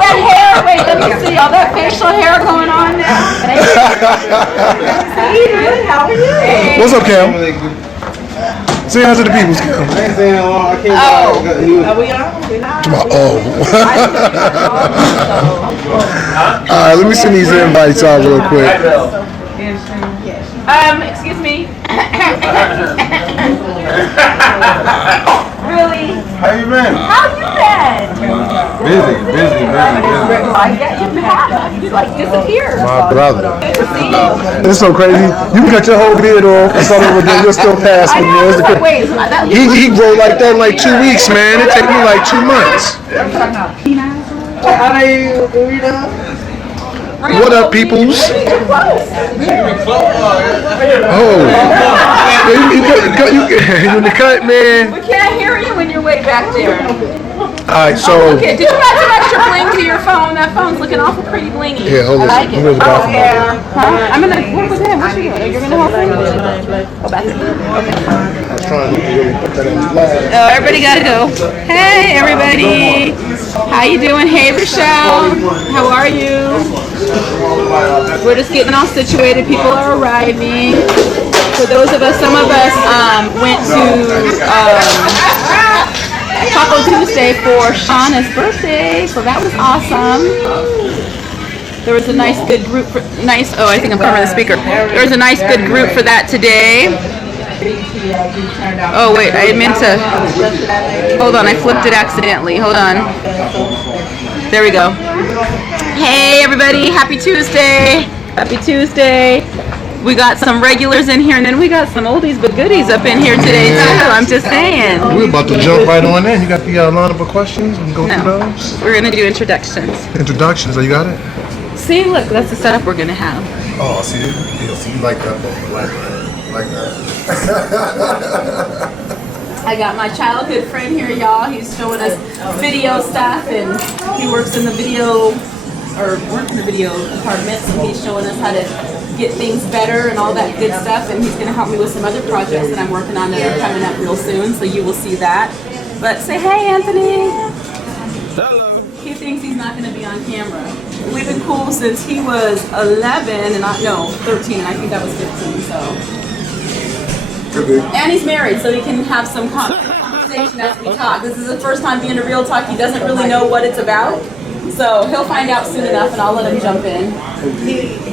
that hair. Wait, let me see. All that facial hair going on now. How are you? What's up, Cam? Say hi to the peoples, Cam. I ain't saying that long. I can't. Are we on? We're not. All right, let me send these invites out real quick. Excuse me. Really? How you been? How you been? Busy. You like disappeared. My brother. Good to see you. It's so crazy. You can cut your whole beard off and start over again. You'll still pass I me. know. It's the cra- Wait, that He grew like that in like 2 weeks, man. It take me like 2 months. How are you, Dorita? What up, peoples? Oh. You in the cut, man. We can't hear you when you're way back there. Alright, so. Okay, did you add some extra bling to your phone? That phone's looking awful pretty blingy. Yeah, hold on. I like it. Where's the bathroom? Huh? I'm gonna. What was that? What you doing? You're gonna help me? Go back. I was trying to really put that in flag. Oh, everybody gotta go. Hey, everybody. How you doing? Hey, Rochelle. How are you? We're just getting all situated. People are arriving. For those of us, some of us went to Taco Tuesday for Shauna's birthday, so that was awesome. There was a nice, good group. Oh, I think I'm covering the speaker. There was a nice, good group for that today. Oh wait, I meant to. Hold on, I flipped it accidentally. Hold on. There we go. Hey everybody, happy Tuesday. Happy Tuesday. We got some regulars in here, and then we got some oldies but goodies up in here today too. I'm just saying. We're about to jump right on in. You got the lineup of questions and go through those? We're gonna do introductions. Introductions, oh, you got it? See, look, that's the setup we're gonna have. Oh, see you like that, like that. I got my childhood friend here, y'all. He's showing us video stuff, and he works in the video department, so he's showing us how to get things better and all that good stuff, and he's going to help me with some other projects that I'm working on that are coming up real soon, so you will see that. But say hey, Anthony. Hello. He thinks he's not going to be on camera. We've been cool since he was 11, and 13, and I think that was 15, so. And he's married, so he can have some conversation as we talk. This is the first time being a Real Talk. He doesn't really know what it's about. So he'll find out soon enough, and I'll let him jump in.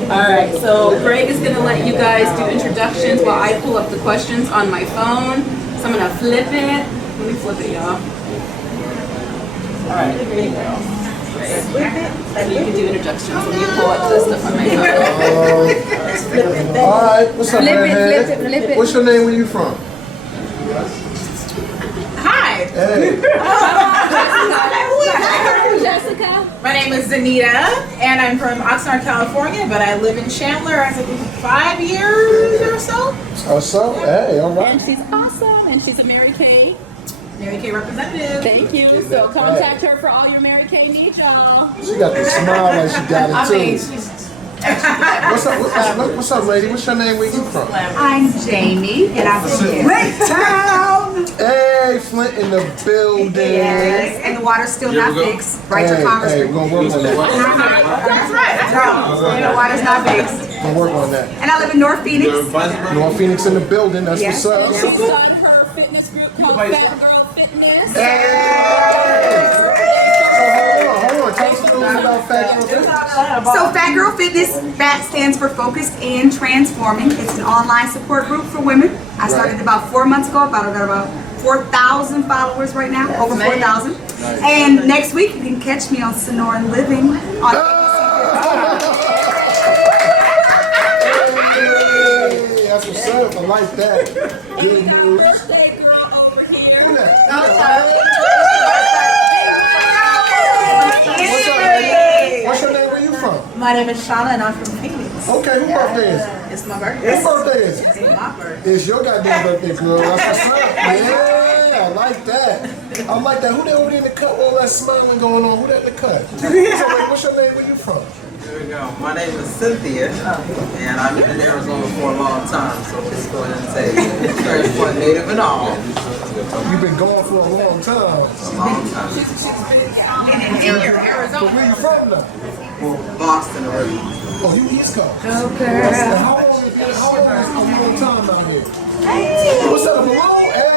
All right, so Greg is going to let you guys do introductions while I pull up the questions on my phone. So I'm going to flip it. Let me flip it, y'all. All right, here you go. And you can do introductions when you pull up the stuff on my phone. All right, what's up, Flip man? it. What's your name? Where you from? Hi. Hey. Jessica. My name is Zanita, and I'm from Oxnard, California, but I live in Chandler as of 5 years or so. What's up? Hey, all right. And she's awesome, and she's a Mary Kay. Mary Kay representative. Thank you. So contact her for all your Mary Kay needs, y'all. She got the smile like she got it I too. mean, she's What's up, lady? What's your name? Where you from? I'm Jamie, and I'm from Flint Town. Hey, Flint in the building. Yes, and the water's still not fixed. Right to Hey, Congressman. we're gonna work on that. that's right. The water's not fixed. We're gonna work on that. And I live in North Phoenix. North Phoenix in the building. That's Yes. what's up. She's on her fitness group called Fat Girl Fitness. Hold on. Tell us a little bit about Fat Girl Fitness. So Fat Girl Fitness, FAT stands for Focused and Transforming. It's an online support group for women. I started about 4 months ago. I've got about 4,000 followers right now, over 4,000. And next week you can catch me on Sonoran Living on Hey, that's what's up. I like that. Good news. Birthday girl over here. What's your name? Where you from? My name is Shauna, and I'm from Phoenix. Okay, whose birthday is it? It's my birthday. Whose birthday is it? It's my birthday. It's your goddamn birthday, girl. That's what's up. Yeah, I like that. I like that. Who that over there in the cut? All that smiling going on. Who that in the cut? So, what's your name? Where you from? Here we go. My name is Cynthia, and I've been in Arizona for a long time, so just go ahead and say First Point native and all. You've been going for a long time. In your But Arizona. where you from now? Boston already. Oh, you East Coast. Okay. How long is a long time out here? What's up, Malone? Hey!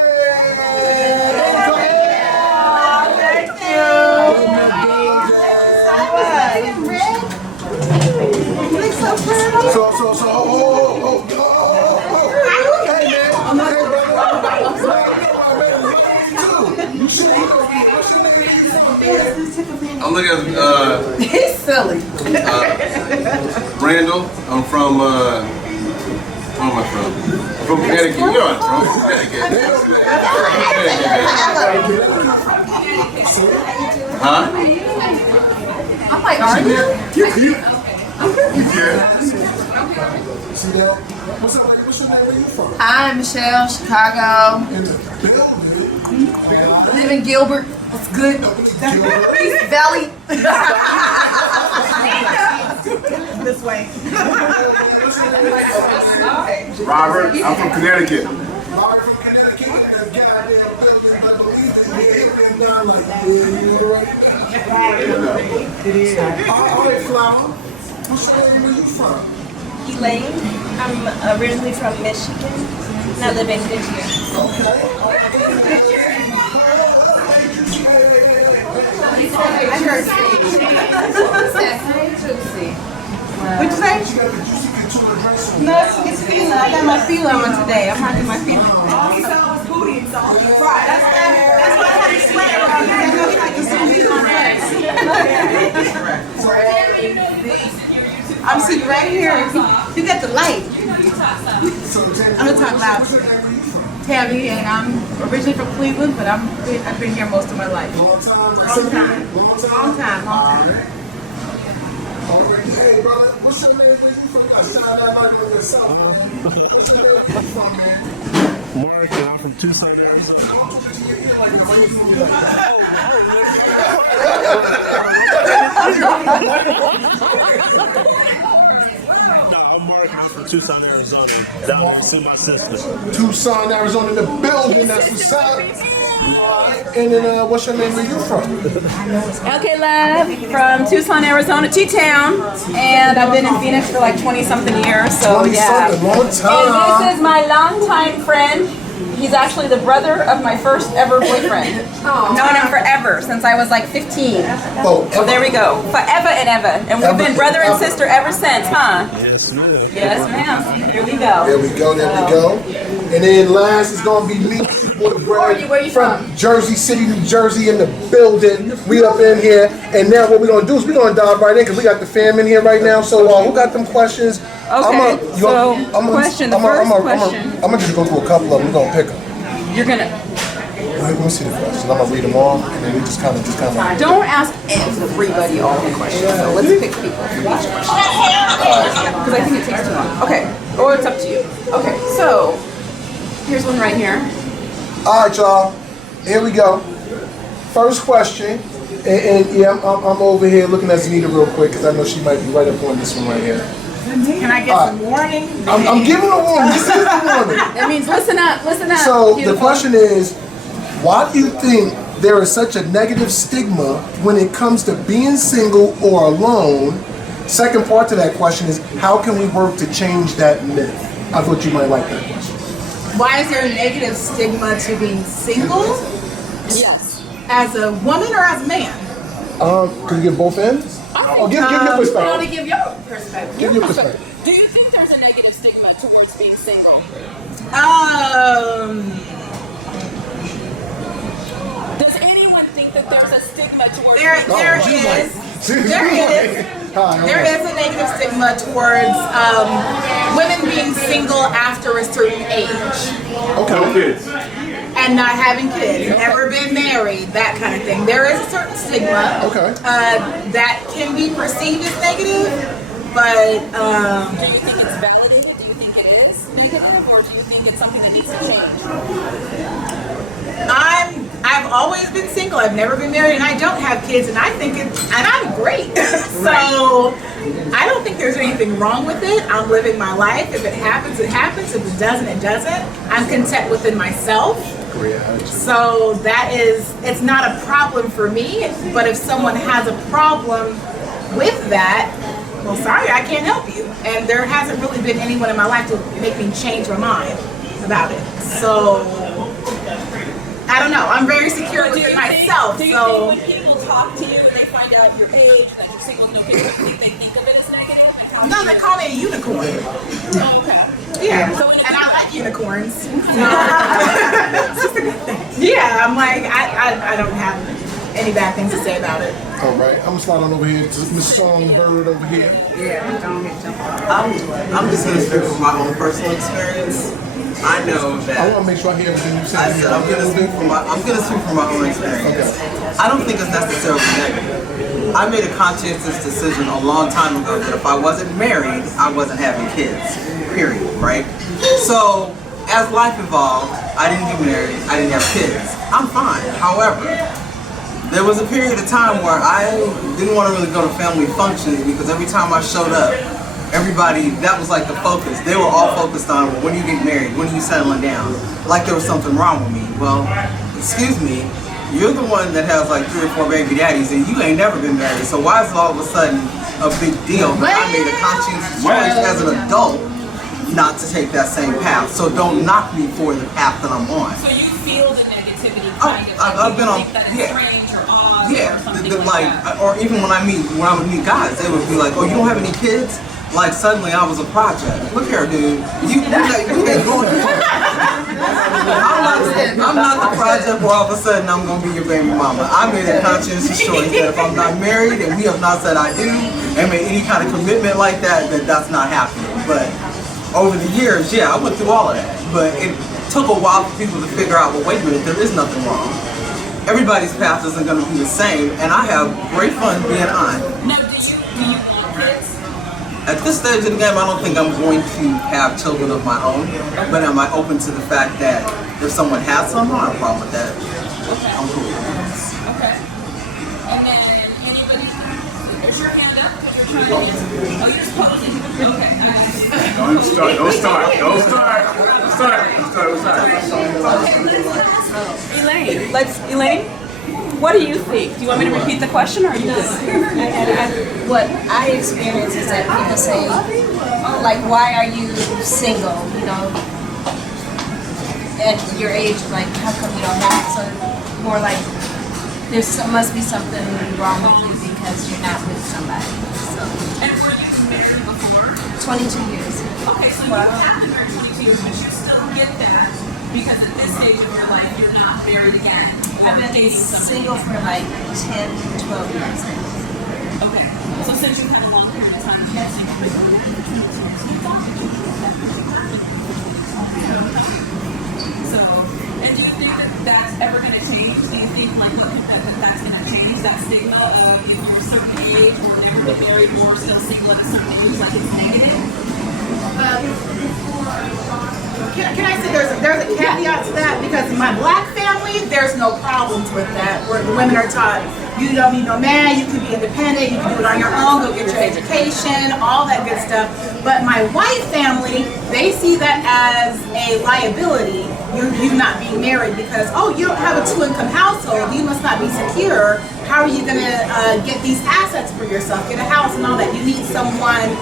I'm looking at He's silly. Randall. I'm from where am I from? I'm from Connecticut. You know I'm from Connecticut. Huh? I'm like, are you? See that? What's your name? Where you from? Hi, Michelle, Chicago. In the building. Live in Gilbert. What's good? East Valley. This way. Robert. I'm from Connecticut. All right, from Connecticut, that goddamn building, but believe it, we ain't like, all right, Flower. What's your name? Where you from? Elaine. I'm originally from Michigan, and I live in Goodyear. What'd you say? No, it's feeling. I got my feeling on today. I'm rocking my feeling. He saw his booty and saw. Right. That's why I had to sweat around here. I feel like it's I'm sitting right here. You got the light. I'm gonna talk loud. Tabby, and I'm originally from Cleveland, but I've been here most of my life. Long time. Long time. Hey, brother, what's your name? Where you from? I shot that money on yourself. What's your name? Where you from, man? Mark, and I'm from Tucson, Arizona. No, I'm Mark, and I'm from Tucson, Arizona. Down there to see my sister. Tucson, Arizona, the building. That's what's up. And then, what's your name? Where you from? Okay, love, from Tucson, Arizona, T-Town, and I've been in Phoenix for like 20-something years, so yeah. 20-something, long And time. this is my longtime friend. He's actually the brother of my first ever boyfriend. I've known him forever, since I was like 15. Oh, So there we go, forever and ever. And we've been brother and sister ever since, huh? Yes, ma'am. Yes, ma'am. Here we go. There we go, there we go. And then last is gonna be me, Where you from? Jersey City, New Jersey, in the building. We up in here, and now what we're gonna do is we're gonna dive right in because we got the fam in here right now. So who got them questions? Okay, question, the first question. I'm gonna just go through a couple of them. We're gonna pick them. You're gonna, Let me see the questions. I'm gonna read them all, and then we just kind of. don't ask everybody all the questions, so let's pick people for each question. Because I think it takes too long. Okay, or it's up to you. Okay, so, here's one right here. All right, y'all. Here we go. First question, and yeah, I'm over here looking at Zanita real quick because I know she might be right up on this one right here. Can I get some warning? I'm giving a warning. This is the warning. That means listen up, So the beautiful. question is, why do you think there is such a negative stigma when it comes to being single or alone? Second part to that question is, how can we work to change that myth? I thought you might like that question. Why is there a negative stigma to being single? Yes. As a woman or as a man? Can you give both ends? Or give your I want to perspective. give your perspective. Give your perspective. Do you think there's a negative stigma towards being single? Does anyone think that there's a stigma towards There being is. Hi, There is a negative stigma towards women being single after a certain age Okay. and not having kids, never been married, that kind of thing. There is a certain stigma Okay. that can be perceived as negative, but Do you think it's validated? Do you think it is negative, or do you think it's something that needs to change? I've always been single. I've never been married, and I don't have kids, and I think and I'm great. So I don't think there's anything wrong with it. I'm living my life. If it happens, it happens. If it doesn't, it doesn't. I'm content within myself. So that is, it's not a problem for me, but if someone has a problem with that, well, sorry, I can't help you. And there hasn't really been anyone in my life to make me change my mind about it. So, I don't know. I'm very secure within myself. Do you So, think when people talk to you and they find out your age, that you're single, no kids, do you think of it as negative? no, they call me a unicorn. Oh, okay. Yeah, So in a and I like unicorns. Yeah, I'm like, I don't have any bad things to say about it. All right, I'm gonna slide on over here to Miss Songbird over here. I'm just gonna speak from my own personal experience. I know that. I want to make sure I hear everything you say. I said I'm gonna speak from my own experience. I don't think it's necessarily negative. I made a conscientious decision a long time ago that if I wasn't married, I wasn't having kids. Period. Right? So as life evolved, I didn't get married, I didn't have kids. I'm fine. However, there was a period of time where I didn't want to really go to family functions because every time I showed up, everybody, that was like the focus. They were all focused on, well, when you get married, when are you settling down? Like there was something wrong with me. Well, excuse me, you're the one that has like 3 or 4 baby daddies and you ain't never been married. So why is it all of a sudden a big deal that I made a conscientious choice as an adult not to take that same path? So don't knock me for the path that I'm on. So you feel the negativity Oh, kind of, I've been on, think that it's yeah. strange or odd or Yeah, something like, or even when I would meet guys, they would be like, "Oh, you don't have any kids?" Like suddenly I was a project. Look here, dude. We ain't going. I'm not the project where all of a sudden I'm gonna be your baby mama. I made a conscientious choice that if I'm not married and we have not said I do and made any kind of commitment like that, that's not happening. But over the years, yeah, I went through all of that. But it took a while for people to figure out, well, wait a minute, there is nothing wrong. Everybody's path isn't going to be the same, and I have great fun being on. Now, do you want kids? At this stage of the game, I don't think I'm going to have children of my own, but am I open to the fact that if someone has some, I don't have a problem with that. Okay. I'm cool with that. Okay. And then anybody, there's your hand up because you're trying to answer. Oh, you're just posing. Okay. Don't start. Elaine, what do you think? Do you want me to repeat the question or are you good? What I experience is that people say, like, why are you single? You know, at your age, like, how come you don't have it? So more like, must be something wrong with you because you're not with somebody. So. And were you married before? 22 years. Okay, so you have been married 22 years, but you still get that because at this stage of your life, you're not married again. I've been dating single for like 10, 12 years. Okay, so since you've had a long period of time, you have single So, and do you think that that's ever going to change? Do you think like what that's going to change? That stigma of either a certain age or never been married or still single at a certain age, like it's negative? Can I say there's a caveat to that? Because in my black family, there's no problems with that. Where the women are taught, you don't need no man, you can be independent, you can do it on your own, go get your education, all that good stuff. But my white family, they see that as a liability, you not being married because, oh, you don't have a 2-income household, you must not be secure. How are you gonna get these assets for yourself, get a house and all that? You need someone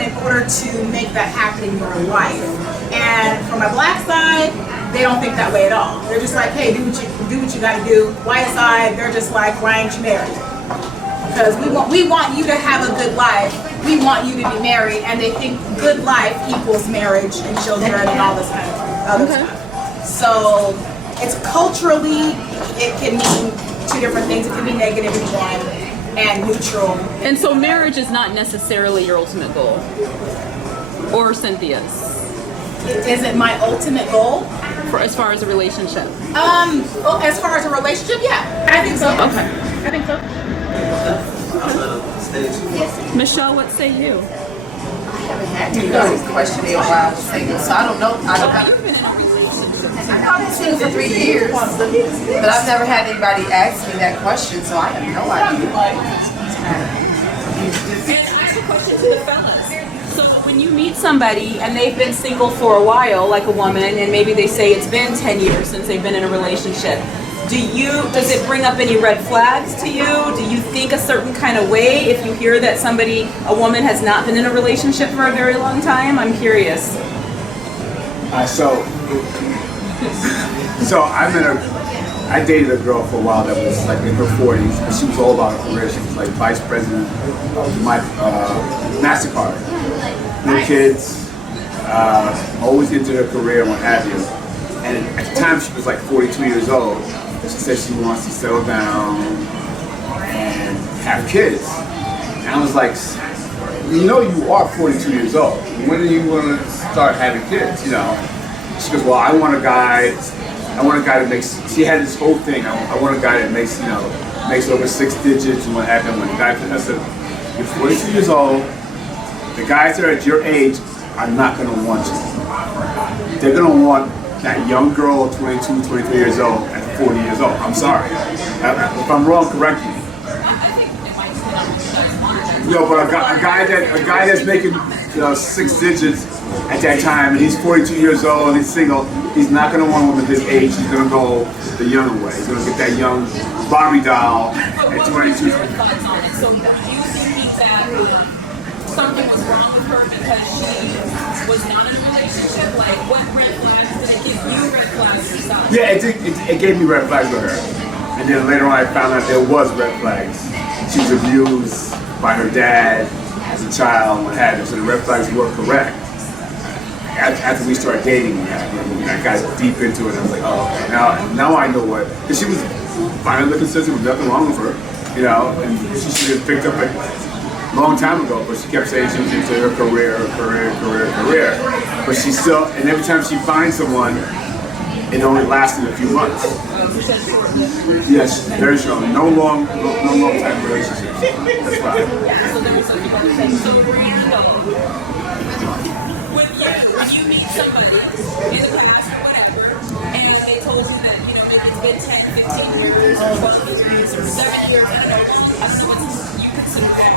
in order to make that happen in your life. And from my black side, they don't think that way at all. They're just like, hey, do what you gotta do. White side, they're just like, why ain't you married? Because we want you to have a good life. We want you to be married, and they think good life equals marriage and children and all this kind of other stuff. So it's culturally, it can mean 2 different things. It can be negative in one and neutral. And so marriage is not necessarily your ultimate goal, or Cynthia's. Is it my ultimate goal? For as far as a relationship? Well, as far as a relationship, yeah, I think so. Okay. I think so. Michelle, what say you? had this question in a while, single, so I don't know. I've been single for 3 years, but I've never had anybody ask me that question, so I have no idea. And ask a question to the fellas. So when you meet somebody and they've been single for a while, like a woman, and maybe they say it's been 10 years since they've been in a relationship, does it bring up any red flags to you? Do you think a certain kind of way if you hear that a woman has not been in a relationship for a very long time? I'm curious. So I dated a girl for a while that was like in her 40s, but she was all about her career. She was like vice president of MasterCard. No kids, always into her career and what have you. And at the time she was like 42 years old. She said she wants to settle down and have kids. And I was like, you know you are 42 years old. When are you going to start having kids, you know? She goes, well, I want a guy that makes, she had this whole thing, I want a guy that makes, makes over 6 digits and what happened when the guy, I said, you're 42 years old, the guys that are at your age are not going to want you. They're going to want that young girl, 22, 23 years old, at 40 years old. I'm sorry. If I'm wrong, correct me. But a guy that's making 6 digits at that time, and he's 42 years old, and he's single, he's not going to want a woman his age. He's going to go the younger way. He's going to get that young Barbie doll at 22. So do you think that something was wrong with her because she was not in a relationship? Like, what red flags did it give you? Red flags yourself? Yeah, it gave me red flags with her. And then later on I found out there was red flags. She was abused by her dad as a child and what have you. So the red flags were correct. After we started dating, I got deep into it. And I was like, oh, okay, now I know what. Because she was finally consistent with nothing wrong with her, and she should have picked up a long time ago, but she kept saying she was into her career. But she still, and every time she finds someone, it only lasted a few months. Yes, very short. No long time relationship. That's fine. So when you meet somebody in the past or whatever, and they told you that, maybe it's been 10, 15 years, or 12 years, or 7 years, I don't know, I don't know what you consider that.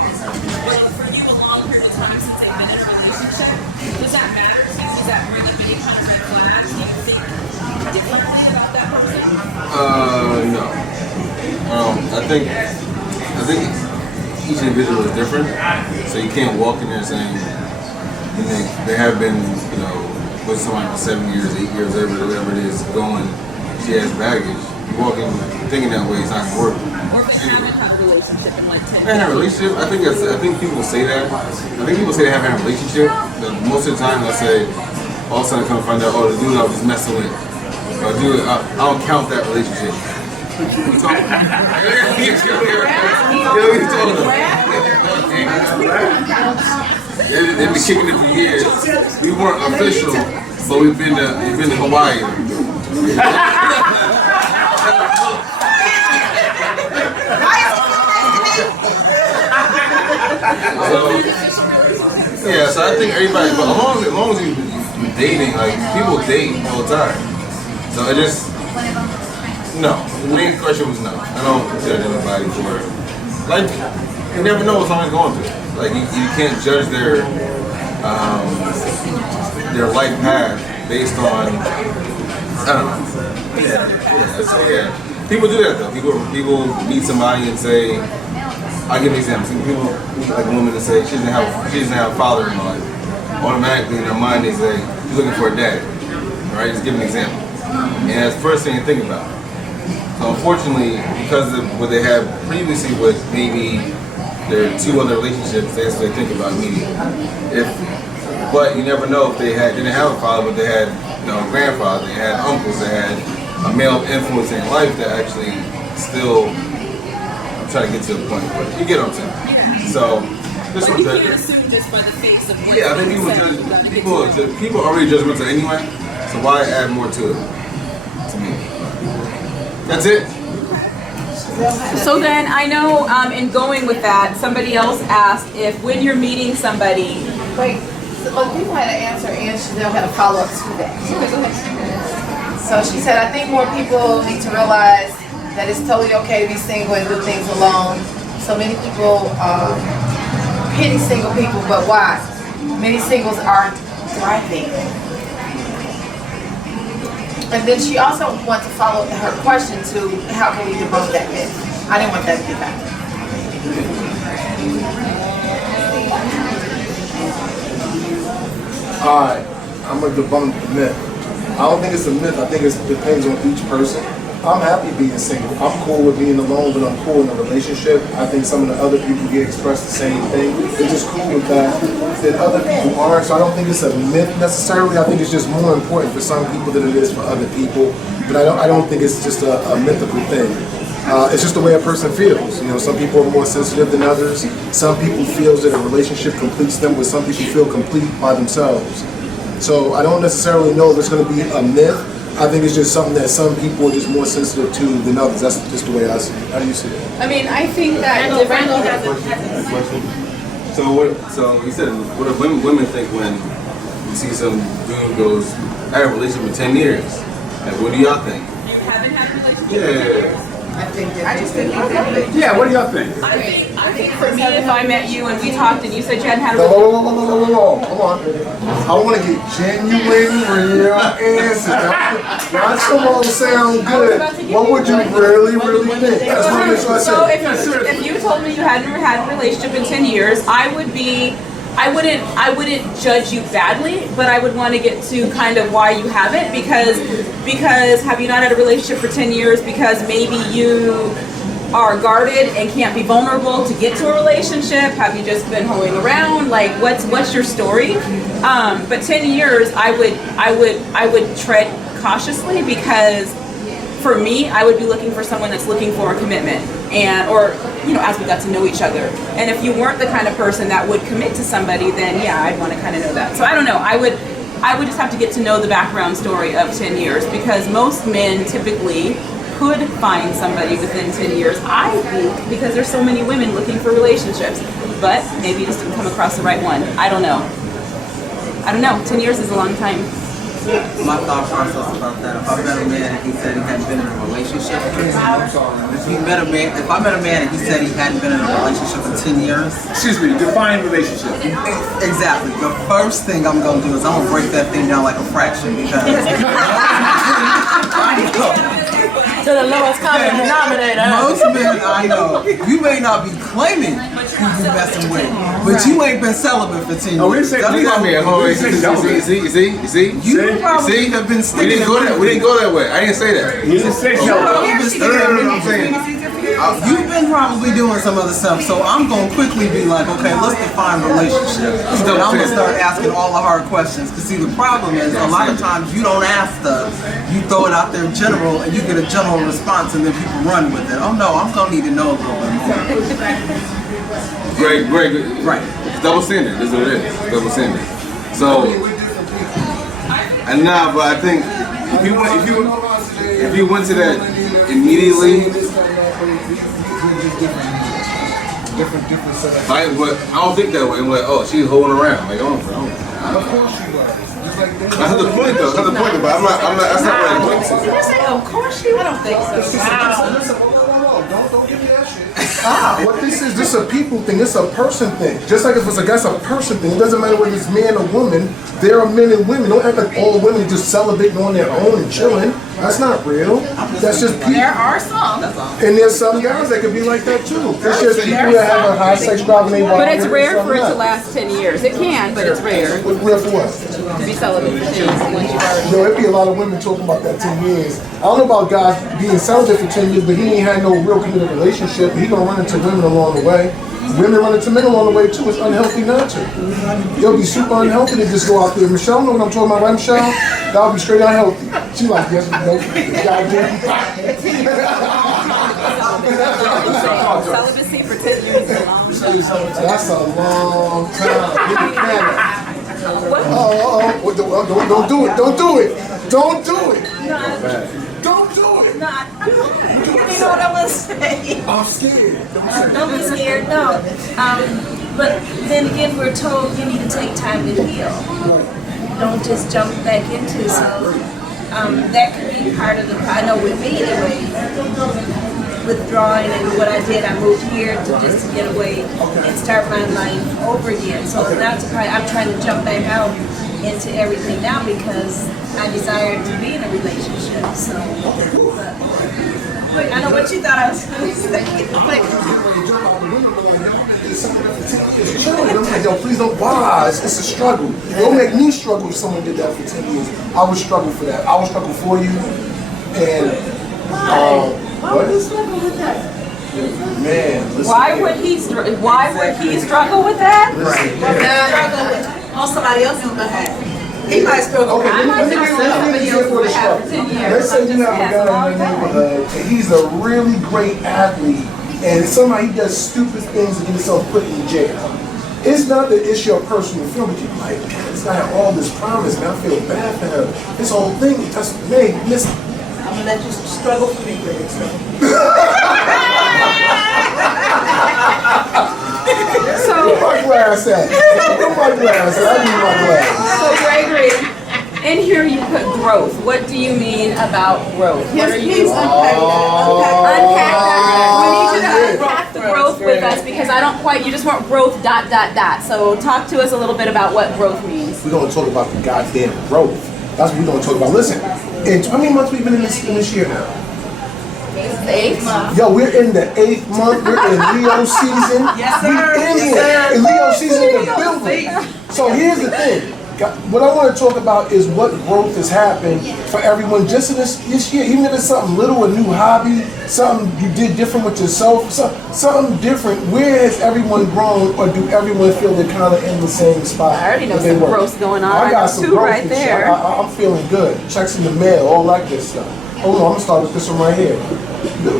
But for you, a long period of time since they've been in a relationship, does that matter to you? Does that bring up any kind of red flags? Do you think differently about that person? No. I think each individual is different, so you can't walk in there saying, they have been, with someone for 7 years, 8 years, whatever it is, going, she has baggage. You walk in thinking that way, it's not going to work. Or if they haven't had a relationship in like 10 years. They had a relationship, I think people say that. I think people say they haven't had a relationship, but most of the time they'll say, all of a sudden come find out, oh, the dude I was messing with. Or dude, I don't count that relationship. You talking about? They've been kicking it for years. We weren't official, but we've been to Hawaii. So I think everybody, but as long as you're dating, like people date all the time. So it just, no. The main question was no. I don't judge anybody for it. Like, you never know what someone's going through. Like you can't judge their life path based on, I don't know. So people do that though. People meet somebody and say, I'll give an example. Some people meet like a woman and say she doesn't have a father in life. Automatically in their mind they say she's looking for a dad. Right? Just give an example. And that's the first thing to think about. So unfortunately, because of what they had previously with maybe their 2 other relationships, that's what they think about immediately. But you never know if they didn't have a father, but they had a grandfather, they had uncles, they had a male influence in life that actually still, I'm trying to get to the point, but you get what I'm saying. So, But you can't assume just by the face of what I think people are already judgmental anyway, so why add more to it? To me. That's it. So then I know in going with that, somebody else asked if when you're meeting somebody. Wait, so people had an answer and Chanel had a follow-up to that. Okay, go ahead. So she said, I think more people need to realize that it's totally okay to be single and do things alone. So many people pity single people, but why? many singles aren't thriving. And then she also wants to follow her question to how can we debunk that myth. I didn't want that to be back. Alright, I'm gonna debunk the myth. I don't think it's a myth, I think it depends on each person. I'm happy being single. I'm cool with being alone, but I'm cool in a relationship. I think some of the other people get expressed the same thing. They're just cool with that. Then other people aren't, so I don't think it's a myth necessarily. I think it's just more important for some people than it is for other people. But I don't think it's just a mythical thing. It's just the way a person feels. You know, some people are more sensitive than others. Some people feel that a relationship completes them, but some people feel complete by themselves. So I don't necessarily know if it's going to be a myth. I think it's just something that some people are just more sensitive to than others. That's just the way I see it. How do you see it? I mean, I think that different. So you said, what do women think when you see some dude goes, I had a relationship for 10 years? Like, what do y'all think? You haven't had a relationship? Yeah. Yeah, what do y'all think? I think for me, if I met you and we talked and you said you hadn't had a Hold on. I want to get genuine, real answers. Not some all sound good. What would you really think? That's what I'm trying to So say. if you told me you hadn't had a relationship in 10 years, I wouldn't judge you badly, but I would want to get to kind of why you haven't, because have you not had a relationship for 10 years because maybe you are guarded and can't be vulnerable to get to a relationship? Have you just been hoeing around? Like, what's your story? But 10 years, I would tread cautiously, because for me, I would be looking for someone that's looking for a commitment, or as we got to know each other. And if you weren't the kind of person that would commit to somebody, then yeah, I'd want to kind of know that. So I don't know. I would just have to get to know the background story of 10 years, because most men typically could find somebody within 10 years, I think, because there's so many women looking for relationships. But maybe you just didn't come across the right one. I don't know. 10 years is a long time. My thought process about that, if I met a man and he said he hadn't been in a relationship for 10 years, if I met a man and he said he hadn't been in a relationship for 10 years. Excuse me, define relationship. Exactly. The first thing I'm going to do is I'm going to break that thing down like a fraction, because To the lowest common denominator. most men I know, you may not be claiming who you messing with, but you ain't been celibate for 10 years. Oh, we didn't say You see? You probably have been We sticking didn't go that way. I didn't say that. You didn't say You've so. probably been sticking I'm saying. You've been probably doing some other stuff, so I'm going to quickly be like, okay, let's define relationship. So I'm going to start asking all the hard questions. Because see, the problem is, a lot of times you don't ask stuff, you throw it out there general, and you get a general response, and then people run with it. Oh no, I'm going to need to know a little bit more. Great. Right. It's double standard. That's what it is. Double standard. So, but I think if you went to that immediately, like, but I don't think that way. I'm like, oh, she's holding around. Like, oh, Of course you were. Just like that. that's the point though. That's the point. But I'm not. That's not what I went to. Did you say, of course you? I don't think so. Listen, don't give me that shit. What this is a people thing. It's a person thing. Just like if it's a person thing. It doesn't matter whether it's man or woman. There are men and women. Don't act like all women just celebrating on their own and chilling. That's not real. That's just people. There are some. And there's some guys that could be like that too. It's just people that have a high sex drive and they want. But it's rare for it to last 10 years. It can, but it's rare Rare for what? to be celibate for 10 years once you've already. There'd be a lot of women talking about that 10 years. I don't know about guys being celibate for 10 years, but he ain't had no real committed relationship. He gonna run into women along the way. Women run into men along the way too. It's unhealthy not to. It'll be super unhealthy to just go out there. Michelle, know what I'm talking about, right, Michelle? That would be straight unhealthy. She like, yes, no, Celibacy for 10 years is a long time. that's a long time. Don't do it. Don't do it. Don't do it. Don't do it. You know what I'm gonna say? I'm scared. Don't be scared, no. But then again, we're told you need to take time to heal. Don't just jump back into, so that could be part of the, I know with me anyway, withdrawing and what I did, I moved here to just to get away and start my life over again. So that's why I'm trying to jump back out into everything now because I desire to be in a relationship. So, but I know what you thought I was going to say. It's chilling. I'm like, yo, please don't. Why? It's a struggle. Don't make me struggle if someone did that for 10 years. I would struggle for that. I would struggle for you. And, what is struggle with that? Man, listen. Why would he struggle with that? Oh, somebody else is behind. He might struggle. Okay, let me say for the struggle. Let's say you have a guy in your neighborhood and he's a really great athlete and somehow he does stupid things and gets himself put in jail. It's not the issue of personal feeling, but you're like, man, this guy had all this promise and I feel bad for him. This whole thing, that's me, listen. I'm gonna let you struggle for me, Greg. So, where my glass at? Where my glass at? I need my glass. So Gregory, in here you put growth. What do you mean about growth? What are you unpack that. We need you to unpack the growth with us because I don't quite. You just want growth. ... So talk to us a little bit about what growth means. We're gonna talk about the goddamn growth. That's what we're gonna talk about. Listen, how many months we've been in this year now? It's the 8th month. Yo, we're in the 8th month. We're in Leo season. Yes, sir. We in here. In Leo season in the building. So here's the thing. What I want to talk about is what growth has happened for everyone just in this year. Even if it's something little, a new hobby, something you did different with yourself, something different. Where has everyone grown, or do everyone feel they're kind of in the same spot? I already know some growth going on. I got some two growth right there. I'm feeling good. Checks in the mail, all that good stuff. Hold on, I'm gonna start with this one right here.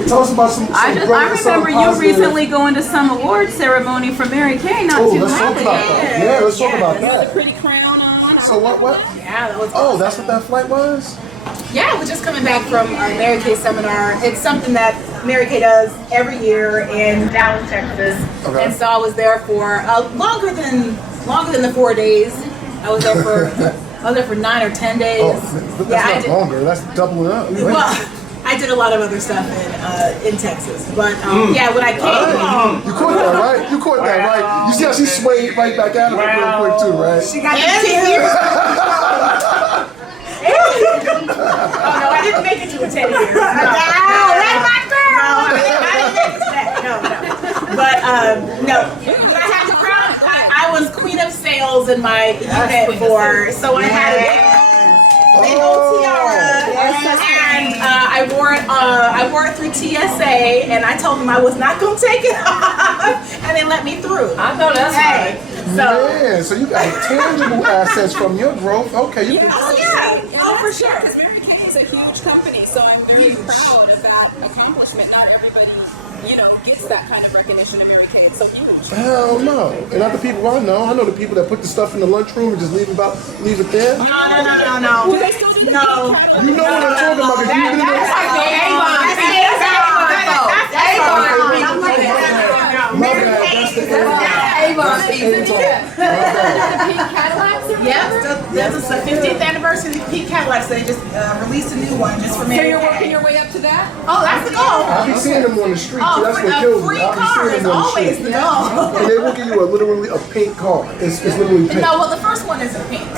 Tell us about some I growth and remember something you positive. recently going to some award ceremony for Mary Kay not too let's talk long about ago. that. Yeah, let's talk about You had that. the pretty crown on. So what? Yeah, that was Oh, that's what that flight was? Yeah, we're just coming back from our Mary Kay seminar. It's something that Mary Kay does every year in Dallas, Texas. Okay. And so I was there for longer than the 4 days. I was there for 9 or 10 days. Oh, but that's I not did, longer. That's doubling up. well, I did a lot of other stuff in Texas. But yeah, when I came home, You caught that, right? You caught that, right? You see how she swayed right back out of it real quick, too, right? she got the years. Oh no, I didn't make it to the 10 years. No, that's my girl. No, I didn't make it to that. No. But no, when I had the crown, I was queen of sales in my event so I had a big old tiara, and I wore it through TSA, and I told them I was not gonna take it off, and they let me through. I know that's right. Man, so you got tangible assets from your growth. Okay, you Oh, for sure. Because Mary Kay is a huge company, so I'm very proud of that accomplishment. Not everybody, gets that kind of recognition of Mary Kay. It's so huge. Hell no. And not the people I know the people that put the stuff in the lunchroom and just leave it there. No. Do they still do that? No. You know what I'm talking about, because you've been in That's there. like the Avon. My bad, that's the Avon. Yep, there's a 50th anniversary of Pete Cadillac, so they just released a new one just for So Mary you're Kay. working your way up to that? Oh, that's the goal. I be seeing them on the street, so that's what a kills free me. I be car seeing is them on the always street. the goal. And they will give you literally a pink car. It's literally pink. No, well, the first one isn't pink.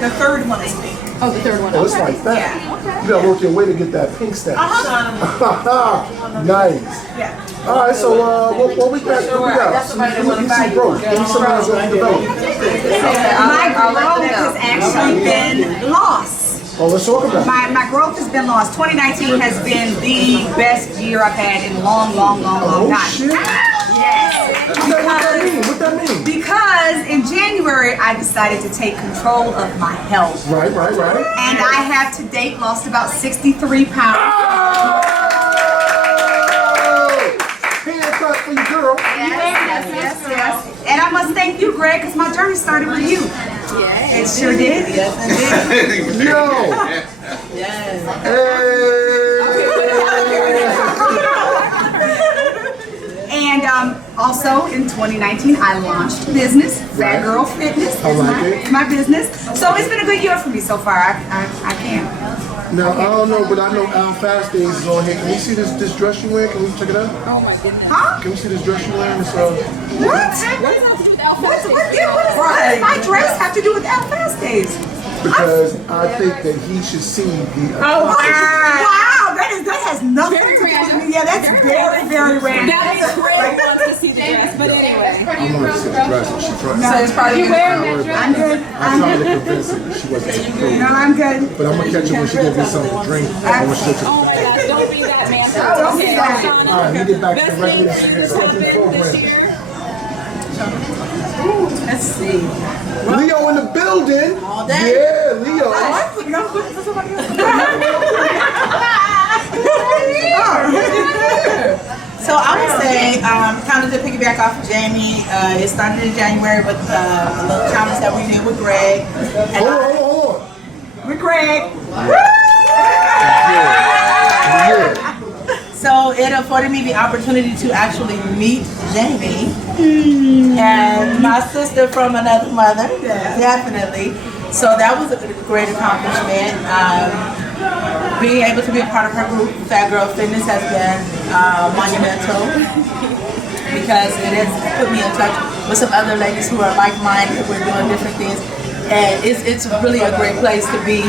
The third one is pink. Oh, the third one. Oh, it's like that. You gotta work your way to get that pink status. Nice. Yeah. All right, so what we got? What we got? Some growth. Give me some of that development. My growth has actually been lost. Oh, let's talk about it. My growth has been lost. 2019 has been the best year I've had in a long Oh time. shit! Yes. What that mean? Because in January, I decided to take control of my health. Right. And I have to date lost about 63 pounds. Hand clap for your girl. Yes. And I must thank you, Greg, because my journey started with you. It sure did. Yo. And also in 2019, I launched business, Fat Girl Fitness. I like it. My business. So it's been a good year for me so far. I can't. Now I don't know, but I know Al Fast Days is on here. Can we see this dress you wearing? Can we check it out? Oh my goodness. Huh? Can we see this dress you wearing? It's, What? What does that have to do with Al What Fast does Days? my dress have to do with Al Fast Days? because I think that he should see the. Oh, wow, that has nothing to do with me. Yeah, that's very, very random. That is Greg wants to see the dress, but anyway. I want to see the dress. And she tried. So it's probably You wearing that dress? I'm good. I tried to convince her that she wasn't approved. No, I'm good. But I'm gonna catch her when she gives me something to drink. I want she to. Oh my gosh, don't be that man. Don't be that. Shauna, All right, let me get back to the best thing regular that's scheduled happened this program. year? Let's see. Leo in the building. All day. Yeah, Leo. So I would say, kind of to piggyback off of Jamie, it started in January with a little challenge that we did with Greg. And Hold on. With Greg. Yeah. so it afforded me the opportunity to actually meet Jamie and my sister from another mother, definitely. So that was a great accomplishment. Being able to be a part of her group, Fat Girl Fitness, has been monumental because it has put me in touch with some other ladies who are like-minded. We're doing different things, and it's really a great place to be.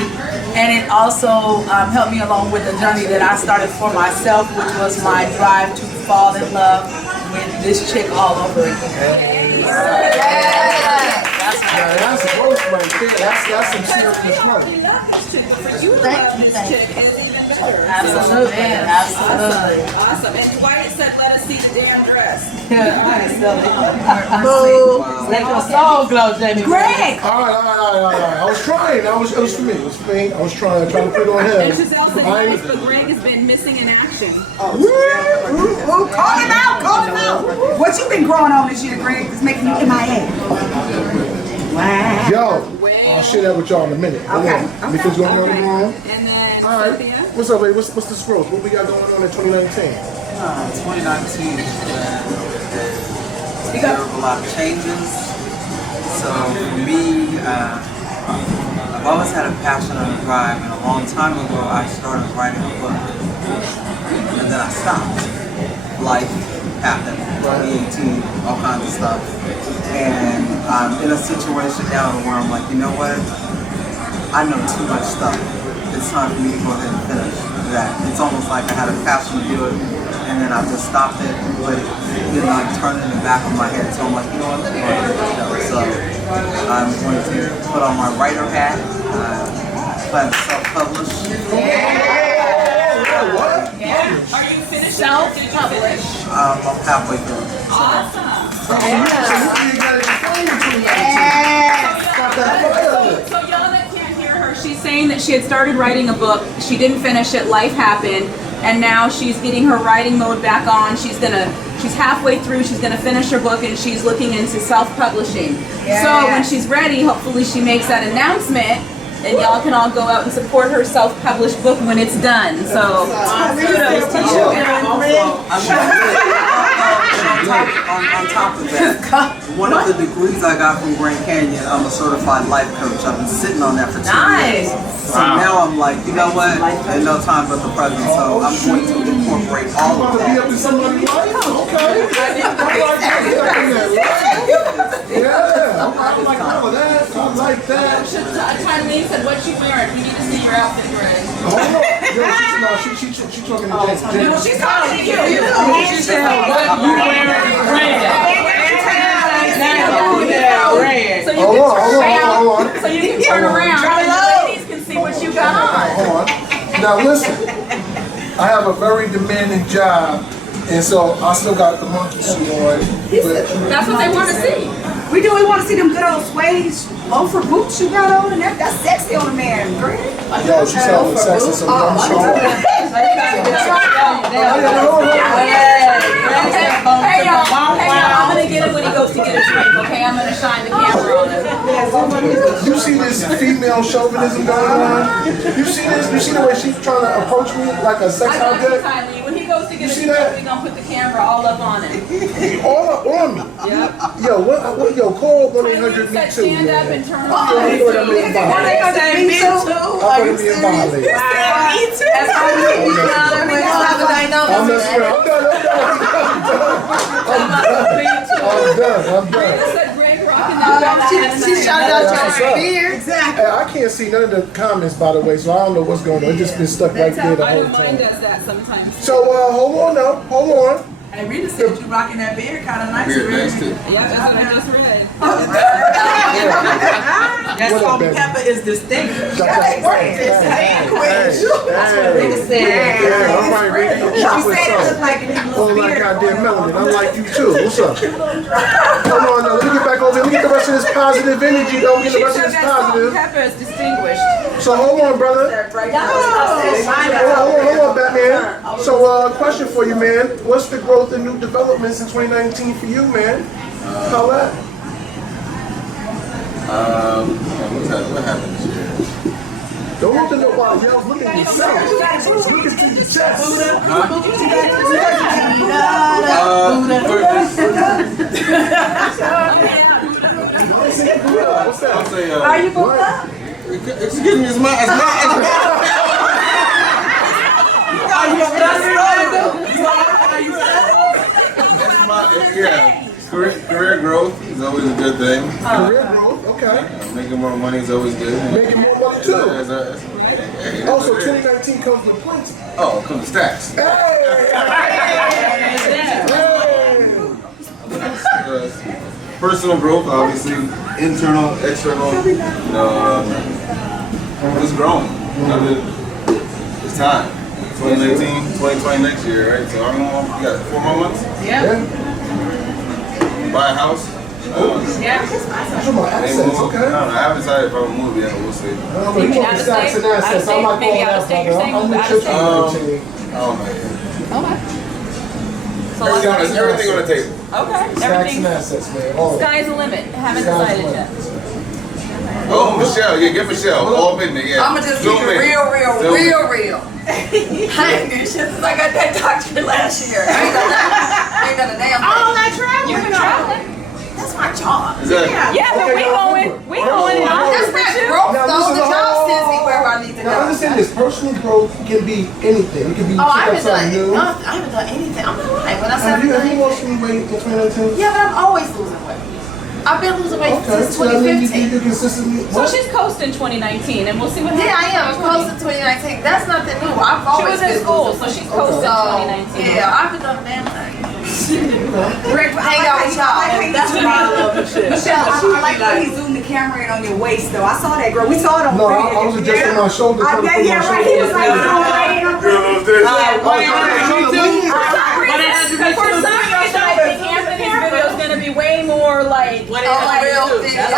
And it also helped me along with the journey that I started for myself, which was my drive to fall in love with this chick all over again. That's gross right there. That's some serious money. Absolutely, absolutely. Awesome. And Dwight said, let us see the damn dress. Make your soul glow, Jamie. Greg. All right. I was trying. It was for me. I was trying to put it on him. And Giselle said, yes, but Greg has been missing in action. Call him out. Call him out. What you been growing on this year, Greg, that's making you MIA? Wow. Yo, I'll share that with y'all in a minute. Okay. Because you're going on the room. And then All right. Cynthia. What's up, lady? What's the scrolls? What we got going on in 2019? 2019 there were a lot of changes. So for me, I've always had a passion and a drive, and a long time ago I started writing a book. And then I stopped. Life happened, 2018, all kinds of stuff. And I'm in a situation now where I'm like, you know what? I know too much stuff. It's time for me to go ahead and finish that. It's almost like I had a passion to do it, and then I just stopped it, but it didn't like turn in the back of my head. So I'm like, you know what? Let me go ahead and finish it. So I'm going to put on my writer hat, plan to self-publish. Are you finished? Self-publish. I'm halfway through. Awesome. So y'all that can't hear her, she's saying that she had started writing a book. She didn't finish it. Life happened, and now she's getting her writing mode back on. She's halfway through. She's gonna finish her book, and she's looking into self-publishing. So when she's ready, hopefully she makes that announcement, and y'all can all go out and support her self-published book when it's done. So kudos to you. On top of that, one of the degrees I got from Grand Canyon, I'm a certified life coach. I've been sitting on that for 2 years. So now I'm like, you know what? There's no time but the present. So I'm going to incorporate all of that. Yeah, I like all of that. I like that. Tyleen said, what you wearing? We need to see your outfit, Greg. Hold on. Yo, she's talking to James. No, she's talking to you. She said, what you wearing? Hold on. So you can turn around and the ladies can see what you got on. Hold on. Now listen, I have a very demanding job, and so I still got the monkey suit on. That's what they want to see. We want to see them good old suede loafer boots you got on, and that's sexy on a man, Greg. Yo, she sounded sexy, so I'm sure. Hey y'all, I'm gonna get him when he goes to get a drink, okay? I'm gonna shine the camera on him. You see this female chauvinism going on? You see this? You see the way she's trying to approach me like a sex I got you, object? Kylie. When he goes to we You gonna see do? that? We gonna put the camera all up on him. All up on me. Yep. Yo, call 1-800 me Said too. stand up Man. and turn Yo, around. he thought I'm being violated. I thought I'm being violated. That's how you make me feel. I mean, that's how the dynamic I'm is. messing around. I'm done. Said Greg rocking that. She shouted out That's your what's up. beard. Hey, I can't see none of the comments, by the way, so I don't know what's going on. It's just been stuck right there the whole Mine time. does that sometimes. So, hold on now. Hold on. Hey, Rita said you rocking that beard kind of nice. Beard Rita. nice too. Yeah, that's what I just read. That What up, salt and baby? pepper is distinct. That's what I'm saying. Hey, all right, Rita. She What's said it up? looked like a Oh, little like beard. goddamn melanin. I'm like you too. What's up? Hold on now. Let me get back over here. Let me get the rest of this positive energy. Don't get the rest of this positive. Pepper is distinguished. So hold on, brother. Hold on, Batman. So, question for you, man. What's the growth and new developments in 2019 for you, man? How that? What happened this year? Don't look at nobody else. Look at yourself. Look into your chest. What's that? I'll say, Are you booked up? excuse me, it's my yeah. Career growth is always a good thing. Career growth, okay. Making more money is always good. Making more money too. Hey, Also, 2019 comes with points. oh, come to stacks. Personal growth, obviously, internal, external. It's growing. It's time. 2019, 2020 next year, right? So I don't know. You got 4 more months. Buy a house. That's my accents, okay? I don't know. I haven't decided if I'm gonna move yet, but we'll see. I'm talking stacks and assets. I'm not going that, brother. I'm with you. I don't know. Everything on the table. Okay, Stacks and everything. assets, man. All of it. Sky's the limit. Haven't Sky's the decided limit. yet. Oh, Michelle. Yeah, get Michelle. All in there, yeah. I'ma just keep Zoom it in. real. Zoom in. I ain't did shit since I got that doctorate last year. I ain't done a damn thing. Oh, that traveling. You've been traveling. That's my job. Is that, Yeah, but we going and I'm That's not growth Now, though. this The is job all- sends me where I need to Now go. understand this, personal growth can be anything. It can be Oh, I pick up haven't something done new. I haven't done anything. I'm not lying. When I said Have you everything. lost any weight in 2019? Yeah, but I'm always losing weight. I've been losing weight Okay, since so that means 2015. you consistently. So she's coasting 2019, and we'll see what happens. Yeah, I am. I'm close to 2019. That's nothing new. I've She always was in been school, losing so she's weight. coasting So, 2019. yeah, I've been doing a damn thing. Greg, Hang out with y'all. That's what I love Michelle. Michelle, I like when he zoomed the camera in on your waist, though. I saw that, girl. We saw it on No, video. I was adjusting my shoulder. trying to put my Yeah, right. shoulder He was like, up. For some reason, I think Anthony's video is going to be way more like. Real thing. But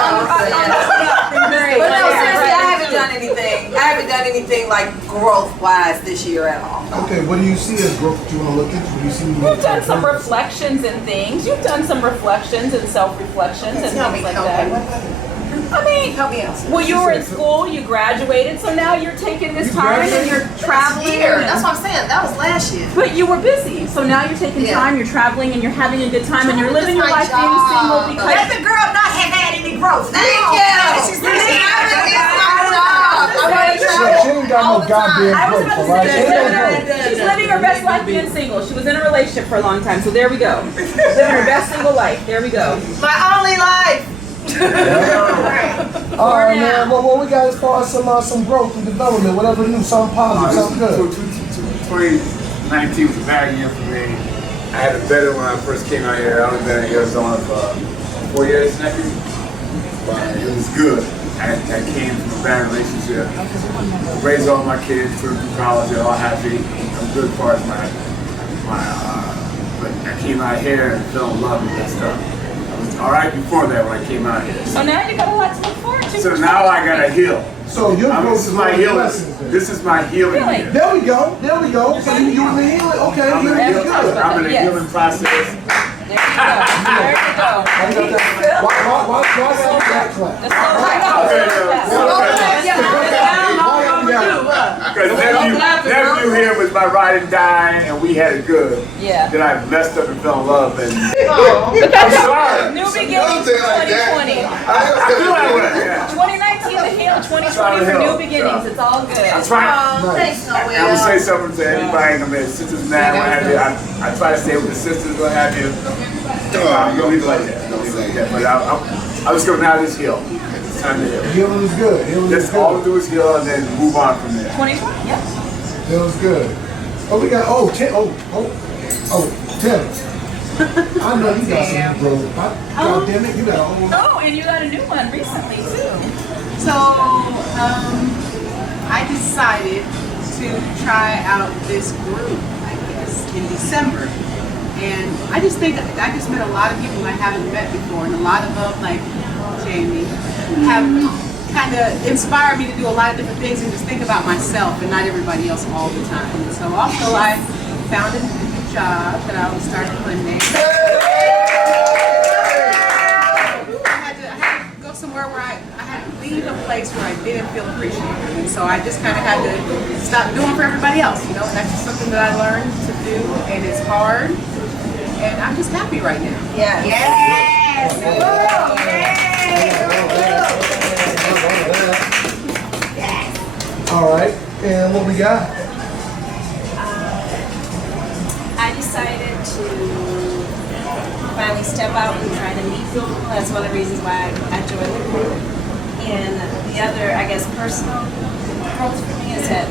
no, seriously, I haven't done anything. I haven't done anything like growth-wise this year at all. Okay, what do you see as growth that you want to look into? What do you see? You've done some reflections and things. You've done some reflections and self-reflections and Tell me, things like okay. that. I mean, Help me out. well, you were in school, you graduated, so now you're taking this time and you're traveling. Year. and- That's what I'm saying. That was last year. But you were busy, so now you're taking Yeah. time, you're traveling, and you're having a good time, and you're living your That's life my being single job. because. Let the girl not have had any growth. Thank you. It's my job. I want to She travel ain't got all no the time. goddamn I was growth, about to alright? She say, ain't got growth. she's living her best life being single. She was in a relationship for a long time, so there we go. Living her best single life. There we go. My only life. All right, man. Well, what we got as far as some growth and development, whatever new, something positive, something good. 2019 was a bad year for me. I had it better when I first came out here. I was been in Arizona for 4 years, nephew. But it was good. I came from a bad relationship. Raised all my kids, put them through college, they're all happy. I'm good as far as but I came out here and fell in love with that stuff. I was all right before that when I came out here. So now you got a lot to look forward to. So now I gotta heal. So your growth This is my learning healing. lessons then. This is my healing Healing. year. There we go. There we go. So you in the healing. Okay, I'm in healing a is healing, good. I'm in a Yes. healing process. There you go. There you go. I got that. Why got that clap? The slow clap. Why got that? Because nephew here was my ride and die, and we had it good. Yeah. Then I messed up and fell in love, and But I'm sorry. New beginnings for 2020. I feel that way. Yeah. 2019 the hill, 2020 for new beginnings. It's all good. That's right. Thanks, I would Noel. say something to anybody. I mean, sisters, man, what have you. I try to stay with the sisters, what have you. Don't leave it like that. Don't leave it like that. But I'm just going to now this hill. It's time to heal. Healing is good. Healing is Just all we good. do is heal and then move on from there. 2020, yep. Healing is good. Oh, we got, Tim. Tim. I know you got some, bro. God damn it, you got a whole. Oh, and you got a new one recently too. So, I decided to try out this group, I guess, in December. And I just think, I just met a lot of people I haven't met before, and a lot of them, like Jamie, have kind of inspired me to do a lot of different things and just think about myself and not everybody else all the time. And so also I found a new job that I will start Monday. I had to go somewhere where I had to leave a place where I didn't feel appreciated. And so I just kind of had to stop doing for everybody else, you know, and that's just something that I learned to do, and it's hard. And I'm just happy right now. Yeah. All right, and what we got? I decided to finally step out and try to meet people. That's one of the reasons why I joined the group. And the other, I guess, personal growth for me is that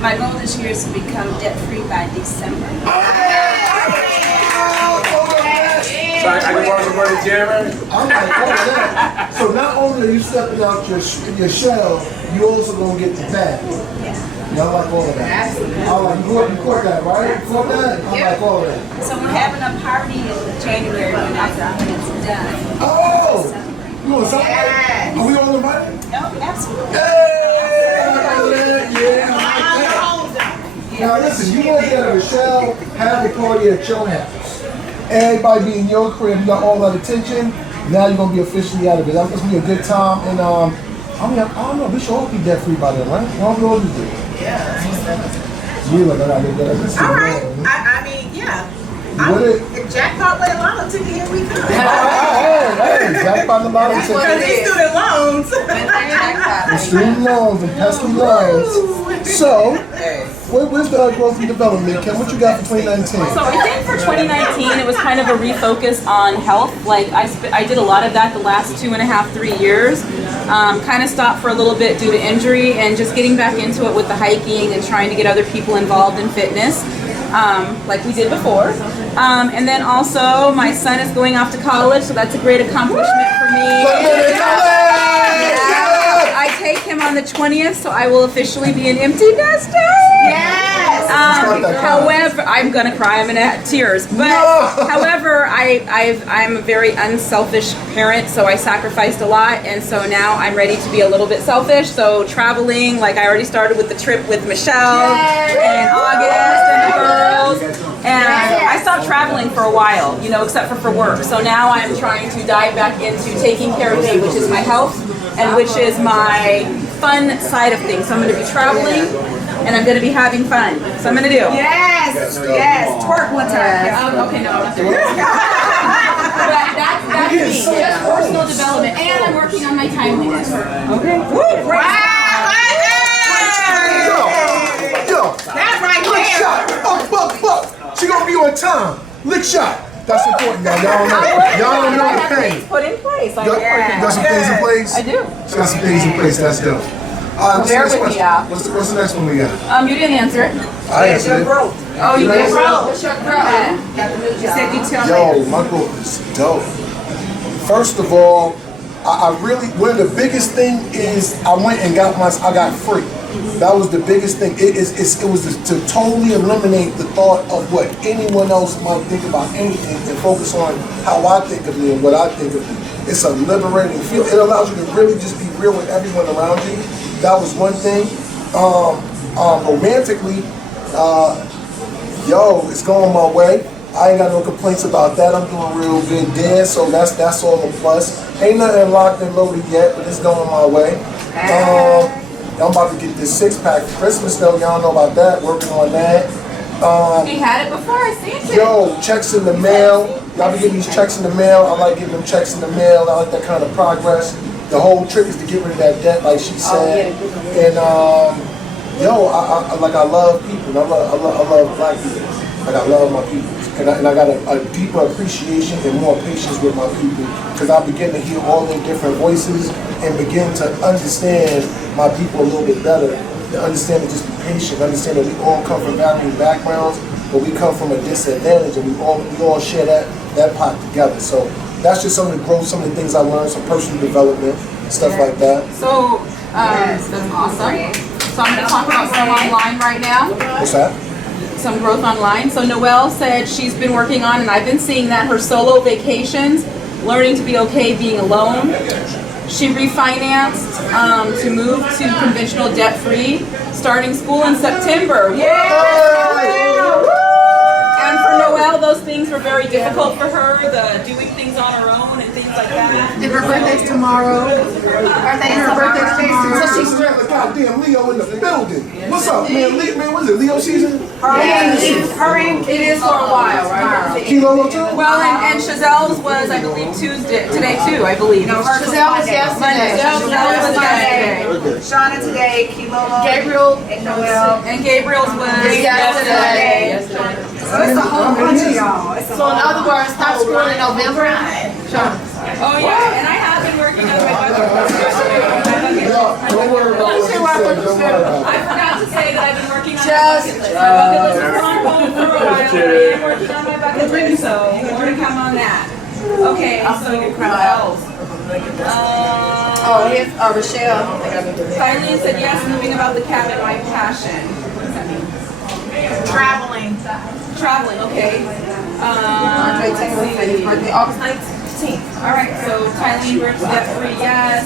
my goal this year is to become debt-free by December. So I just want to go to Jeremy. I'm like, that. So not only are you stepping out your shell, you also gonna get the bag. Yeah, I like all of that. I like you caught that, right? You caught that? I like all of that. So we're having a party in January when it's done. Oh! You want something? Yes. Are we all invited? No, absolutely. Yeah, I like that. Now listen, you want to get a Michelle, have a party at your house. Everybody be in your crib, you got all that attention. Now you're gonna be officially out of it. That's gonna be a good time, and I don't know. We should all be debt free by then, right? What do we do? Yeah. You look like that. All right. I mean, yeah. If jackpot with a lotto ticket, here we come. Hey, jackpot the lotto ticket. Because these student loans. The student loans and pesky loans. So, where's the growth and development? Ken, what you got for 2019? So I think for 2019, it was kind of a refocus on health. Like I did a lot of that the last 2.5, 3 years. Kind of stopped for a little bit due to injury and just getting back into it with the hiking and trying to get other people involved in fitness. Like we did before. And then also my son is going off to college, so that's a great accomplishment for me. I take him on the 20th, so I will officially be an empty nester. Yes. However, I'm gonna cry. I'm gonna have tears. But however, I'm a very unselfish parent, so I sacrificed a lot, and so now I'm ready to be a little bit selfish. So traveling, like I already started with the trip with Michelle in August and the girls. And I stopped traveling for a while, you know, except for work. So now I'm trying to dive back into taking care of me, which is my health and which is my fun side of things. So I'm going to be traveling and I'm going to be having fun. So I'm going to do. Yes, twerk one time. Okay, no. But that's me, just personal development. And I'm working on my timeliness. Okay. Yo, That's right lick there. shot. Buck. She gonna be on time. Lick shot. That's important, y'all. Y'all don't know the pain. Put in place. You got some things in place? I do. She got some things in place. That's dope. What's the Bear next with me, question? y'all. What's the next one we got? You didn't answer it. I answered it. Oh, you did. What's your growth? You said you tell me. Yo, my growth is dope. First of all, I really, one of the biggest thing is I went and I got free. That was the biggest thing. It was to totally eliminate the thought of what anyone else might think about anything and focus on how I think of me and what I think of me. It's a liberating feel. It allows you to really just be real with everyone around you. That was one thing. Romantically, it's going my way. I ain't got no complaints about that. I'm doing real good there, so that's all a plus. Ain't nothing locked and loaded yet, but it's going my way. I'm about to get this 6-pack for Christmas though. Y'all know about that. Working on that. He had it before. I seen it. Yo, checks in the mail. Y'all be getting these checks in the mail. I like getting them checks in the mail. I like that kind of progress. The whole trick is to get rid of that debt, like she said. And yo, I love people. I love black people. Like I love my people. And I got a deeper appreciation and more patience with my people because I begin to hear all their different voices and begin to understand my people a little bit better. To understand and just be patient, understand that we all come from varying backgrounds, but we come from a disadvantage and we all share that pot together. So that's just some of the growth, some of the things I learned, some personal development, stuff like that. So, that's awesome. So I'm going to talk about some online right now. What's that? Some growth online. So Noelle said she's been working on, and I've been seeing that, her solo vacations, learning to be okay being alone. She refinanced to move to conventional debt-free, starting school in September. And for Noelle, those things were very difficult for her, the doing things on her own and things like that. If her birthday's tomorrow, her birthday's tomorrow. So she's got the goddamn Leo in the building. What's up, man? Man, what is it, Leo season? It is for a while, right? Kilo too? Well, and Chazelle's was, I believe, today too, I believe. No, Giselle was yesterday. Giselle was yesterday. Shauna today, Kilolo, Gabriel and Noelle. And Gabriel's was yesterday. So it's a whole bunch of y'all. It's a So in other words, stop school in November. Oh yeah, and I have been working on my bucket. Don't worry about what you said. Don't worry about it. I forgot to say that I've been working on my bucket list. My bucket list has been on hold for a while. I've been working on my bucket list, so more to come on that. Okay, so who else? Oh, here's Rochelle. Eileen said yes, moving about the cabin, my passion. What does that mean? Traveling. Traveling, okay. Andre Taylor said his birthday August 19th. All right, so Tylene works debt-free, yes.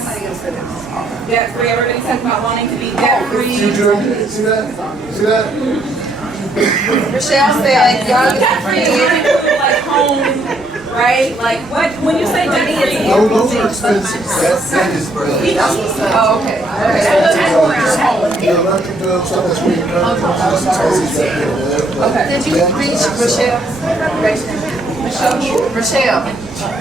Debt-free, everybody's talking about wanting to be debt-free. See what you're doing? See that? See that? Rochelle said, y'all get Debt-free, like home, right? Like what, when you say debt-free? Those are expensive. That is Oh, okay. the electric bill, stuff that's where you Okay. Did you reach Rochelle? Rochelle.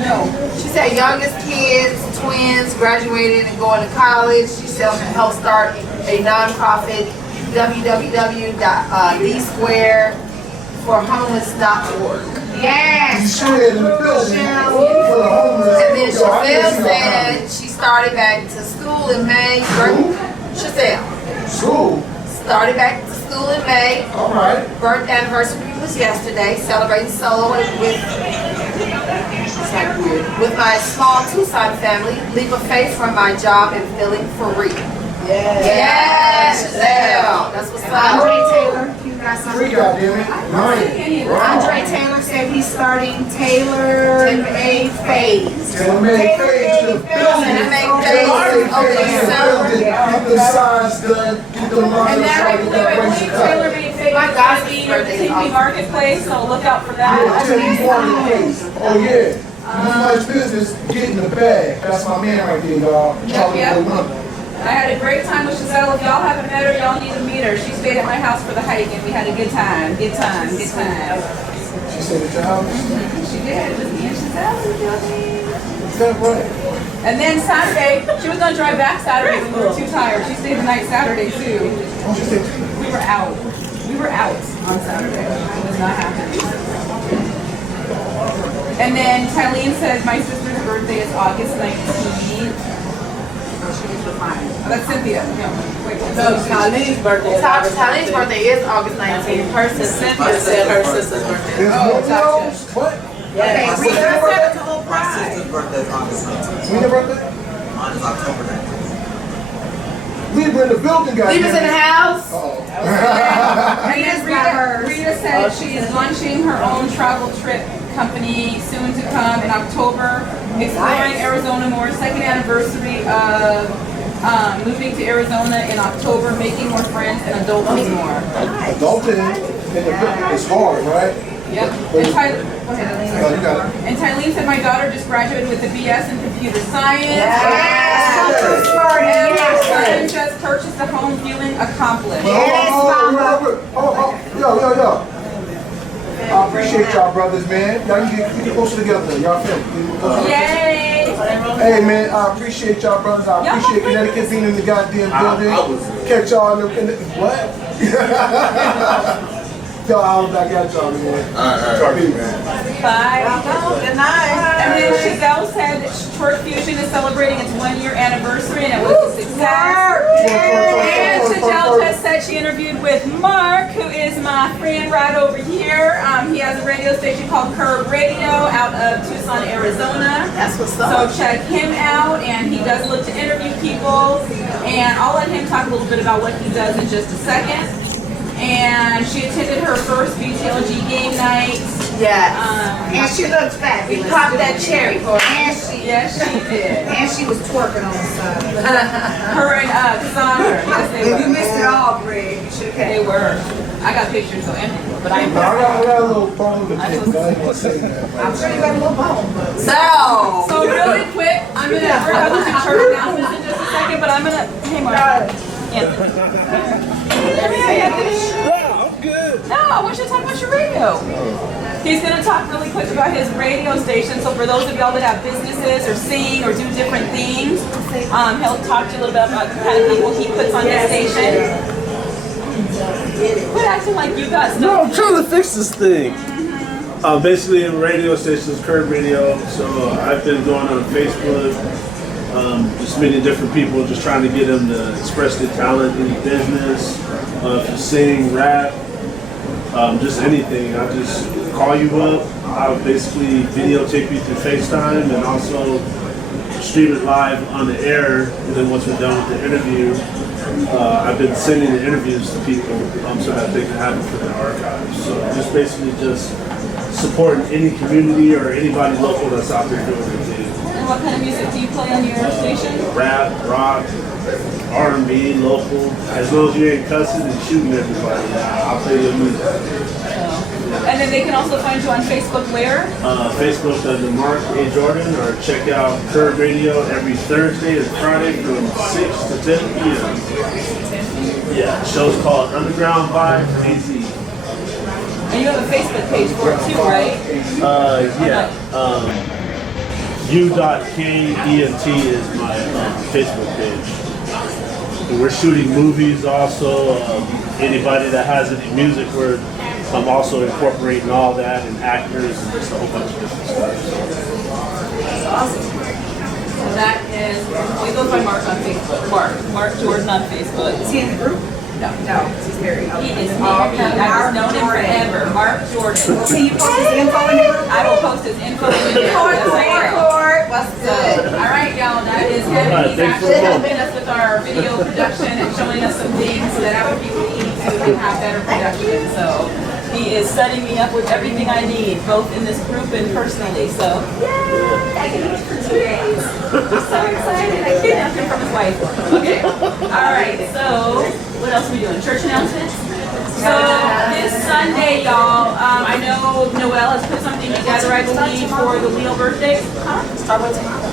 No. She said youngest kids, twins, graduated and going to college. She said help start a nonprofit, dsquareforhomeless.org. Yes. You in the building for the homeless. And then Chazelle said she started back to school in May. Chazelle. School. Started back to school in May. All right. Birth anniversary was yesterday. Celebrating solo with my small Tucson family. Leap of faith from my job and feeling free. Yes, Chazelle. That's what's up. Andre Taylor, you got something? 3, goddammit. 9. Andre Taylor said he's starting Taylor Made Phase. Tailor-made phase to the building. Tailor-made phase. Get the signs done. Get the lines And that, I right. believe Get that Tailor-made Phase My is God's going to be birthday your is Tinky Marketplace, so look out for that. Oh yeah. Much business, get in the bag. That's my man right there, y'all. Charlie Yep. Boy Wonder. I had a great time with Giselle. If y'all haven't met her, y'all need to meet her. She stayed at my house for the hike and we had a good time. Good time. Good time. She said at your house? She did. It was me and Giselle. Is that right? And then Saturday, she was gonna drive back Saturday, but we were too tired. She stayed the night Saturday too. We were out. We were out on Saturday. It was not happening. And then Tylene says my sister's birthday is August 19th. That's Cynthia. No, wait. No, Tylene's birthday. Tylene's birthday is August 19th. Her sister Cynthia said her sister's birthday. What? Okay, My Rita sister's said birthday- my sister's birthday is August 19th. When your birthday? Mine is October 19th. Libra in the building, guys. Leave us in the house. Rita said she is launching her own travel trip company soon to come in October, exploring Arizona more. Second anniversary of moving to Arizona in October, making more friends and adulting more. Adulting in the building is hard, right? Yep. And Tyler, go ahead, Oh, Eileen. you got it. And Tylene said my daughter just graduated with a BS in computer science. Yes. And my son just purchased a home feeling accomplished. Yo. I appreciate y'all brothers, man. Y'all get closer together. Y'all feel me? Yay! Hey man, I appreciate y'all brothers. I appreciate Connecticut being in the goddamn building. Catch y'all in the what? Yo, I got y'all, man. All right. Bye. Good night. And then Giselle said that Twerk Fusion is celebrating its 1-year anniversary and it was a success. And Giselle just said she interviewed with Mark, who is my friend right over here. He has a radio station called Curb Radio out of Tucson, Arizona. That's what's up. So check him out, and he does look to interview people. And I'll let him talk a little bit about what he does in just a second. And she attended her first BTLG game night. Yes. And she looks fabulous. We popped that cherry for her. And she, Yes, she did. and she was twerking on the side. Her and Cassandra. Yes, they If you were. missed it all, Greg, you should They have. were. I got pictures though, but I I got a little bone to pick, but I ain't gonna say that. I'm sure you got a little bone, but. So really quick, I'm gonna we're gonna do church announcements in just a second, but I'm gonna hey Mark. Yeah, I'm good. No, I want you to talk about your radio. He's gonna talk really quick about his radio station. So for those of y'all that have businesses or sing or do different things, he'll talk to you a little bit about the kind of people he puts on his station. Quit acting like you got stuff. No, I'm trying to fix this thing. Basically, radio stations, Curb Radio. So I've been going on Facebook, just meeting different people, just trying to get them to express their talent in the business. If you sing, rap, just anything. I just call you up. I'll basically videotape you through FaceTime and also stream it live on the air. And then once we're done with the interview, I've been sending the interviews to people so that they can have it for their archives. So just basically just supporting any community or anybody local that's out there doing their thing. And what kind of music do you play on your station? Rap, rock, R&B, local. As long as you ain't cussing and shooting everybody, I'll play your music. And then they can also find you on Facebook where? Facebook under Mark A. Jordan, or check out Curb Radio every Thursday and Friday from 6 to 10 p.m. Yeah, the show's called Underground Vibe AZ. And you have a Facebook page for it too, right? U.KENT is my Facebook page. And we're shooting movies also. Anybody that has any music, I'm also incorporating all that, and actors and just a whole bunch of different stuff. Awesome. So that is, we go find Mark on Facebook. Mark Jordan on Facebook. Is he in the group? No. No, he's married. He is married. I've known him forever. Mark Jordan. Can you post his info in the group? I will post his info in the What's good? All right, y'all, that is him. He's actually helping us with our video production and showing us some things so that after people eat, we can have better production. So he is setting me up with everything I need, both in this group and personally. So, yay! I can eat for 2 days. I'm so excited. I kidnapped him from his wife. Okay. All right. So, what else are we doing? Church announcements. So this Sunday, y'all, I know Noelle has put something together, I believe, for the Leo birthday. Start with tomorrow.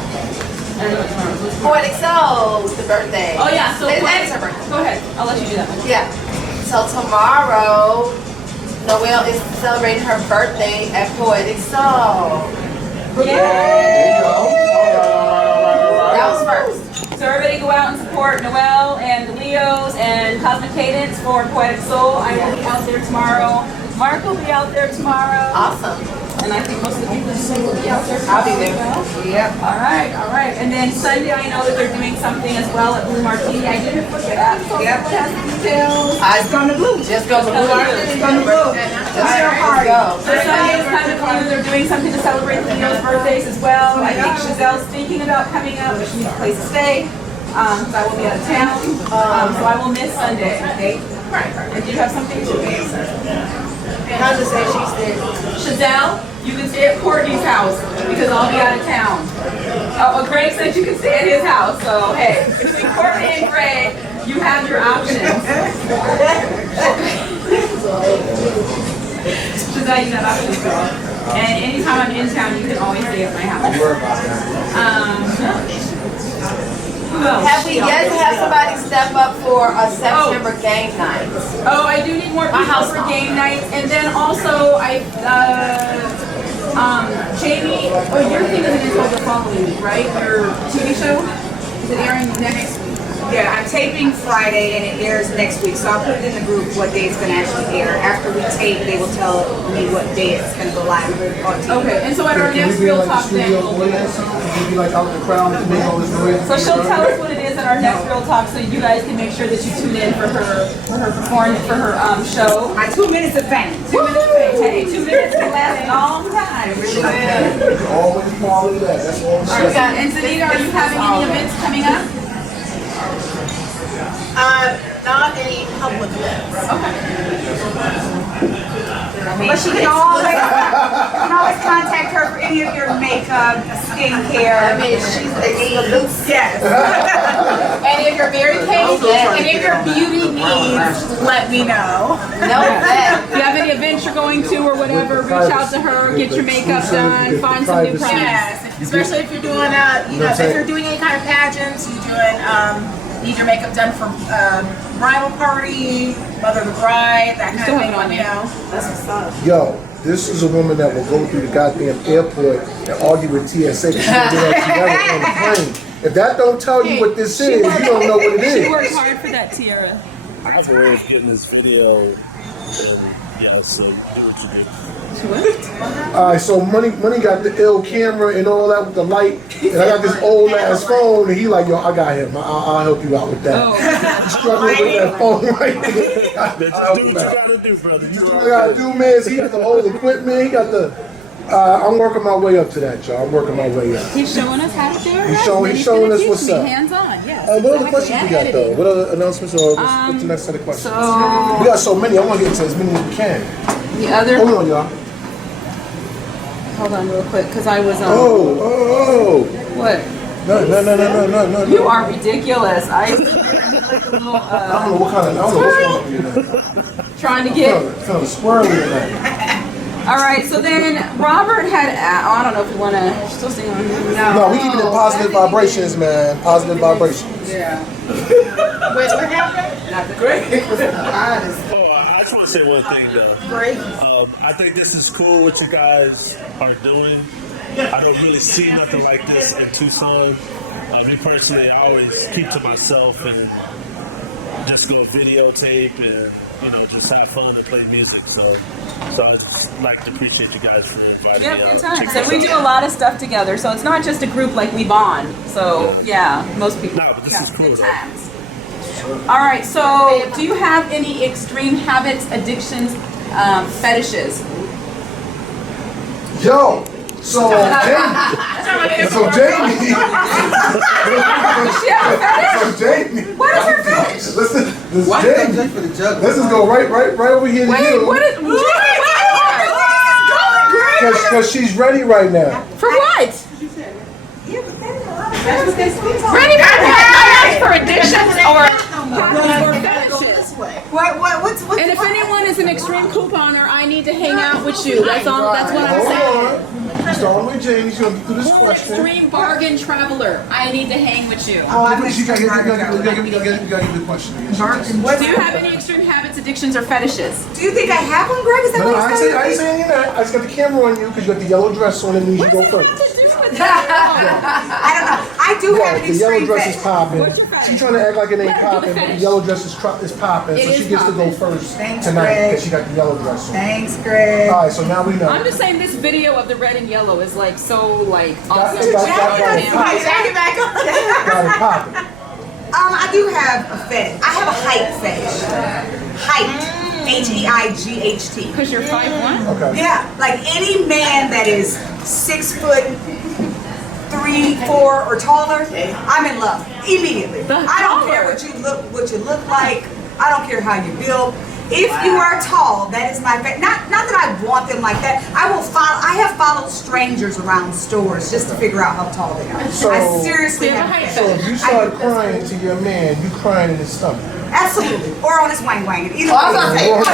Poetic Soul, the birthday. Oh yeah, so It's her birthday. go ahead. I'll let you do that one. Yeah. So tomorrow, Noelle is celebrating her birthday at Poetic Soul. That was first. So everybody go out and support Noelle and the Leos and Cosmic Cadence for Poetic Soul. I will be out there tomorrow. Mark will be out there tomorrow. Awesome. And I think most of the people will be out there tomorrow. I'll be there. Yep. All right, all right. And then Sunday, I know that they're doing something as well at Blue Martini. I didn't look it up, so Yep. it has the details. I go to Blue. Just go to Blue. Just go to Blue. Just your party. So Sunday is kind of blue. They're doing something to celebrate the Leo's birthdays as well. I think Giselle's thinking about coming up, but she needs a place to stay. Because I will be out of town. So I will miss Sunday. Okay? Right. And do you have something to do? I'll just say she's there. Chazelle, you can stay at Courtney's house because I'll be out of town. Oh, Greg said you can stay at his house. So, hey, between Courtney and Greg, you have your options. Shazai, you have options, girl. And anytime I'm in town, you can always stay at my house. Who else? Have we yet to have somebody step up for a September game night? Oh, I do need more people for game nights, and then also Jamie. Oh, your thing isn't until the following week, right? Your TV show is it airing next week? Yeah, I'm taping Friday and it airs next week, so I'll put it in the group what day it's going to actually air. After we tape, they will tell me what day it's going to go live on TV. Okay, and so at our Can next we be Real like Talk then, studio we'll do it. audience? Can we be like out in the crowd and make all this noise? So she'll tell us what it is at our next Real Talk, so you guys can make sure that you tune in for her performance for her show. My 2 minutes of fame. 2 minutes of fame. Hey, 2 minutes can last a long time. Really will. Always quality that. That's all I'm All right, saying. and Zanita, are you having any events coming up? Not any public events. But she can always contact her for any of your makeup, skincare. I mean, she's exclusive. Yes. And if you're Mary Kate, and if your beauty needs, let me know. No that. If you have any events you're going to or whatever, reach out to her, get your makeup done, find some new products. Yes, especially if you're doing if you're doing any kind of pageants, you're doing need your makeup done for bridal party, mother of the bride, that kind of thing. Let me know. That's what's up. Yo, this is a woman that will go through the goddamn airport and argue with TSA because she don't get up together on the plane. If that don't tell you what this is, you don't know what it She is. worked hard for that, Tiara. I have a way of getting this video, and yeah, so do what you do. Alright, so money got the ill camera and all that with the light, and I got this old ass phone, and he like, yo, I got him. I'll help you out with that. He's struggling with that phone right there. I'll Just help do him what you out. gotta do, brother. What I gotta do, man, is he got the old equipment. He got the. I'm working my way up to that, y'all. I'm working my way up. He's showing us how to do it. He's showing us what's up. Hands on, yes. What other questions we got though? What other announcements or what's the next set of questions? So We got so many. I want to get to as many as we can. the other, Hold on, y'all. hold on real quick, because I was Oh. what? No. You are ridiculous. I like a little I don't know what kind of. I don't know what's going on here. trying to get. Feeling squirrely tonight. All right, so then Robert had. I don't know if you want to still sing on. No, we keeping it positive vibrations, man. Positive vibrations. What happened? Great. Oh, I just want to say one thing though. Great. I think this is cool what you guys are doing. I don't really see nothing like this in Tucson. Me personally, I always keep to myself and just go videotape and just have fun and play music. So I just like to appreciate you guys for inviting Yep, me out. good to times. check And we this do out. a lot of stuff together, so it's not just a group like we bond. So yeah, most people. No, but this is cool, Good though. times. All right, so do you have any extreme habits, addictions, fetishes? Yo. So Jamie. So Jamie. So Jamie. What is her fetish? Listen, this Why did I Jamie. judge for the jug? Let's just go right over here to Wait, you. what is? Because she's ready right now. For what? Ready For addictions or fetishes? What's And if anyone is an extreme couponer, I need to hang out with you. That's all. That's what I'm saying. Hold on. Starting with Jamie, she's gonna do this question. Extreme bargain traveler. I need to hang with you. You gotta give me the question. Do you have any extreme habits, addictions, or fetishes? Do you think I have one, Greg? Is that No, what I ain't saying any of that. I just got the camera on you because you got the yellow dress on and means you go first. I don't know. I do have an The yellow extreme dress is fetish. popping. What's your fetish? She's trying to act like it ain't Let her do the popping, but the fetish. yellow dress is popping, It so she is gets to go popping. first Thanks, tonight Greg. because she got the yellow dress on. Thanks, Greg. All right, so now we know. I'm just saying this video of the red and yellow is like so like Got awesome. it popping. Jacket back on. Got it popping. I do have a fetish. I have a height fetish. Height. Height. Because you're 5'1". Okay. Yeah, like any man that is 6 foot 3, 4, or taller, I'm in love immediately. I don't care what you look like. I don't care how you build. If you are tall, that is my favorite. Not that I want them like that. I have followed strangers around stores just to figure out how tall they are. So- I seriously So you have have a height So if you start crying to your man, you crying in his stomach. Absolutely. Or on his wang wang. Either I was way. gonna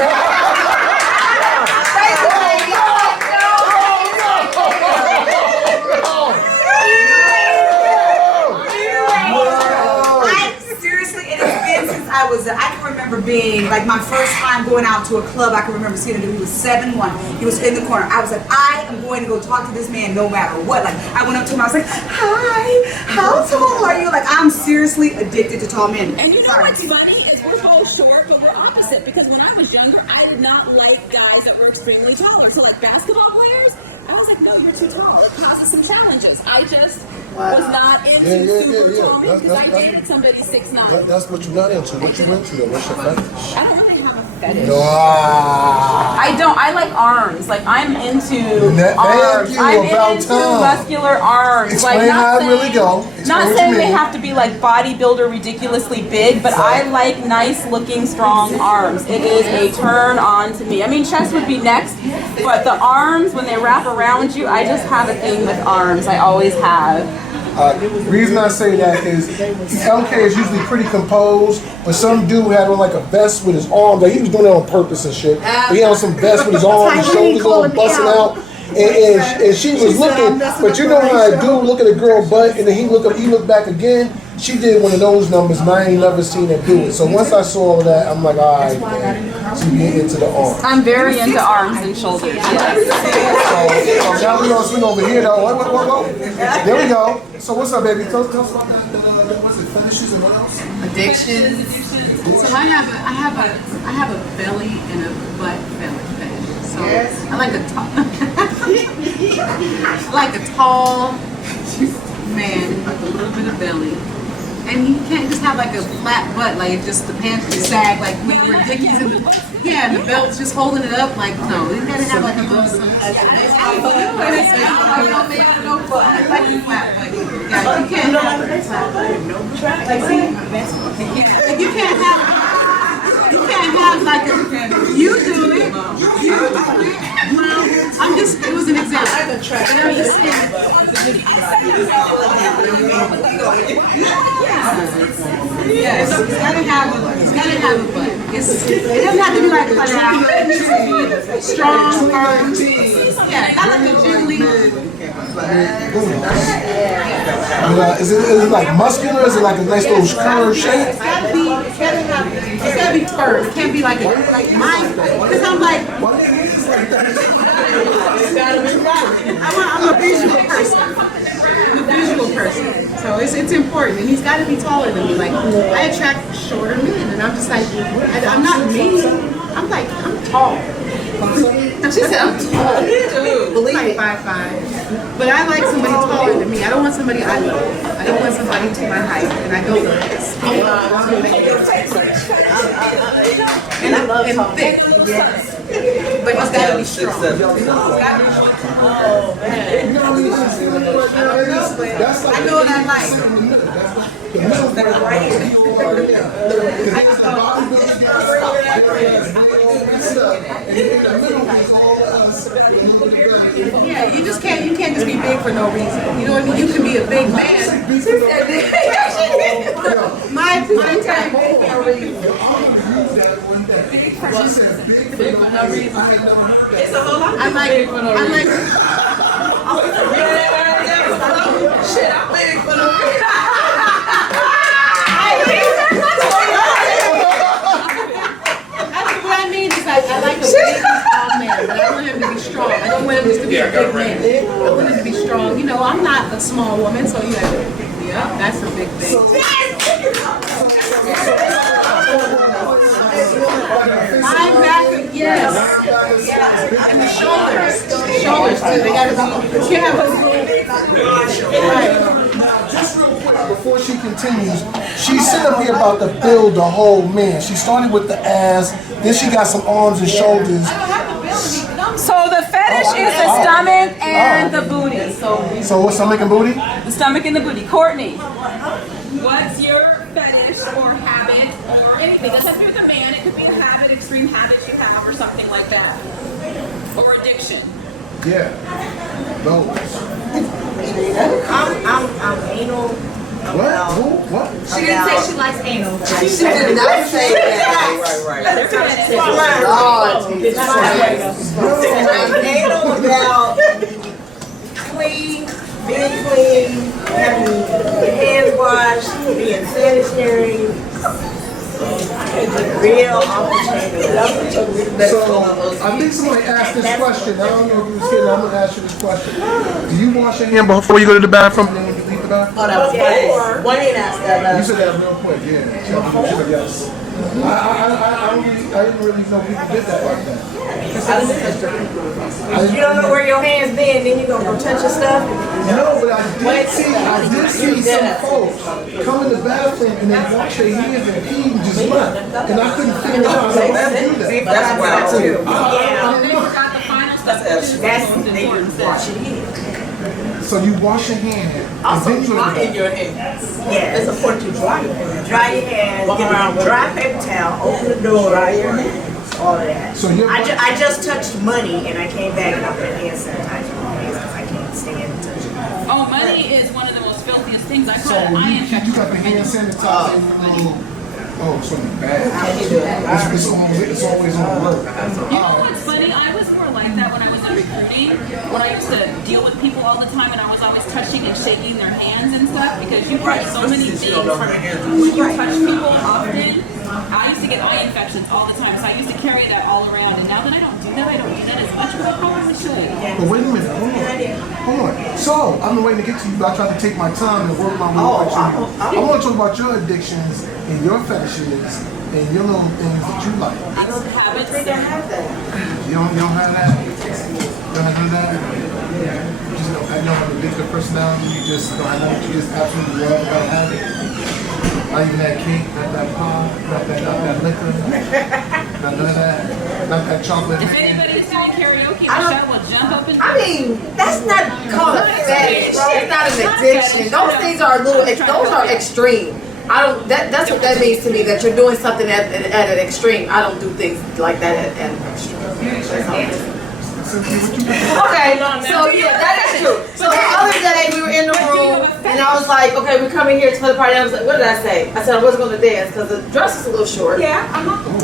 say, I can remember being, like my first time going out to a club, I can remember seeing him, he was 7'1". He was in the corner. I was like, I am going to go talk to this man no matter what. Like, I went up to him, I was like, hi, how tall are you? Like, I'm seriously addicted to tall men. And you know what's funny is we're both short, but we're opposite. Because when I was younger, I did not like guys that were extremely taller. So like basketball players, I was like, no, you're too tall. It causes some challenges. I just was not into super tall men because I dated somebody 6'9". That's what you're not into. What you into though? What's your fetish? I don't really have a fetish. No. I don't. I like arms. Like I'm into arms. I'm into muscular arms. Explain like how it really go. Not saying they have to be like bodybuilder, ridiculously big, but I like nice looking, strong arms. It is a turn on to me. I mean, chest would be next, but the arms, when they wrap around you, I just have a thing with arms. I always have. The reason I say that is LK is usually pretty composed, but some dude had on like a vest with his arms. Like he was doing it on purpose and shit. But he had on some vest with his arms, his shoulders all busting out. And she was looking, but you know how a dude look at a girl butt and then he look back again. She did one of those numbers, and I ain't never seen her do it. So once I saw all of that, I'm like, all right, man. So you get into the arms. I'm very into arms and shoulders. Yes. So now we gonna swing over here though. Whoa. There we go. So what's up, baby? Tell us about what's it? Fetishes and what else? Addictions. So I have a belly and a butt fetish. So I like a tall man with a little bit of belly. And you can't just have like a flat butt, like just the pants just sag, like when you were Dickies and the belt's just holding it up, like no, you gotta have like a little something. Like you can't have like a, you do it. Well, it was an example. But I'm just saying. Yeah, so he's gotta have a butt. It doesn't have to be like cut out. Strong, firm. Yeah, not like a jiggly. Is it like muscular? Is it like a nice little curve shape? It's gotta be firm. It can't be like mine. Because I'm like, I'm a visual person. So it's important, and he's got to be taller than me. Like I attract shorter men, and I'm just like, I'm not mean. I'm tall. She said I'm tall. Believe like 5'5". But I like somebody taller than me. I don't want somebody I love. I don't want somebody to my height, and I go and thick. Yes. But he's got to be strong. He's got to be strong. Oh man. I know what I like. Yeah, you can't just be big for no reason. You know what I mean? You can be a big man. My type big for no reason. Big for no reason. I like shit, I'm big for no reason. What I mean is like, I like a big tall man, but I want him to be strong. I don't want him just to be a big man. I want him to be strong. You know, I'm not a small woman, so you have to pick me up. That's a big thing. My back, yes. And the shoulders too. They gotta be, you have a Just real quick, before she continues, she said up here about to build the whole man. She started with the ass, then she got some arms and shoulders. So the fetish is the stomach and the booty. So what's stomach and booty? The stomach and the booty. Courtney, what's your fetish or habit or anything? It doesn't have to be with a man. It could be a habit, extreme habit you have or something like that. Or addiction. Yeah. No. I'm anal. What? Who? What? She didn't say she likes anal. She did not say that. Right. I'm anal about clean, being clean, having your hands washed, being sanitary. real off the chain. So I think somebody asked this question. I don't know if you was kidding. I'm gonna ask you this question. Do you wash your hand before you go to the bathroom and then when you leave the bathroom? Oh, that was before. One ain't asked that. You said that real quick, yeah. She said yes. I didn't really know people did that like that. You don't know where your hands been, then you gonna go touch your stuff? No, but I did see some folks come in the bathroom and they wash their hands and pee and just left. And I couldn't figure out how they do that. That's wild too. They forgot the final step. That's they wash your hands. So you wash your hand and then you Dry your hands. Yeah, it's important to dry your hands. Dry your hands, get around with a dry paper towel, open the door, dry your hands, all of that. So you're I just touched money and I came back and I put hand sanitizer on my hands because I can't stand to touch it. Oh, money is one of the most filthiest things. I So call it eye you infection. got the hand sanitizer. Oh, so bad. It's always on alert. You know what's funny? I was more like that when I was in recruiting. When I used to deal with people all the time and I was always touching and shaking their hands and stuff because you catch so many things from when you touch people often. I used to get eye infections all the time, so I used to carry that all around. And now that I don't do that, I don't do that as much, but I probably should. But wait a minute, hold on. So, I've been waiting to get to you, but I tried to take my time and work my way back to you. I want to talk about your addictions and your fetishes and your little things that you like. I don't habits. I have that. You don't have that? You don't have that? You just don't have no addictive personality, you just don't have that, you just absolutely love about having. Not even that cake, not that pie, not that liquor, not none of that, not that chocolate. If anybody's doing karaoke, Michelle will jump up and I mean, that's not called a fetish. It's not an addiction. Those things are those are extreme. I don't. That's what that means to me. That you're doing something at an extreme. I don't do things like that at an extreme. Okay, so yeah, that is true. So the other day we were in the room and I was like, okay, we're coming here for the party. I was like, what did I say? I said I wasn't going to dance because the dress is a little short. Yeah,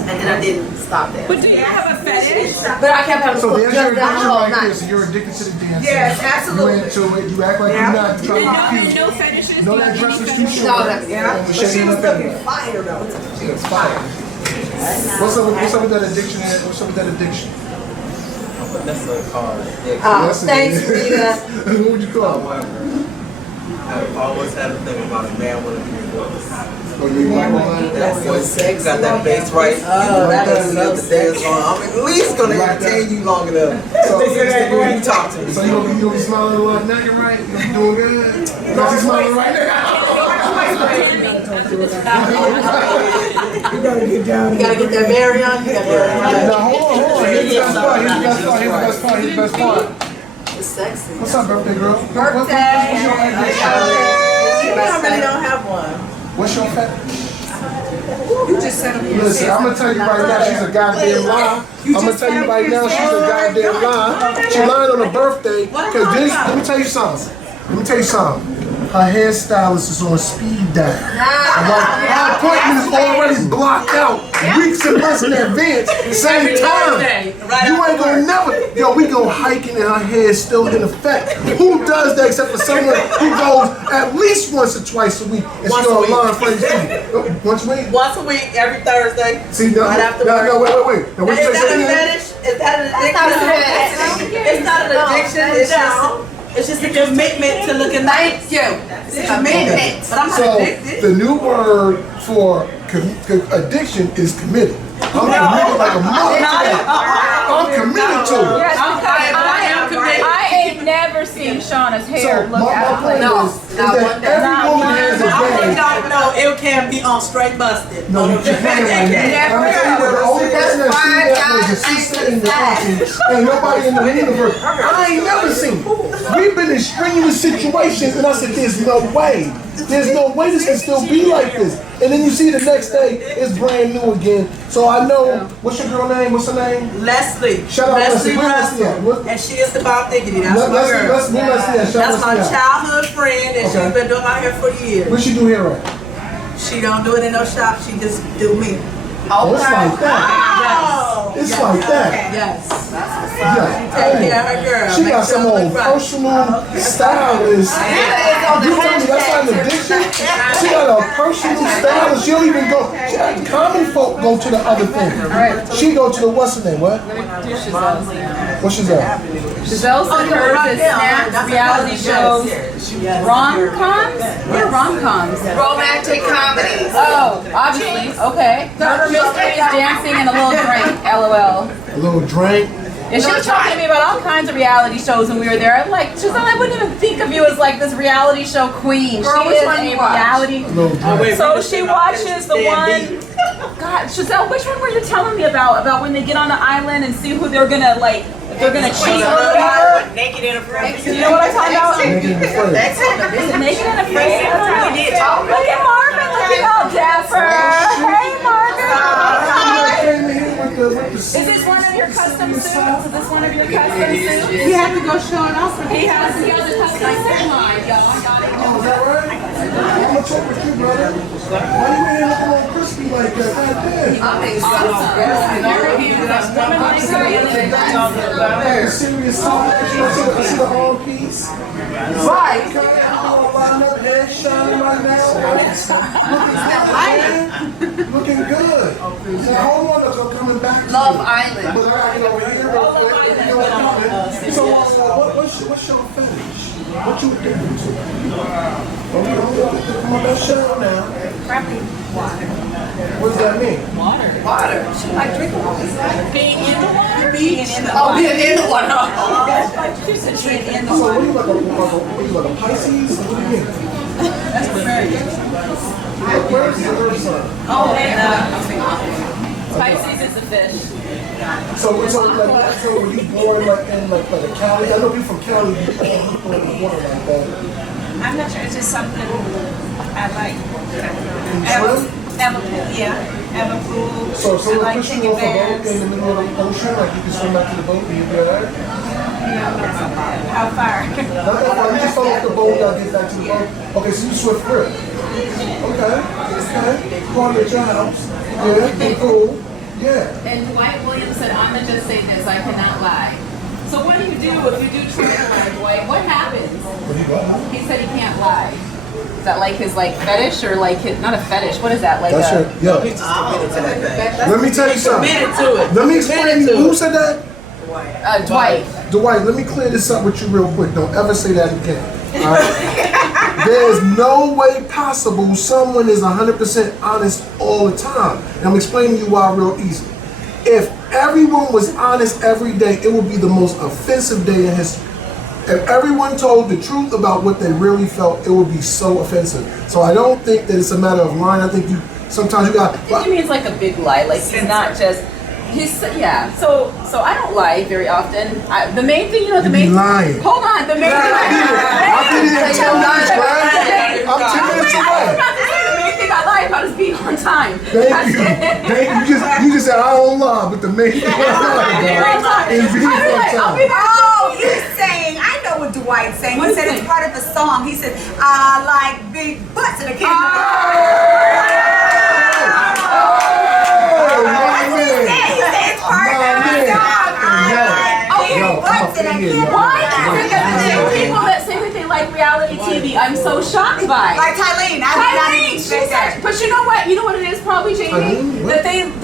And then I didn't stop there. But do you have a fetish? But I kept having So to there's just your that addiction whole right night. there. So you're addicted to the dance. Yes, absolutely. You into it. You act like you're not trying to be cute. No fetishes? No, Do you that have dress any is too fetishes? short. Yeah. But she was looking fire though. She was fire. What's up with that addiction? What's up with that addiction? That's a card. Thanks, Rita. What would you call it? I've always had a thing about a man with a big voice. Oh, you like one? That voice, you got that bass right. Oh, that is so the dance on. I'm at least gonna entertain you long enough. So when you talk to me. So you gonna be smiling a lot now? You're right. You doing good? You got you smiling right now. You gotta get that Mary on. You gotta get Now hold on. Here's the best part. Here's the best part. It's sexy. What's up, birthday girl? Birthday. I really don't have one. What's your fetish? You just said them Listen, I'm gonna tell you right now, she's a goddamn lie. I'm gonna tell you right now, she's a goddamn lie. She lying on her birthday, cause this, let me tell you something. Her hairstylist is on speed dial. Her appointment is already blocked out weeks and months in advance. Same time. You ain't gonna never. Yo, we go hiking and her hair is still in effect. Who does that except for someone who goes at least once or twice a week and she on line for you? Once a week? Once a week, every Thursday. See, no, right after work. no, wait. Now, what you Is say that a again? fetish? Is that an addiction? It's not an addiction. It's just a commitment to looking nice. Thank you. It's a commitment. But I'm not So addicted. the new word for addiction is committed. I'm committed like a mother to that. I'm committed to it. Yes, I am committed. I ain't never seen Shauna's hair So look my out of point place. is that every woman has a day. No, it can be on straight busted. No, you can't. I'm telling you, the only person that seen that was the sister in the country, and nobody in the universe. I ain't never seen it. We've been in strenuous situations, and I said, "There's no way. There's no way this can still be like this." And then you see the next day, it's brand new again. So I know. What's your girl name? What's her name? Leslie. Shout out Leslie. Where Leslie at? Russell. And she is the Bob Diggity. That's my Leslie, girl. Leslie, Shout That's out my Leslie out. childhood friend, and Okay. she's been doing my hair for years. What she do here at? She don't do it in no shop. She just do me. Oh, it's like that. Yes. It's like that. Yes. Yeah. Take care of her girl. She Make got sure some it look old right. personal stylist. You tell me that's not an addiction? She got got a personal stylist. She don't even go. Common folk go to the other thing. She go to the what's her name? What? What's Giselle? Giselle said hers is snacks, reality shows, rom-coms? What are rom-coms? Romantic comedies. Oh, obviously, okay. Murder mysteries, dancing, and a little drink, LOL. A little drink. And she was talking to me about all kinds of reality shows when we were there. I'm like, Giselle, I wouldn't even think of you as like this reality show queen. Girl, She which is one a you watch? reality. So she watches the one. God, Giselle, which one were you telling me about? About when they get on the island and see who they're gonna like, they're gonna cheat or whatever? Naked and afraid. You know what I'm talking about? Naked and Afraid. Is it Naked and Afraid? I don't know. We did talk Look at Marvin looking all dapper. Hey, Marvin. Is this one of your custom suits? Is this one of your custom suits? You have to go show it off. He has a custom suit line, y'all. I got it. Oh, is that right? I'm gonna check with you, brother. Why you ain't looking all crispy like that? God damn. Serious song. I see the whole piece. Right. Head shining right now. Looking good. Now hold on, I'm coming back to Love you. Island. But I gotta get over here real quick. You know what I'm doing? So what's your fetish? What you addicted to? Come on, let's show now. What does that mean? Water. She like drinking water. Being in the water? Being in the Oh, being in the water. So what are you like a Pisces? What do you mean? That's Aquarius. Where's the earth sign? Oh, and Pisces is the fish. So were you born like in like a Cali? I know you from Cali. You born in the water like that. I'm not sure, it's just something I like. Swim? Have a pool, yeah. Have a pool. So if I someone like push you taking off a boat baths. in the middle of the ocean, like you can swim back to the boat, do you do that? How far? Not that far. You just fall off the boat, gotta get back to the boat. Okay, so you swim through. Okay. Party at your house. Yeah, cool. Yeah. And Dwight Williams said, I'm gonna just say this, I cannot lie. So what do you do if you do try to lie, Dwight? What happens? He said he can't lie. Is that like his fetish or like his, not a fetish, what is that? Like That's a, your, yo. Let me tell you something. Let me explain. Who said that? Dwight. Dwight, let me clear this up with you real quick. Don't ever say that again. All right? There is no way possible someone is 100% honest all the time. And I'm explaining to you why real easy. If everyone was honest every day, it would be the most offensive day in history. If everyone told the truth about what they really felt, it would be so offensive. So I don't think that it's a matter of lying. I think sometimes you got. What do you mean it's like a big lie? Like he's not just. Yeah. So I don't lie very often. The main thing, the main. Lying. Hold on. The main thing. I'll be there in 10 minutes, right? I'm 10 minutes away. The main thing I lie about is being on time. Thank you. You just said I don't lie, but the main thing I lie about is being on time. Oh, he's saying, I know what Dwight's saying. He said it's part of the song. He said, I like big butts and I can't. Why is it that the same people that say that they like reality TV, I'm so shocked by? Like Tylene. But you know what? You know what it is probably, Jamie?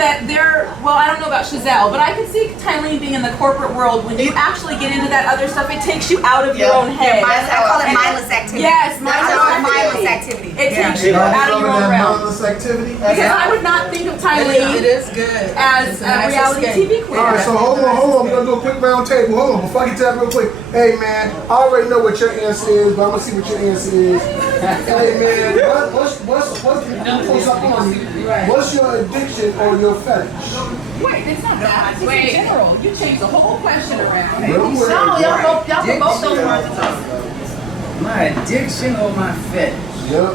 That they're, well, I don't know about Giselle, but I can see Tylene being in the corporate world. When you actually get into that other stuff, it takes you out of your own head. I call it mindless activity. Yes, mindless activity. It takes you out of your own realm. Mindless activity? Because I would not think of Tylene as a reality TV queen. All right, so hold on. We're gonna do a quick round table. Hold on, before I get to that real quick. Hey man, I already know what your answer is, but I'm gonna see what your answer is. Hey man, what's your addiction or your fetish? Wait, it's not that. It's in general. You changed the whole question around. Y'all can both those words. My addiction or my fetish? Yep.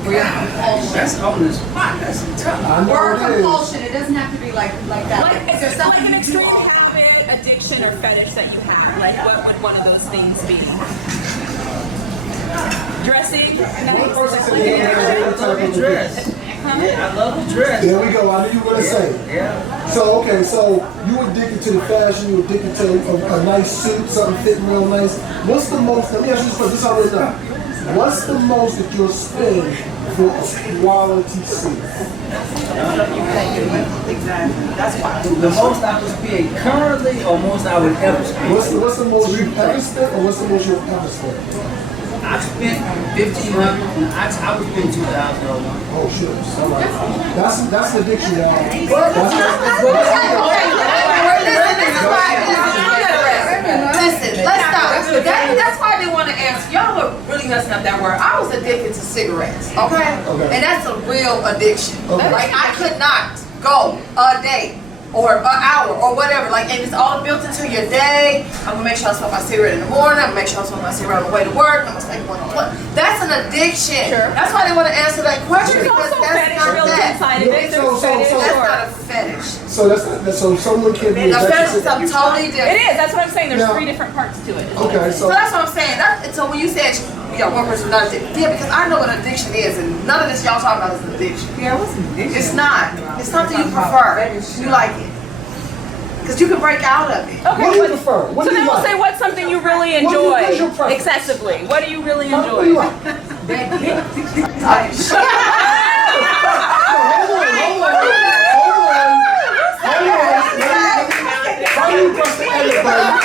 That's on the spot. That's tough. Or compulsion. It doesn't have to be like that. Like, is there something an extreme habit, addiction, or fetish that you have? Like, what would one of those things be? Dressing? Dress. Yeah, I love the dress. There we go. I knew you were gonna say. Yeah. So okay, so you addicted to the fashion. You addicted to a nice suit, something fitting real nice. What's the most? Let me ask you this question. This already done. What's the most that you'll spend for a quality seat? The most I would spend currently or most I would ever spend? What's the most you've ever spent or what's the most you'll ever spend? I spent $1,500 and I would spend $2,000. Oh shit. That's the dictionary. Listen, let's stop. That's why I didn't want to answer. Y'all are really messing up that word. I was addicted to cigarettes, okay? And that's a real addiction. Like, I could not go a day or an hour or whatever. Like, and it's all built into your day. I'm gonna make sure I smoke my cigarette in the morning. I'm gonna make sure I smoke my cigarette on the way to work. I'm gonna smoke one on one. That's an addiction. That's why they want to answer that question, because that's not that. That's not a fetish. So so someone can be A fetish is something totally different. It is. That's what I'm saying. There's 3 different parts to it. Okay, So that's what I'm saying. So when you said, one person not addicted, yeah, because I know what addiction is, and none of this y'all talking about is an addiction. Yeah, what's an addiction? It's not. It's something you prefer. You like it. Because you can break out of it. Okay, what do you prefer? What so do you then we'll like? say what's something you really What's enjoy your preference? excessively. What do you really enjoy? What do you like? Hold on. Press the edit button.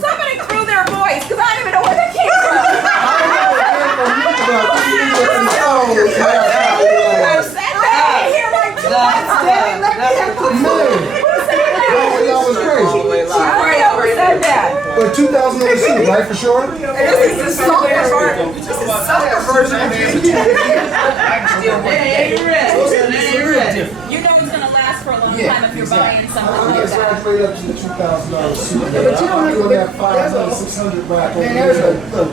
Somebody threw their voice, because I don't even know where that came from. But 2,000 on the suit, right, for sure? This is the soccer version. This is soccer version. You know it's going to last for a long time if you're buying something like It's that. right up to the $2,000 suit. But you don't have to doing that 500, 600 rack over there. But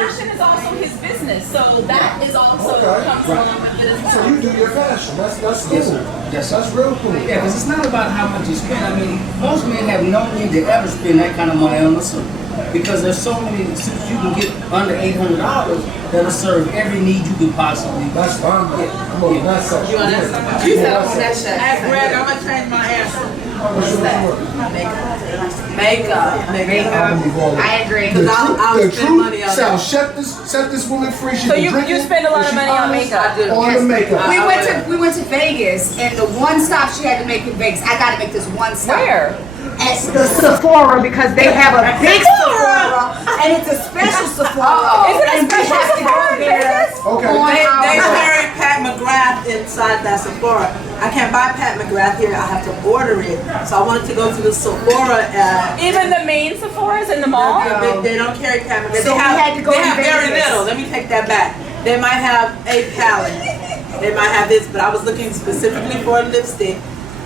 fashion is also his business, so that is also comes along with it as well. So you do your fashion. That's cool. That's real cool. Yeah, because it's not about how much you spend. I mean, most men have no need to ever spend that kind of money on a suit. Because there's so many suits you can get under $800 that'll serve every need you could possibly. That's fine. I'm on that section. You said I'm on that shit. Hey, Greg, I'm gonna change my answer. What's your Makeup. I agree. The I'll spend money truth on shall that. set this woman free. She So can you drink it, spend a lot and of she money on honest makeup. On the makeup. We went to Vegas, and the one stop she had to make in Vegas, I got to make this one stop. Where? At the Sephora, because they have a big Sephora, and it's a special Sephora. Is it a And we special have to go Sephora in there Vegas? Okay. on They our- carry Pat McGrath inside that Sephora. I can't buy Pat McGrath here. I have to order it. So I wanted to go to the Sephora. Even the main Sephora's in the mall? They don't carry Pat McGrath. So we had to go they to have very Vegas. little. Let me take that back. They might have a palette. They might have this, but I was looking specifically for a lipstick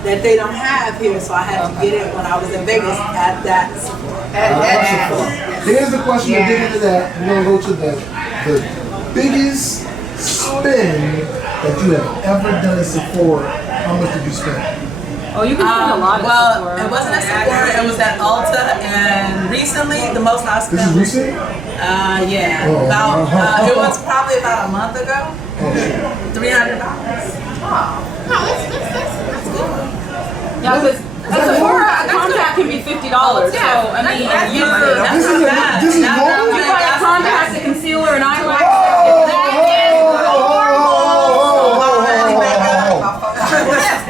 that they don't have here, so I had to get it when I was in Vegas at that Sephora. Here's the question to dig into that. We're gonna go to the biggest spend that you have ever done at Sephora. How much did you spend? Oh, you can spend a lot at Well, Sephora. it wasn't at Sephora, it was at Ulta, and recently the most I spent This is recent? yeah, Oh. it was probably about a month ago, $300. Yeah, because at Sephora, a compact can be $50. So, I mean, you This is normal? buy a compact, a concealer, an eyeliner.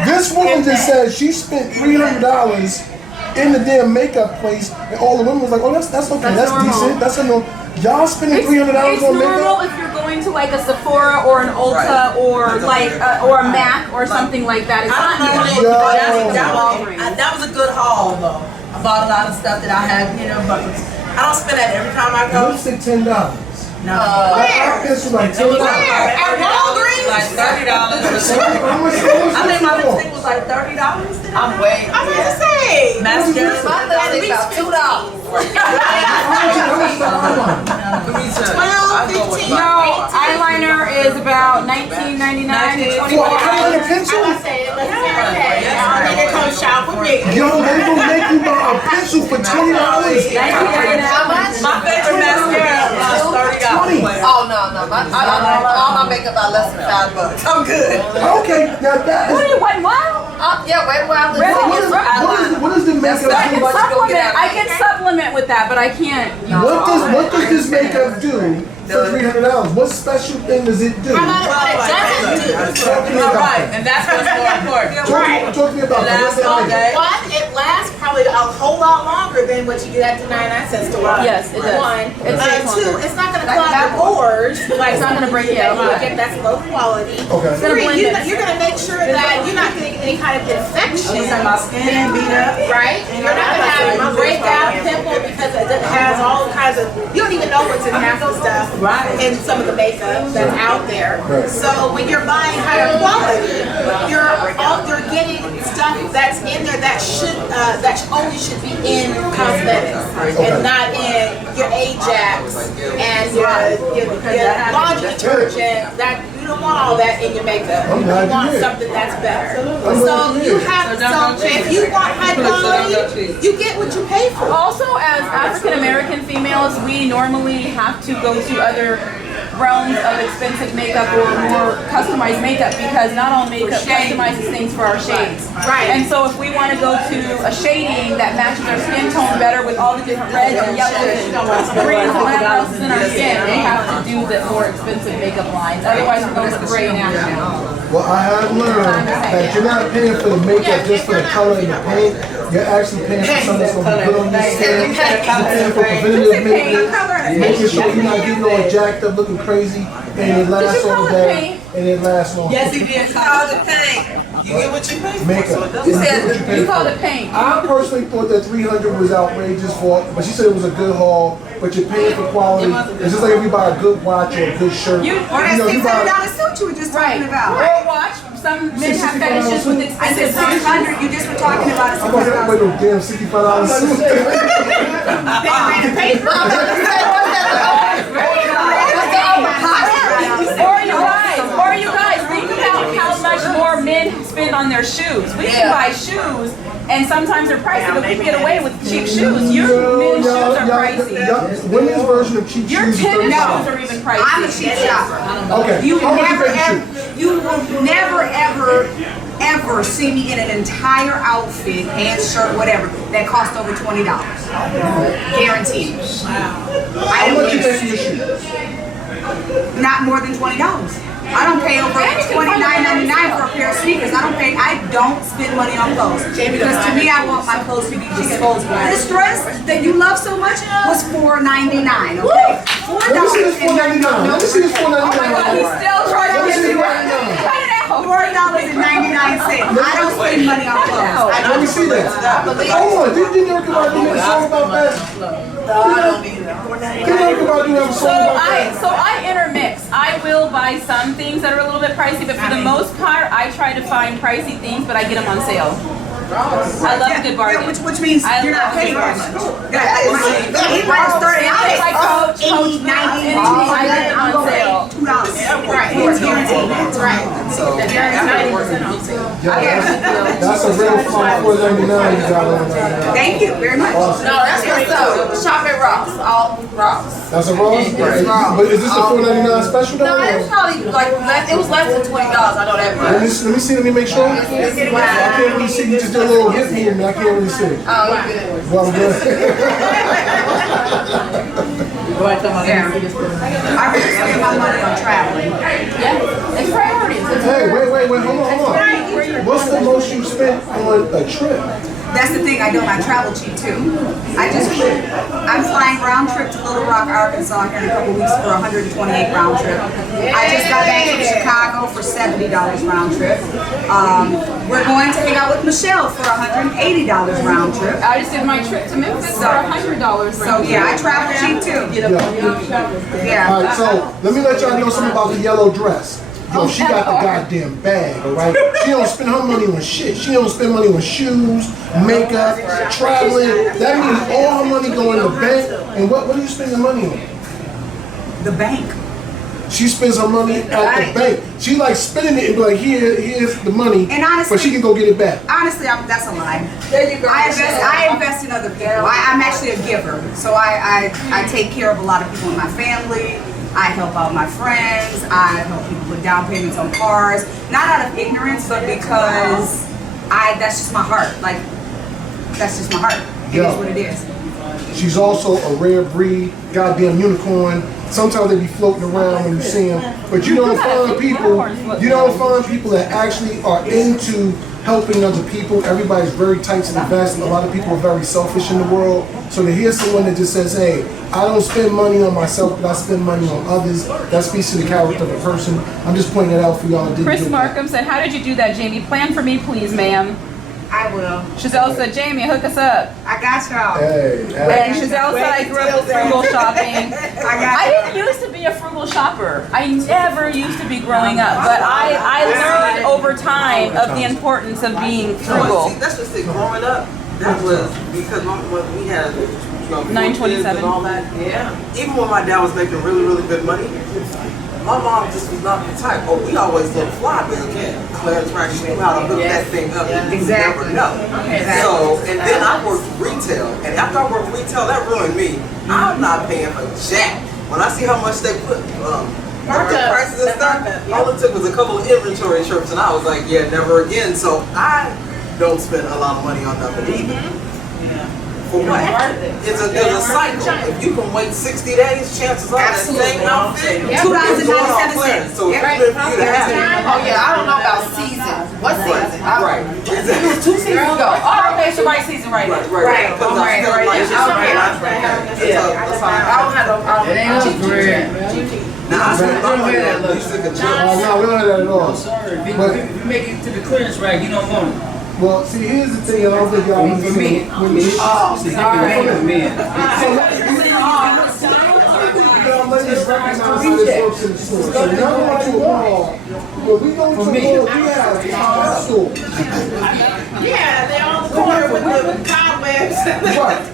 This woman just said she spent $300 in the damn makeup place, and all the women was like, "Oh, that's okay, that's decent, that's a no." Y'all spending $300 It's on normal makeup? if you're going to like a Sephora or an Ulta or like or a MAC or something like that. It's not normally That was a good haul though. I bought a lot of stuff that I had, but I don't spend that every time I go. Lipstick $10. No. This was like $10. At Walgreens? Like $30. How much I think my lipstick was like $30. I'm way. I was gonna say. Mascara. My lipstick about $2. No, eyeliner is about $19.99 to $20. Eyeliner pencil? Shop with me. Yo, they gonna make you buy a pencil for $20. How much? My favorite mascara was $30. Oh no, all my makeup are less than $5. I'm good. Okay, now that is. What? Yeah, wait a while. What is the makeup I can do? supplement. I can supplement with that, but I can't. What does this makeup do for $300? What special thing does it do? All right, and that's what's more important. Talk to me about that. What's that like? One, it lasts probably a whole lot longer than what you get at the 99-cent store. Yes, it does. One. It takes Two, longer. it's not going to clog your pores. Like It's not gonna break it that out. you get that's low quality. Okay. Three, you're going to make sure that you're not getting any kind of infection. My skin beat up. Right? You're not going to have a breakout pimple because it has all kinds of, you don't even know what's in half the stuff. Right. In some of the makeup that's out there. So when you're buying higher quality, you're getting stuff that's in there that only should be in cosmetics and not in your Ajax and your laundry detergent. That you don't want all that in your makeup. You want something that's better. So you have if you want high quality, you get what you pay for. Also, as African American females, we normally have to go to other realms of expensive makeup or more customized makeup because not all makeup customizes things for our shades. Right. And so if we want to go to a shading that matches our skin tone better with all the different reds and yellows and greens and whatever else is in our skin, we have to do the more expensive makeup lines. Otherwise, we're going to look gray and ashy. Well, I have learned that you're not paying for the makeup just for the color and the paint. You're actually paying for something that's going to be good on your skin. You're paying for preventative maintenance, making sure you're not getting all jacked up, looking crazy, and it lasts all day, and it lasts long. Yes, he did. Call the paint. You get what you pay for. Makeup. You called it paint. I personally thought that $300 was outrageous for, but she said it was a good haul. But you're paying for quality. It's just like if you buy a good watch or a good shirt. Or that $600 suit you were just talking about. Or a watch. Some men have fetishes with I said $600. You just were talking about I'm about to have no damn $65 Or you guys, think about how much more men spend on their shoes. We can buy shoes, and sometimes they're pricey, but we can get away with cheap shoes. Your men's shoes are pricey. Women's version of cheap Your shoes is tennis $30. shoes are even pricey. I'm a cheap shopper. Okay. You How much never you pay for ever, shoes? you will never ever see me in an entire outfit, pants, shirt, whatever, that cost over $20. Guaranteed. How much you pay for your shoes? Not more than $20. I don't pay over $29.99 for a pair of sneakers. I don't spend money on clothes. Because to me, I want my clothes to be disposable. This dress that you love so much was $4.99, okay? Let me see this $4.99. Let me see this $4.99. Oh my God, he's still trying to get you right. Cut it out. $4.99. I don't spend money on clothes. Let me see that. Hold on. Didn't Erica Badu make a song about that? Didn't Erica Badu have a song about that? So I intermix. I will buy some things that are a little bit pricey, but for the most part, I try to find pricey things, but I get them on sale. I love a good bargain. Which means you're not paying much. He might have started out at $80, $90, I get them on sale. $2. Right. Guaranteed. Right. So that's 90% on sale. That's a real $4.99 you got on there. Thank you very much. No, that's what's up. Shop at Ross. All Ross. That's a Ross? Ross. But is this a $4.99 special though? No, it was probably like it was less than $20. I know that Let much. me see, let me make sure. I can't really see, you just did a little hip movement, I can't really see. Oh, good. Well, I'm good. I really spend my money on traveling. Yeah, it's priorities. Hey, wait, hold on. What's the most you spent on a trip? That's the thing, I don't. I travel cheap too. I'm flying round trip to Little Rock, Arkansas here in a couple weeks for $128 round trip. I just got back from Chicago for $70 round trip. We're going to hang out with Michelle for $180 round trip. I just did my trip to Memphis for $100. So yeah, I travel cheap too. Yeah. All right, so let me let y'all know something about the yellow dress. Yo, she got the goddamn bag, all right? She don't spend her money on shit. She don't spend money on shoes, makeup, traveling. That means all her money go in the bank. And what do you spend your money on? The bank. She spends her money at the bank. She like spending it and be like, here's the money, and honestly, but she can go get it back. Honestly, that's a lie. There you go. I invest in other people. I'm actually a giver, so I take care of a lot of people in my family. I help out my friends. I help people with down payments on cars. Not out of ignorance, but because that's just my heart. Like, that's just my heart. It is what it is. She's also a rare breed, goddamn unicorn. Sometimes they be floating around when you see them, but you don't find people. You don't find people that actually are into helping other people. Everybody's very tight to the vest, and a lot of people are very selfish in the world. So to hear someone that just says, "Hey, I don't spend money on myself, but I spend money on others," that speaks to the character of a person. I'm just pointing that out for y'all. Chris Markham said, "How did you do that, Jamie? Plan for me, please, ma'am." I will. Giselle said, "Jamie, hook us up." I got y'all. Hey, And Giselle said, "I grew up with frugal shopping." I didn't used to be a frugal shopper. I never used to be growing up, but I learned over time of the importance of being frugal. See, that's just it. Growing up, that was because when we had 927 and all that. Yeah. Even when my dad was making really, really good money, my mom just was not the type. Oh, we always look fly, but again, Clarence Rack, she knew how to hook that thing up. You never know. So, and then I worked retail, and after I worked retail, that ruined me. I'm not paying for jack. When I see how much they put prices and stuff, all it took was a couple of inventory trips, and I was like, yeah, never again. So I don't spend a lot of money on nothing either. For what? It's a cycle. If you can wait 60 days, chances are that same outfit, $2.97. So it's good for you to have it. Oh yeah, I don't know about season. What season? Right. It was 2 seasons ago. Oh, okay, so right season right now. Right. I don't have no. It ain't us, Greg. Nah, No, we don't have that at all. I'm sorry. If you make it to the clearance rack, you don't want it. Well, see, here's the thing. I don't think y'all For me. Oh, It's different for me. ladies recognize how this works in the store. So when y'all go to a mall, when we go to a mall, we have 5 stores. Yeah, they're on the corner with the cobwebs.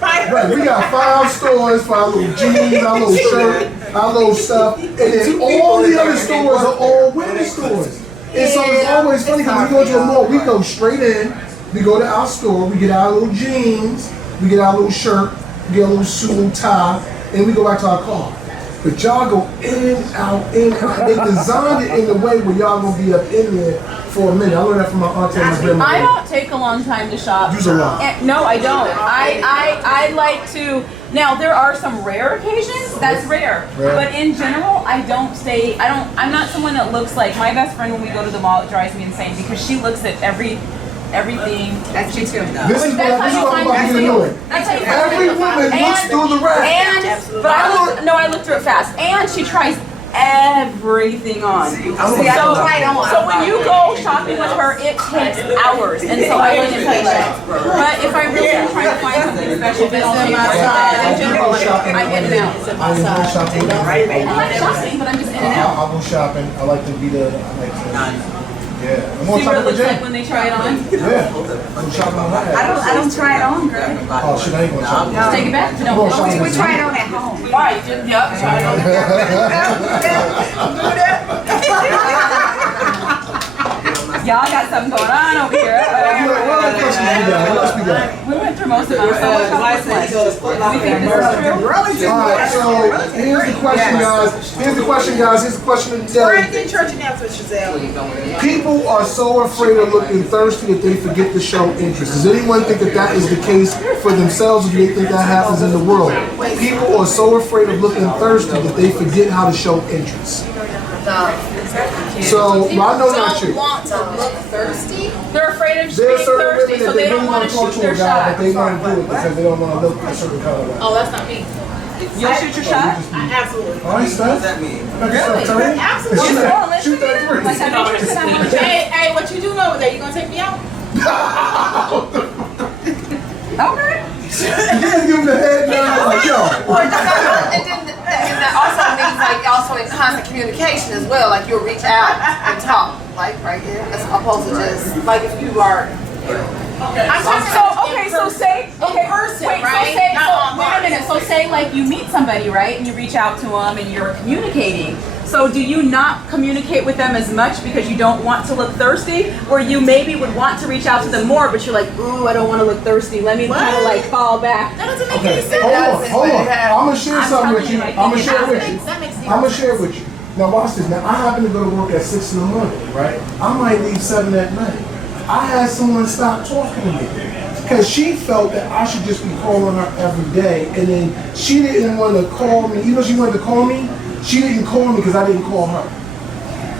Right. We got 5 stores for our little jeans, our little shirt, our little stuff, and then all the other stores are all women's stores. And so it's always funny because we go to a mall, we go straight in, we go to our store, we get our little jeans, we get our little shirt, we get a little suit and tie, and we go back to our car. But y'all go in, out, in, out. They designed it in a way where y'all gonna be up in there for a minute. I learned that from my auntie and my grandmother. I don't take a long time to shop. Use a lot. No, I don't. I like to. Now there are some rare occasions. That's rare. But in general, I don't stay. I'm not someone that looks like my best friend when we go to the mall. It drives me insane because she looks at everything. That's you too. This is what I'm about to get annoying. Every woman looks through the rack. But I look through it fast. And she tries everything on. So when you go shopping with her, it takes hours, and so I learn impatient. But if I really am trying to find something special, then I'll take my time. In general, I'm in and out. I enjoy shopping. I like shopping, but I'm just in and out. I'll go shopping. I like to be the. Yeah. I'm See what it looks like when they try it on? Yeah. I'm shopping on that. I don't try it on, Greg. Oh shit, I ain't gonna shop. Just take it back. No, we try it on at home. Right, just try it on. Y'all got something going on over here. What other questions we got? We went through most of them. So what's up with one? Do we think this is true? Alright, so here's the question, guys. Here's the question of the day. Church announcement, Giselle. People are so afraid of looking thirsty that they forget to show interest. Does anyone think that that is the case for themselves, or do they think that happens in the world? People are so afraid of looking thirsty that they forget how to show interest. So, well, I know not you. Don't want to look thirsty. They're afraid of There are being certain thirsty, women so that they they don't really want want to to talk shoot to a their guy, shot. but they want to do it because they don't want to look a certain kind of way. Oh, that's not me. You'll shoot your shot? Absolutely. Alright, Steph. What does that mean? Really? Absolutely. Shoot that three. Like I'm interested, I want to Hey, what you doing over there? You gonna take me out? Okay. You just give him the head nod like, yo. And that also means like also in constant communication as well. Like you'll reach out and talk, like right here, as opposed to just like if you are. So say okay, person, wait, right? So say, Not wait a minute. So say like you meet somebody, right, and you reach out to them and you're communicating. So do you not communicate with them as much because you don't want to look thirsty, or you maybe would want to reach out to them more, but you're like, ooh, I don't want to look thirsty. Let me kind of like fall back. That doesn't make Okay, any sense. hold on. I'm gonna share something with you. telling you, I'm gonna share it with you. That makes sense. I'm gonna share it with you. Now watch this. Now I happen to go to work at 6 in the morning, right? I might leave 7 at night. I had someone stop talking to me because she felt that I should just be calling her every day, and then she didn't want to call me. Even though she wanted to call me, she didn't call me because I didn't call her.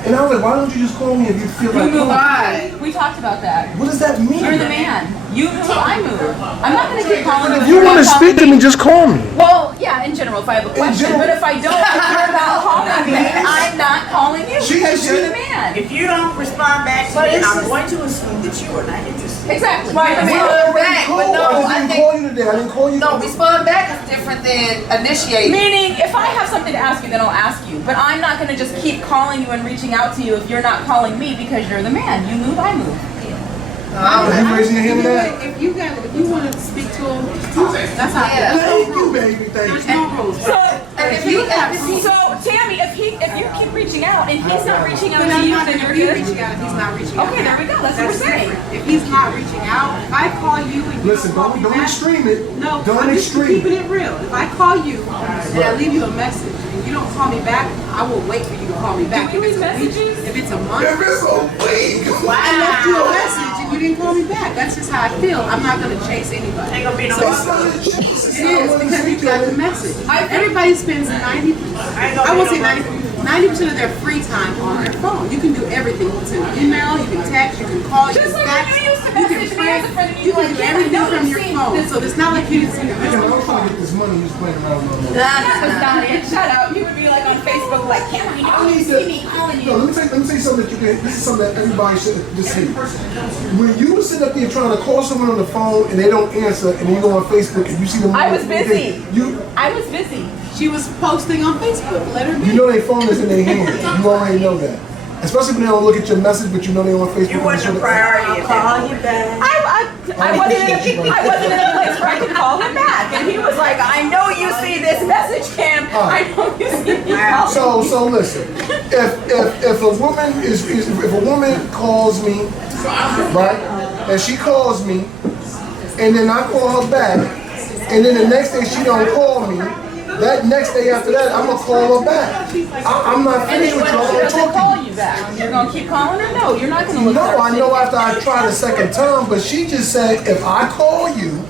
And I was like, why don't you just call me if you feel like calling? We talked about that. What does that mean? You're the man. You move, I move. I'm not going to keep calling you. If you want to speak to me, just call me. Well, yeah, in general, if I have a question. But if I don't, if you're not calling me, I'm not calling you because you're the man. If you don't respond back to me, I'm going to assume that you are not interested. Exactly. Right, respond back, but no, I didn't call you today. I didn't call you. No, respond back is different than initiate. Meaning, if I have something to ask you, then I'll ask you. But I'm not going to just keep calling you and reaching out to you if you're not calling me because you're the man. You move, I move. Are you raising your hand to that? If you want to speak to him, that's how it is. Thank you, baby. Thank There's you. no rules. So, So, Tammy, if you keep reaching out and he's not reaching out but to I'm you, not then if you're he's good. reaching out, if he's not reaching out. Okay, there we go. That's what we're saying. different. If he's not reaching out, if I call you and you Listen, don't call me don't back, extreme it. no, Don't I'm just extreme keeping it. it real. If I call you and I leave you a message and you don't call me back, I will wait for you to call me back. Do we If it's a week, messages? if it's a month, If it's a week. I left you a message and you didn't call me back. That's just how I feel. I'm not gonna chase anybody. Ain't gonna be no It's not a chase. It is because you got the message. Everybody spends 90. Ain't gonna I be won't no say 90% of their free time on their phone. You can do everything. You can send email, you can text, you can call, you Just can like fax, when you used to you can message me as a friend print, and you you're can like, do yeah, everything I know from you've your seen phone. this. So it's not like you didn't see the I'm physical trying to phone. get this money he's playing around with. That was not it. Shut up. You would be like on Facebook, like, Kim, I know you see me calling No, you. let me say something that you can. This is something that everybody should just hear. When you sit up there trying to call someone on the phone and they don't answer, and then you go on Facebook and you see them. I was busy. You I was busy. She was posting on Facebook. Let her you be. know their phone is in their hand. You already know that. Especially when they don't look at your message, but you know they're on Facebook. You wasn't a priority. Call you back. I wasn't in a place where I could call him back. And he was like, I know you see this message, Kim. I know you see me calling. So listen. If a woman if a woman calls me, right, and she calls me, and then I call her back, and then the next day she don't call me. That next day after that, I'm gonna call her back. I'm not And finished then with when you. she I'm doesn't gonna talk call to you. you back, you're gonna keep calling her? No, you're not gonna look No, at her. I know after I tried a second time, but she just said if I call you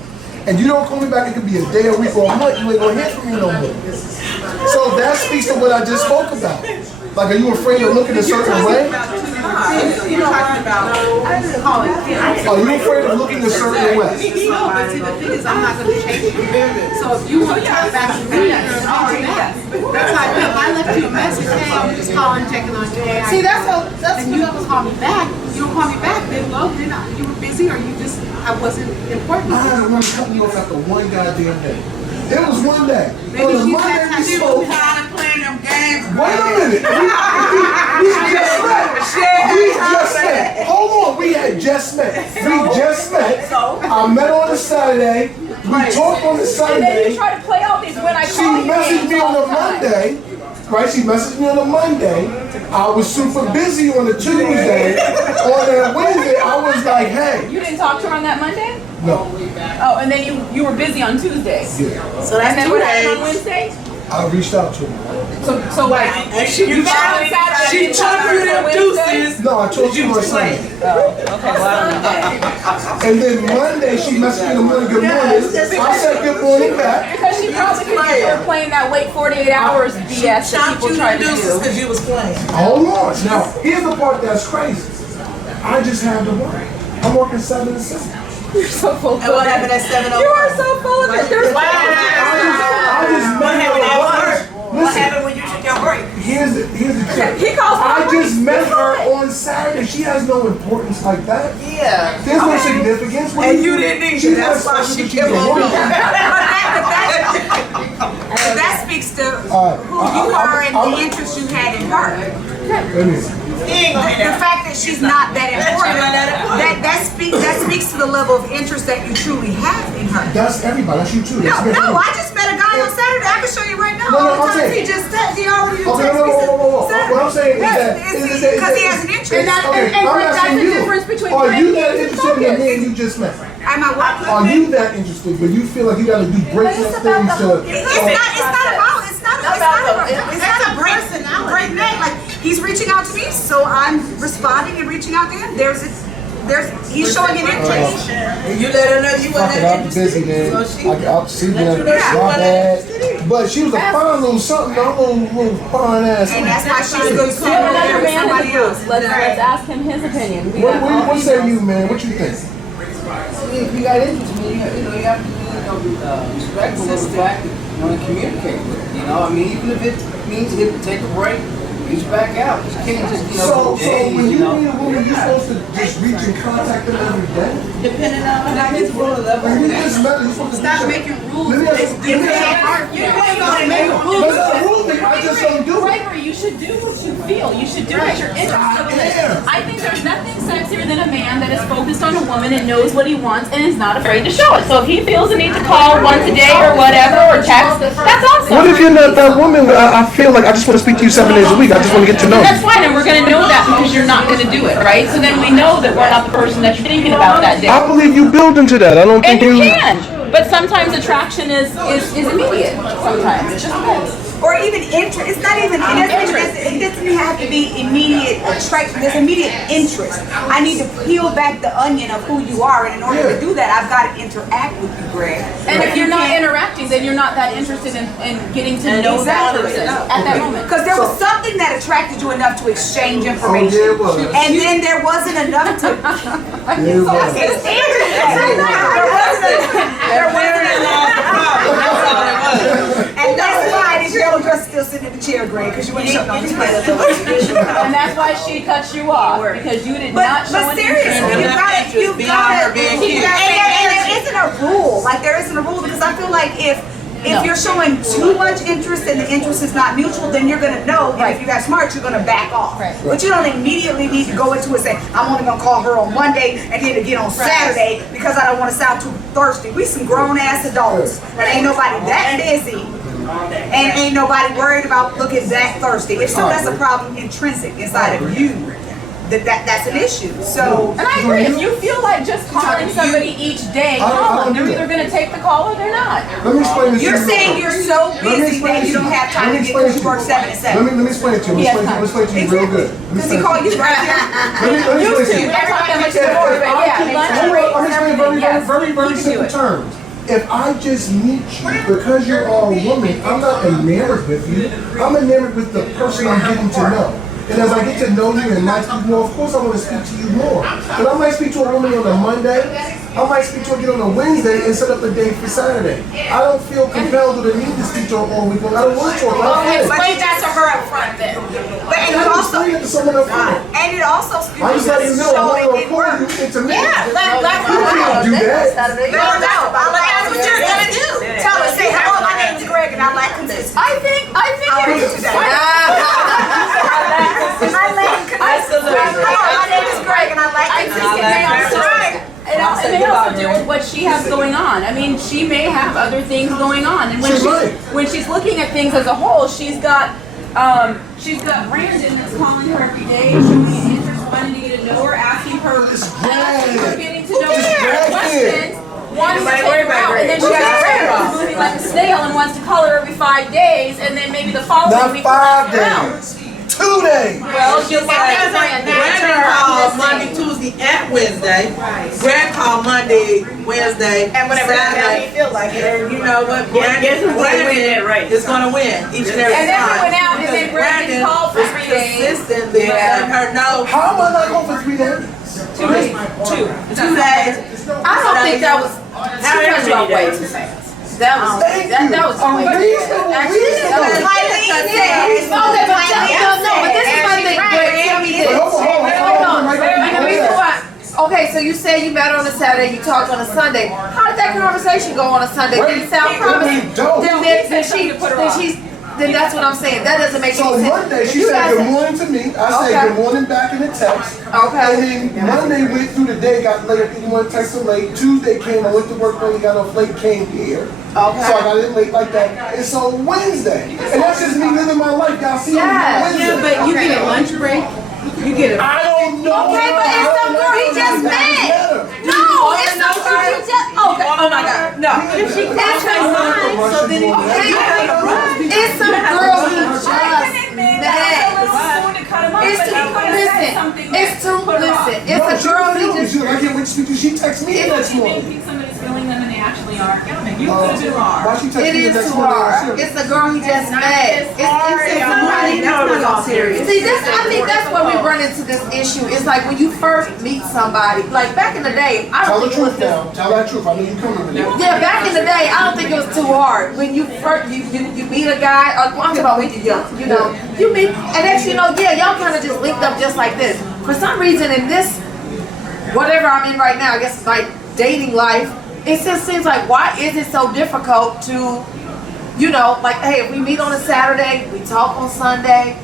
and you don't call me back, it could be a day, a week, or a month, you ain't gonna hear from me no more. So that speaks to what I just spoke about. Like, are you afraid of looking a certain way? You're talking about calling. Are you afraid of looking a certain way? No, but see, the thing is, I'm not going to chase you. So if you want to talk back to me, you're going to call me back. That's how I feel. If I left you a message, hey, I'm just calling, checking on you. Hey, See, that's and you don't call me back. You don't call me back. Then, well, then you were busy, or you just I wasn't important. I had a woman cut me off after one goddamn day. It was one day. Maybe On a she Monday had we to do spoke. with Trying to play them games. Wait a minute. We just met. We just met. Hold on. We had just met. We just met. I met on a Saturday. We talked on a And then Sunday. you try to play all these when I She call you messaged games me on all a the time. Monday. Right? She messaged me on a Monday. I was super busy on a Tuesday. On that Wednesday, I was like, hey. You didn't talk to her on that Monday? No. Oh, and then you were busy on Tuesday. Yeah. So that's And then 2 what happened on days. Wednesday? I reached out to her. So what? And she You met on Saturday. she you talked took to you her them on Wednesday? deuces. No, I talked to her on Sunday. Okay, well, I don't know. And then Monday, she messaged me in the morning, good morning. I said good morning back. Because she probably could get her playing that late 48 hours BS that Chopped people you try them to deuces do. because you was playing. Hold on. Now, here's the part that's crazy. I just had to work. I'm working 7 to 6. You're so full of And what it. happened at 7:05? You are so full of it. There's What I just What met happened her. at work? What Listen, happened when you took your break? here's the trick. He calls her I just break. met her on Saturday. She has no importance like that. Yeah. There's no significance. What And do you didn't either. She's That's not why special, she she's kept a on woman. But that speaks to All right. who you are and the interest you had in her. Wait a minute. He ain't gonna The fact that she's not that important, not that important. that speaks to the level of interest that you truly have in her. That's everybody. That's you too. No, That's me. I just met a guy on Saturday. I can show you right now. No, All the I'm times saying- he just texted. He already Okay, texted me. whoa. What I'm saying is that Because he has an interest. And that- Okay, and I'm that's asking the you. difference between Are playing you that games and interested in the focus. man you just met? I'm a what? Are you that interested, but you feel like you gotta do breakneck things to? It's not a break name. Like, he's reaching out to me, so I'm responding and reaching out to him. There's a he's showing an interest. You let her know you Fuck wasn't it, I'm busy, man. I'm sleeping, my bad. But she was a fine little something, a little fine ass. And that's why she's going to We have another man in the somebody group. else. Let's ask him his opinion. We got all What say females. you, man? What you think? If you got interest, man, you have to be respectful of the fact that you want to communicate with it. You know, I mean, even if it means you have to take a break, reach back out. You can't just, So when you meet a woman, you're supposed to just reach and contact them every day? Depending on how his rule level. When you just met her, you're supposed to Stop making rules. Let me ask you. You ain't gonna make a rule. That's not rules. I just don't do it. Gregory, you should do what you feel. You should do what you're interested in. I think there's nothing sexier than a man that is focused on a woman and knows what he wants and is not afraid to show it. So if he feels the need to call once a day or whatever or text, that's awesome. What if you're not that woman? I feel like I just want to speak to you 7 days a week. I just want to get to know you. That's fine, and we're gonna know that because you're not gonna do it, right? So then we know that we're not the person that you're thinking about that day. I believe you build into that. I don't And think you can, but sometimes attraction is immediate. Sometimes it just depends. Or even interest. It's not even, it doesn't have to be immediate attraction. There's immediate interest. I need to peel back the onion of who you are, and in order to do that, I've got to interact with you, Greg. And if you're not interacting, then you're not that interested in getting to know that person at that moment. Because there was something that attracted you enough to exchange information. yeah, it was. And then there wasn't enough to... Yeah, it was. There wasn't and that's why this yellow dress is still sitting in the chair, Greg, because you went to something on this place. And that's why she cut you off, because you did not show But an interest. seriously, you've got to, and there isn't a rule. Like, there isn't a rule, because I feel like if you're showing too much interest and the interest is not mutual, then you're going to know, and if you got smart, you're going to back off. But you don't immediately need to go into it and say, I'm only going to call her on Monday and then again on Saturday because I don't want to sound too thirsty. We some grown-ass adults, and ain't nobody that busy. And ain't nobody worried about looking that thirsty. If so, that's a problem intrinsic inside of you. That's an issue. So, and I agree. If you feel like just calling somebody each day, call them. They're either going to take the call or they're not. Let me explain this to you. You're saying you're so busy that you don't have time to get because you work 7 to 7. Let me explain it to you. Let me explain it to you real good. Does he call you right now? Let me explain it to you. I'm explaining it in very simple terms. If I just meet you because you're all woman, I'm not enamored with you. I'm enamored with the person I'm getting to know. And as I get to know you and like you more, of course I want to speak to you more. But I might speak to a woman on a Monday, I might speak to her again on a Wednesday and set up a date for Saturday. I don't feel compelled or the need to speak to her all week long. I don't want to talk about it. Explain that to her up front then. But and it also, explain it to someone up front. And it also I just let you know, I want to record you into me. Yeah, let you can't do that. No, that's what you're gonna do. Tell her, say, hello, my name is Greg, and I like consistency. I think my name is Greg, and I like consistency. It may also do with what she has going on. I mean, she may have other things going on, and when she's looking at things as a whole, she's got Brandon that's calling her every day, showing an interest, wanting to get to know her, asking her getting to know her questions. Wants to take her out, and then she has a friend who's moving like a snail and wants to call her every 5 days, and then maybe the following week. Not 5 days. 2 days. Well, she's like Brandon called Monday, Tuesday, and Wednesday. Greg called Monday, Wednesday, And whenever Saturday. you feel like it. And you know what? Brandon is going to win each and every time. And then we went out, and then Brandon called for 3 days. Consistently letting her know. How am I not going for 3 days? 2 days. 2 days. I don't think that was too much off way too fast. That was way too Okay, so you say you met on a Saturday, you talked on a Sunday. How did that conversation go on a Sunday? Did it sound promising? Then that's what I'm saying. That doesn't make So any sense. Monday she said good morning to me. I said good morning back in the text. Okay. And then Monday went through the day, got late. I didn't want to text her late. Tuesday came, I went to work early, got off late, came here. Okay. So I got in late like that. And so Wednesday, and that's just me living my life. Y'all see me Wednesday. Yeah, but you get a lunch break. You get a. I don't know. Okay, but it's some girl he just met. No, it's some girl he just. Okay. Oh my God. No. If she passed her mind, so then it's some girl he just met. It's too, listen, listen, it's a girl who just. I can't wait to speak to you. She texts me the next morning. think somebody's feeling them and they actually are. You Why she text It me the is next too morning? hard. It's the girl he just met. It's Somebody know it was all serious. See, I think that's where we run into this issue. It's like when you first meet somebody, like back in the day, I Tell don't the think it was truth now. Tell that truth. I know you coming with it. Yeah, back in the day, I don't think it was too hard. When you first, you meet a guy, or I'm talking about when you're young, you know, you meet, and next you know, yeah, y'all kind of just linked up just like this. For some reason in this, whatever I'm in right now, I guess my dating life, it just seems like, why is it so difficult to, you know, like, hey, if we meet on a Saturday, we talk on Sunday,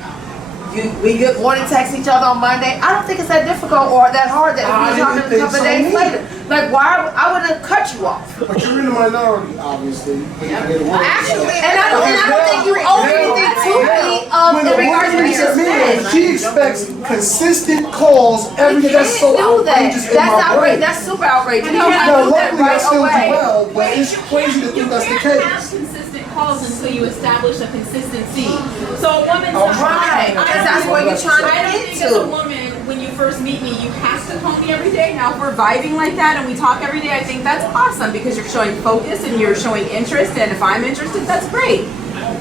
we get morning text each other on Monday. I don't think it's that difficult or that hard that if we're talking a couple of days later. Like, why? I would have cut you off. But you're in the minority, obviously. Actually, and I don't think you owe anything to me in regards to what you just said. She expects consistent calls every day. That's so outrageous in That's my outrageous. brain. That's super outrageous. You Now, can't do that luckily I right still do away. well, but it's crazy to think that's the You can't have case. consistent calls until you establish a consistency. So a woman's Right, because that's what you're trying to I don't get think as a to. woman, when you first meet me, you have to call me every day. Now, if we're vibing like that and we talk every day, I think that's awesome because you're showing focus and you're showing interest. And if I'm interested, that's great.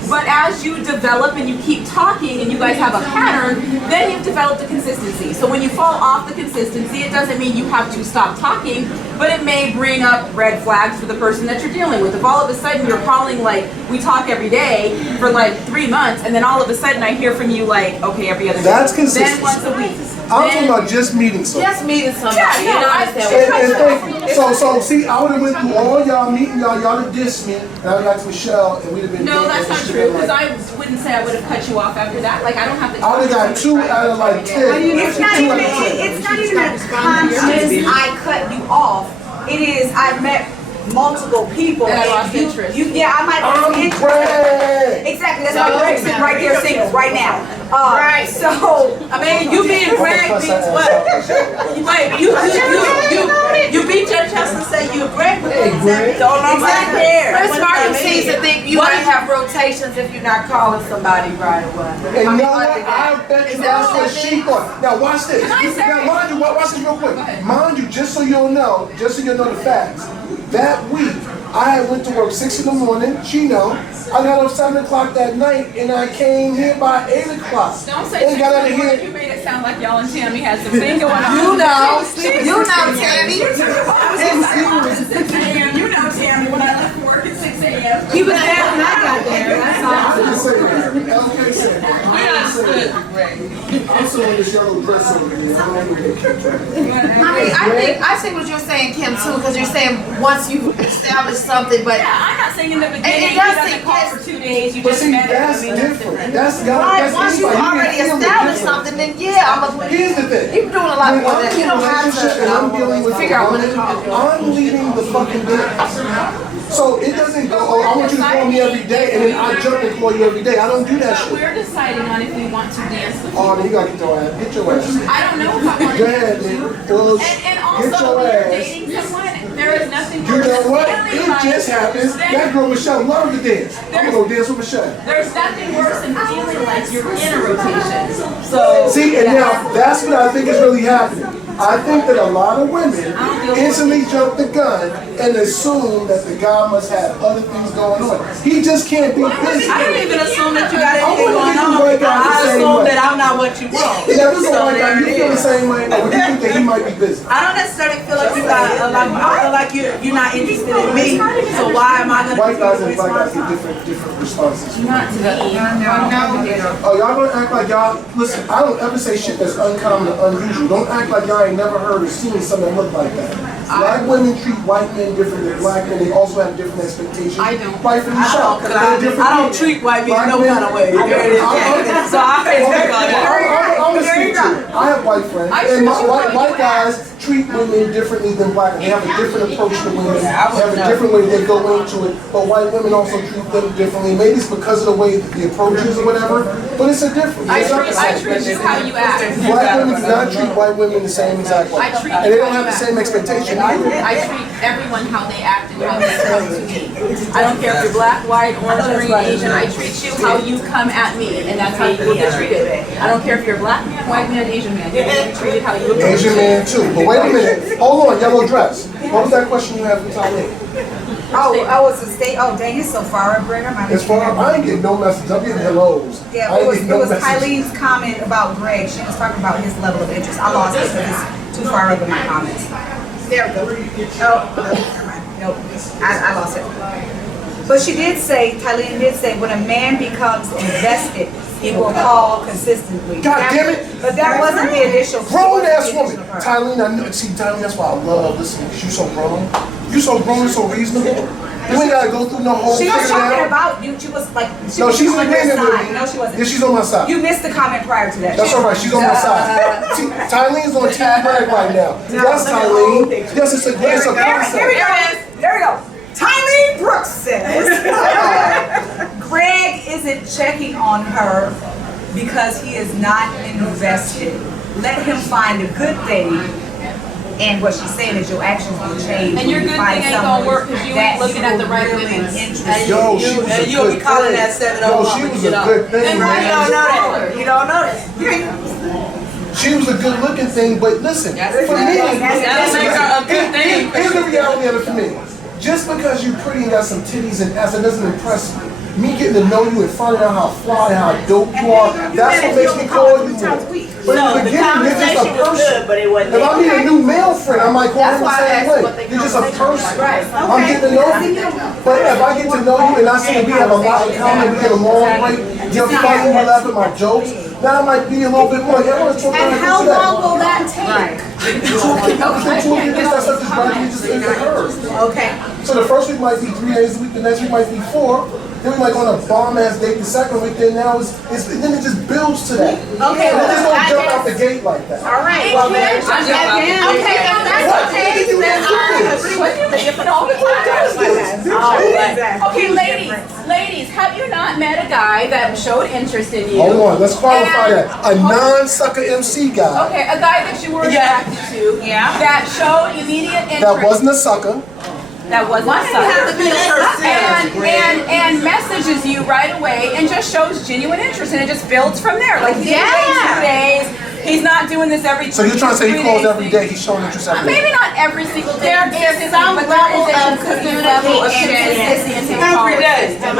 But as you develop and you keep talking and you guys have a pattern, then you've developed a consistency. So when you fall off the consistency, it doesn't mean you have to stop talking, but it may bring up red flags for the person that you're dealing with. If all of a sudden you're calling like, we talk every day for like 3 months, and then all of a sudden I hear from you like, okay, every other day. That's consistency. Then once a week. I'm talking about just meeting someone. Just meeting somebody. Yeah, You know, I- And so see, I would have went through all y'all meeting y'all have dissed me, and I got to Michelle, and we'd have been No, dating, that's and not she'd true, been because like, I wouldn't say I would have cut you off after that. Like, I don't have to. I would have got 2 out of like 10. It's not 2 even, out of 10. it's not even a conscious, I cut you off. It is, I met multiple people. And I lost you- interest. Yeah, I might have lost interest. Greg. Exactly, that's why Greg's sitting right there single right now. Right. So, I mean, you being Greg beats what? Wait, you beat your chest and say you're Greg, but don't nobody care. Chris Martin seems to think you might have rotations if you're not calling somebody right away. And you know what? I bet you that's what she thought. Now watch this. Can I say- Now mind you, watch this real quick. Mind you, just so you'll know the facts. That week, I had went to work 6 in the morning. She know. I got up 7 o'clock that night, and I came here by 8 o'clock. Don't say And got out of you here. made it sound like y'all and Tammy had some thing going on. You know, Tammy. You know, Tammy, when I left work at 6 a.m. He was there when I got there. That's all. I'm just saying that. LK said, I'm still in this yellow dress over here. I don't even get kicked right. I think what you're saying, Kim, too, because you're saying once you establish something, but Yeah, I'm not saying in the beginning it you does doesn't seem- call for 2 days, you But just see, met that's it. different. That's y'all. right, That's once you anybody. already can feel it established different. something, then yeah, I'm a. Here's the thing. You're doing a lot When more I'm than in you a don't have relationship and I'm dealing with to figure out when to a call. woman, I'm leading the fucking dance. So it doesn't go, oh, I want you to call me every day and then I jump and call you every day. I don't do that So shit. we're deciding on if we want to dance with you. Oh, then you gotta get your ass. Get your ass. I don't know if I want Go to. ahead, nigga. Well, And get also, your when you're ass. dating someone, there is nothing You worse know than what? feeling It like just happens. That girl Michelle loved to dance. I'm gonna go dance with Michelle. there's nothing worse than feeling like you're in a rotation. So See, and now that's what I think is really happening. I think that a lot of women instantly jump the gun and assume that the guy must have other things going on. He just can't be busy. I don't even assume that you got I anything wouldn't going think on. you white guys the I same assume way. that I'm not what you want. Yeah, this is So like there you it feel the is. same way, or do you think that he might be busy? I don't necessarily feel like you got a lot. I feel like you're not interested in me. So why am I gonna? White guys and black guys get different responses. not to me. Oh, y'all gonna act like y'all, listen, I don't ever say shit that's uncommon or unusual. Don't act like y'all ain't never heard or seen something that look like that. Black women treat white men different than black men. They also have different expectations. I don't. Rightfully I so. don't, 'cause they're different I don't people. treat white people Black no men- kind of way. There it is. So I can't speak on that. I'm gonna speak to it. I have white friends, and my white guys treat women differently than black women. They have a different approach to women. They have a different way they go into it. But white women also treat them differently. Maybe it's because of the way the approach is or whatever, but it's a difference. I treat you how you act. Black women do not treat white women the same exact way. And they don't have the same expectation either. I treat everyone how they act and how they come to me. I don't care if you're black, white, orange, green, Asian. I treat you how you come at me, and that's how you will get treated. I don't care if you're a black man, white man, Asian man. You're going to be treated how you look. Asian man too. But wait a minute. Hold on, yellow dress. What was that question you had for Tylee? Oh, it's a state. Oh, dang, it's so far up, Greg. It's far up. I ain't getting no message. I'm getting hellos. Yeah, it was Tyleen's comment about Greg. She was talking about his level of interest. I lost it because it's too far up in my comments. There we go. Oh, never mind. Nope. I lost it. But she did say, Tyleen did say, when a man becomes invested, he will call consistently. God damn it! But that wasn't the initial. Grown ass woman. Tyleen, I know. See, Tyleen, that's why I love listening. You so grown. You so grown and so reasonable. You ain't gotta go through no whole She was figure it talking out. about you. She was like, No, she's on in your agreement with side. me. No, she wasn't. Yeah, she's on my side. You missed the comment prior to that. That's all right. She's on my side. See, Tyleen's on Team Greg right now. Yes, Tyleen. Yes, it's a concept. Here we go. There we go. Tyleen Brooks says, Greg isn't checking on her because he is not invested. Let him find a good thing. And what she's saying is your actions will change. And your good thing ain't gonna work because you ain't looking at the right women. Yo, she was a You'll be good calling thing. that 701 Yo, she when was you a know. good thing, You man. don't know that. You don't know that. She was a good looking thing, but listen, for me, That makes her a good thing. here's the reality of it for me. Just because you're pretty and got some titties and ass, it doesn't impress me. Me getting to know you and finding out how fly and how dope you are, that's what makes me call you more. But in the beginning, you're just a person. If I meet a new male friend, I might call him the same way. You're just a person. I'm getting to know you. But if I get to know you and I see we have a lot in common, we get along great, you're funny, you laugh at my jokes, now I might be a little bit more. Yeah, I want to talk about And how long will that take? Okay. So the first week might be 3 days a week, the next week might be 4. Then we might go on a bomb ass date the second week. Then now then it just builds to that. Okay. And it just don't jump out the gate like that. All right. Well, then, okay, Okay, ladies, have you not met a guy that showed interest in you? Hold on, let's qualify that. A non-sucker MC guy. Okay, a guy that you were attracted to. Yeah. That showed immediate interest. That wasn't a sucker. That wasn't a sucker. And messages you right away and just shows genuine interest and it just builds from there. Like he's 2 days. He's not doing this every 2 So you're trying to say he 3 calls days. every day, he's showing interest every day? Maybe not every single day. There's some level of consistency in him every day. And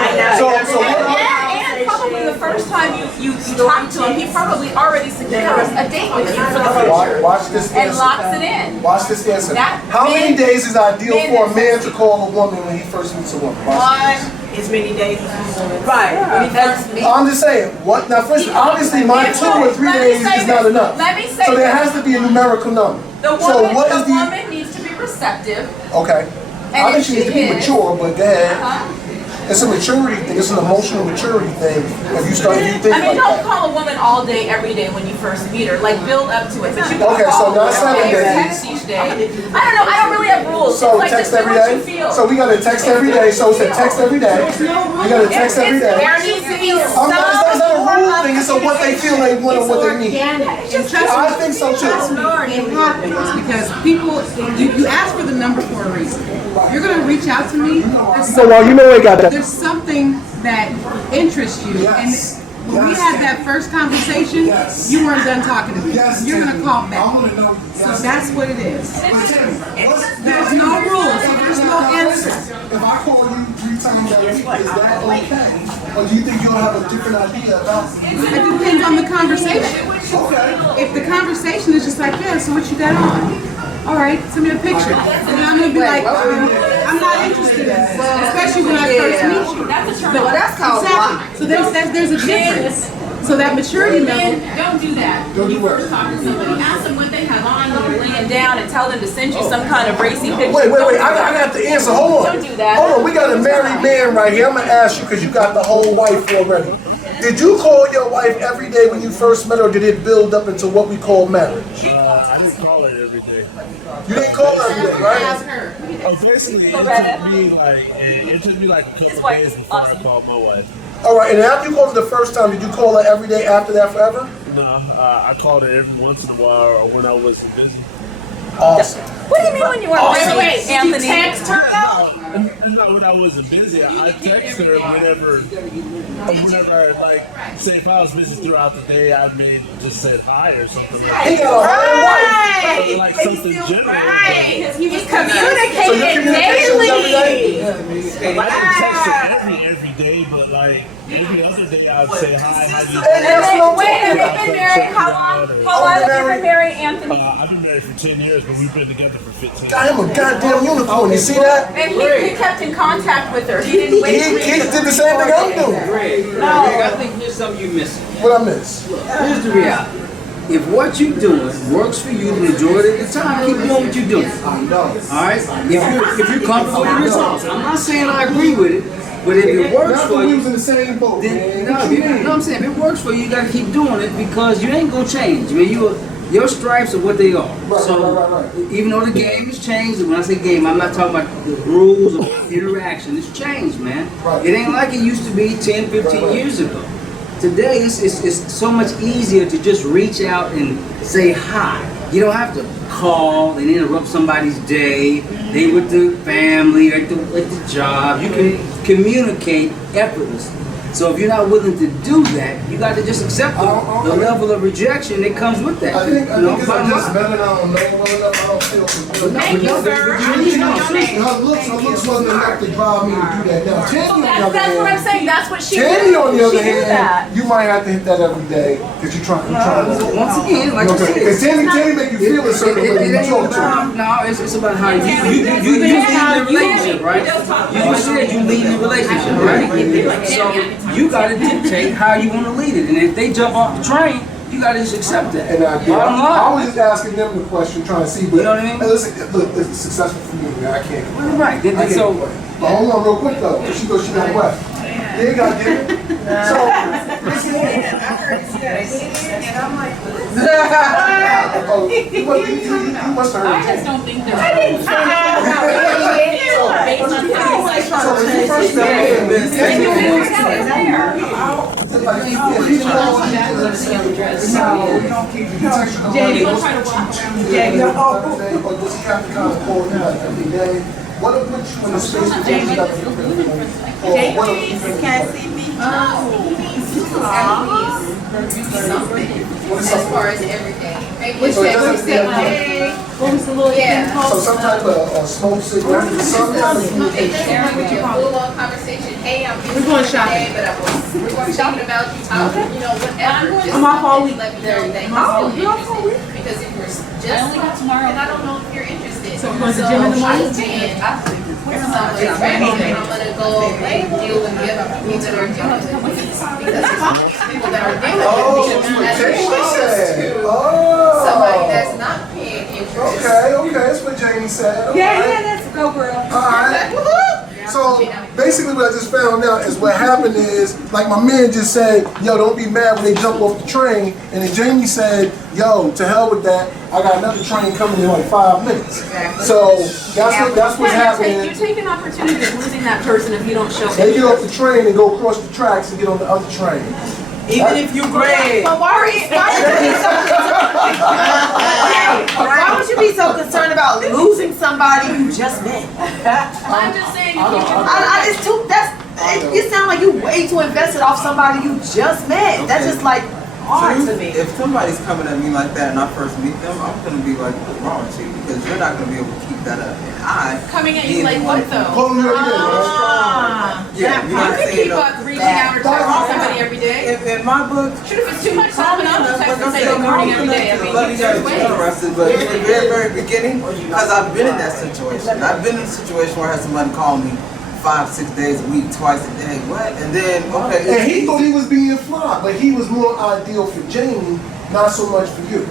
probably the first time you talk to him, he probably already secures a date with you for the future. Watch this and answer. locks it in. Watch this answer. That How many men- days is ideal men for a is- man to call a woman when he first meets a woman? Watch this. As many days as Right. I'm just saying, what now? First, obviously, my 2 or 3 days is not enough. Let me say So there this. has to be a numerical number. The woman, So what is the woman needs to be receptive. Okay. And I think if she needs to she be is- mature, but go ahead. Uh-huh. It's a maturity thing. It's an emotional maturity thing. If you start, if you think I mean, like don't that. call a woman all day, every day when you first meet her. Like, build up to it. But you can Okay, so call not her 7 every day or days. text each day. I don't know. I don't really have rules. So It's like text just do every what day. you feel. So we got to text every day. So it's a text every day. We got to text every day. There needs to be It's not a rule thing. It's a what they feel they want and what they need. And trust me, I think so too. it happens because people, you ask for the number for a reason. You're going to reach out to me. So well, you know we got that. There's something that interests you. And when we had that first conversation, you weren't done talking to me. You're going to call back. So that's what it is. There's no rules. There's no answer. If I call you 3 times a week, is that okay? Or do you think you'll have a different idea about it? It depends on the conversation. If the conversation is just like, yeah, so what you got on? All right, send me a picture. And then I'm going to be like, I'm not interested in this, especially when I first meet you. Well, that's called lying. So there's a difference. So that maturity level. Men, don't do that. When you first talk to somebody, ask them what they have on when you're laying down and tell them to send you some kind of racy picture. Wait, Don't do I got the answer. Hold on. Don't do that. Hold on, we got a married man right here. I'm gonna ask you because you got the whole wife already. Did you call your wife every day when you first met her, or did it build up into what we call marriage? I didn't call her every day. You didn't call her every day, right? Oh, basically, it took me like a couple days before I called my wife. All right, and after you called her the first time, did you call her every day after that forever? No, I called her every once in a while or when I wasn't busy. Awesome. What do you mean when you weren't busy, Wait, did you Anthony? text her though? It's not when I wasn't busy. I text her whenever like, say if I was busy throughout the day, I may just said hi or something like He that. got a whole wife. Or like something general. Right. He was So your communicating communication was every daily. day? I didn't text her every day, but like every other day I would say hi, how you And that's no Wait, have talking. they been married? How long? How long have you been married, Anthony? I've been married for 10 years, but we've been together for 15 I am a goddamn unicorn. You see that? And he kept in contact with her. He didn't wait. He did the same thing I'm doing. Greg, I think here's something you're missing. What I miss? Here's the reality. If what you're doing works for you, the majority of the time, keep doing what you're doing. Alright? If you're comfortable with the results, I'm not saying I agree with it, but if it works for you, in the same boat, then, no, I'm saying if it works for you, you gotta keep doing it because you ain't gonna change. I mean, your stripes are what they are. Right. Even though the game has changed, and when I say game, I'm not talking about the rules of interaction. It's changed, man. Right. It ain't like it used to be 10, 15 years ago. Today, it's so much easier to just reach out and say hi. You don't have to call and interrupt somebody's day. They with the family, at the job. You can communicate effortlessly. So if you're not willing to do that, you got to just accept the level of rejection that comes with that. I think it's just better than I don't know well enough. I don't feel good. Thank you, sir. Her looks wasn't enough to drive me to do that. Now, Tanny, on the other That's what I'm hand, saying. That's what she Tanny, did. on the other She did that. hand, you might have to hit that every day because you're trying. Once again, like I said, Because Tanny make you feel a certain way when you talk to her. No, it's about how you lead the relationship, right? You just said you lead the relationship, right? So you got to dictate how you want to lead it, and if they jump off the train, you got to just accept that. And I was just asking them the question, trying to see. But you know what I mean? Hey, listen, look, it's successful for me, man. I can't. Right. So, but hold on, real quick though, because she goes, she got wet. Yeah, you got to get it. So. You must have heard. I just don't think they're. I didn't find out how it Based on So when you first stepped Jamie, go try to watch. Jamie, or does he have to kind of call you like every day? What will put you in the space where you got to do Can't see me. As far as everything. So it doesn't feel like so some type of smoke signal, some type of Full-on conversation. Hey, We're going shopping. we're going shopping about you, whatever. Just I'm off all week. let me know that you're still interested. Because if you're just, I only got tomorrow. and I don't know if you're interested. So we're going to the gym in the morning? I'm saying, I'm gonna go and deal with the other people that are dealing with me. Because it's people that are dealing with me. that's what Jamie That's said. somebody that's not paying interest. Okay, that's what Jamie said. Okay. That's a go girl. Alright. So basically what I just found out is what happened is, like my man just said, yo, don't be mad when they jump off the train. And then Jamie said, yo, to hell with that. I got another train coming in like 5 minutes. So that's what's happening. You take an opportunity of losing that person if you don't show They get off the train and go across the tracks and get on the other train. Even if you grade. But why would you be so concerned about losing somebody you just met? I'm just saying. It's too. You sound like you way too invested off somebody you just met. That's just like hard to me. If somebody's coming at me like that and I first meet them, I'm gonna be like, what's wrong with you? Because you're not gonna be able to keep that up. And coming at you like what though? Pulling you Yeah, you you can keep up reaching out or texting somebody every day. In my book, Shoot, if it's too much time, I'll just text and say good morning every day. I mean, but there's ways. interested, but in the very, very beginning, because I've been in that situation. I've been in a situation where I had somebody call me 5-6 days a week, twice a day. What? And then okay. And he thought he was being flawed, but he was more ideal for Jamie, not so much for you.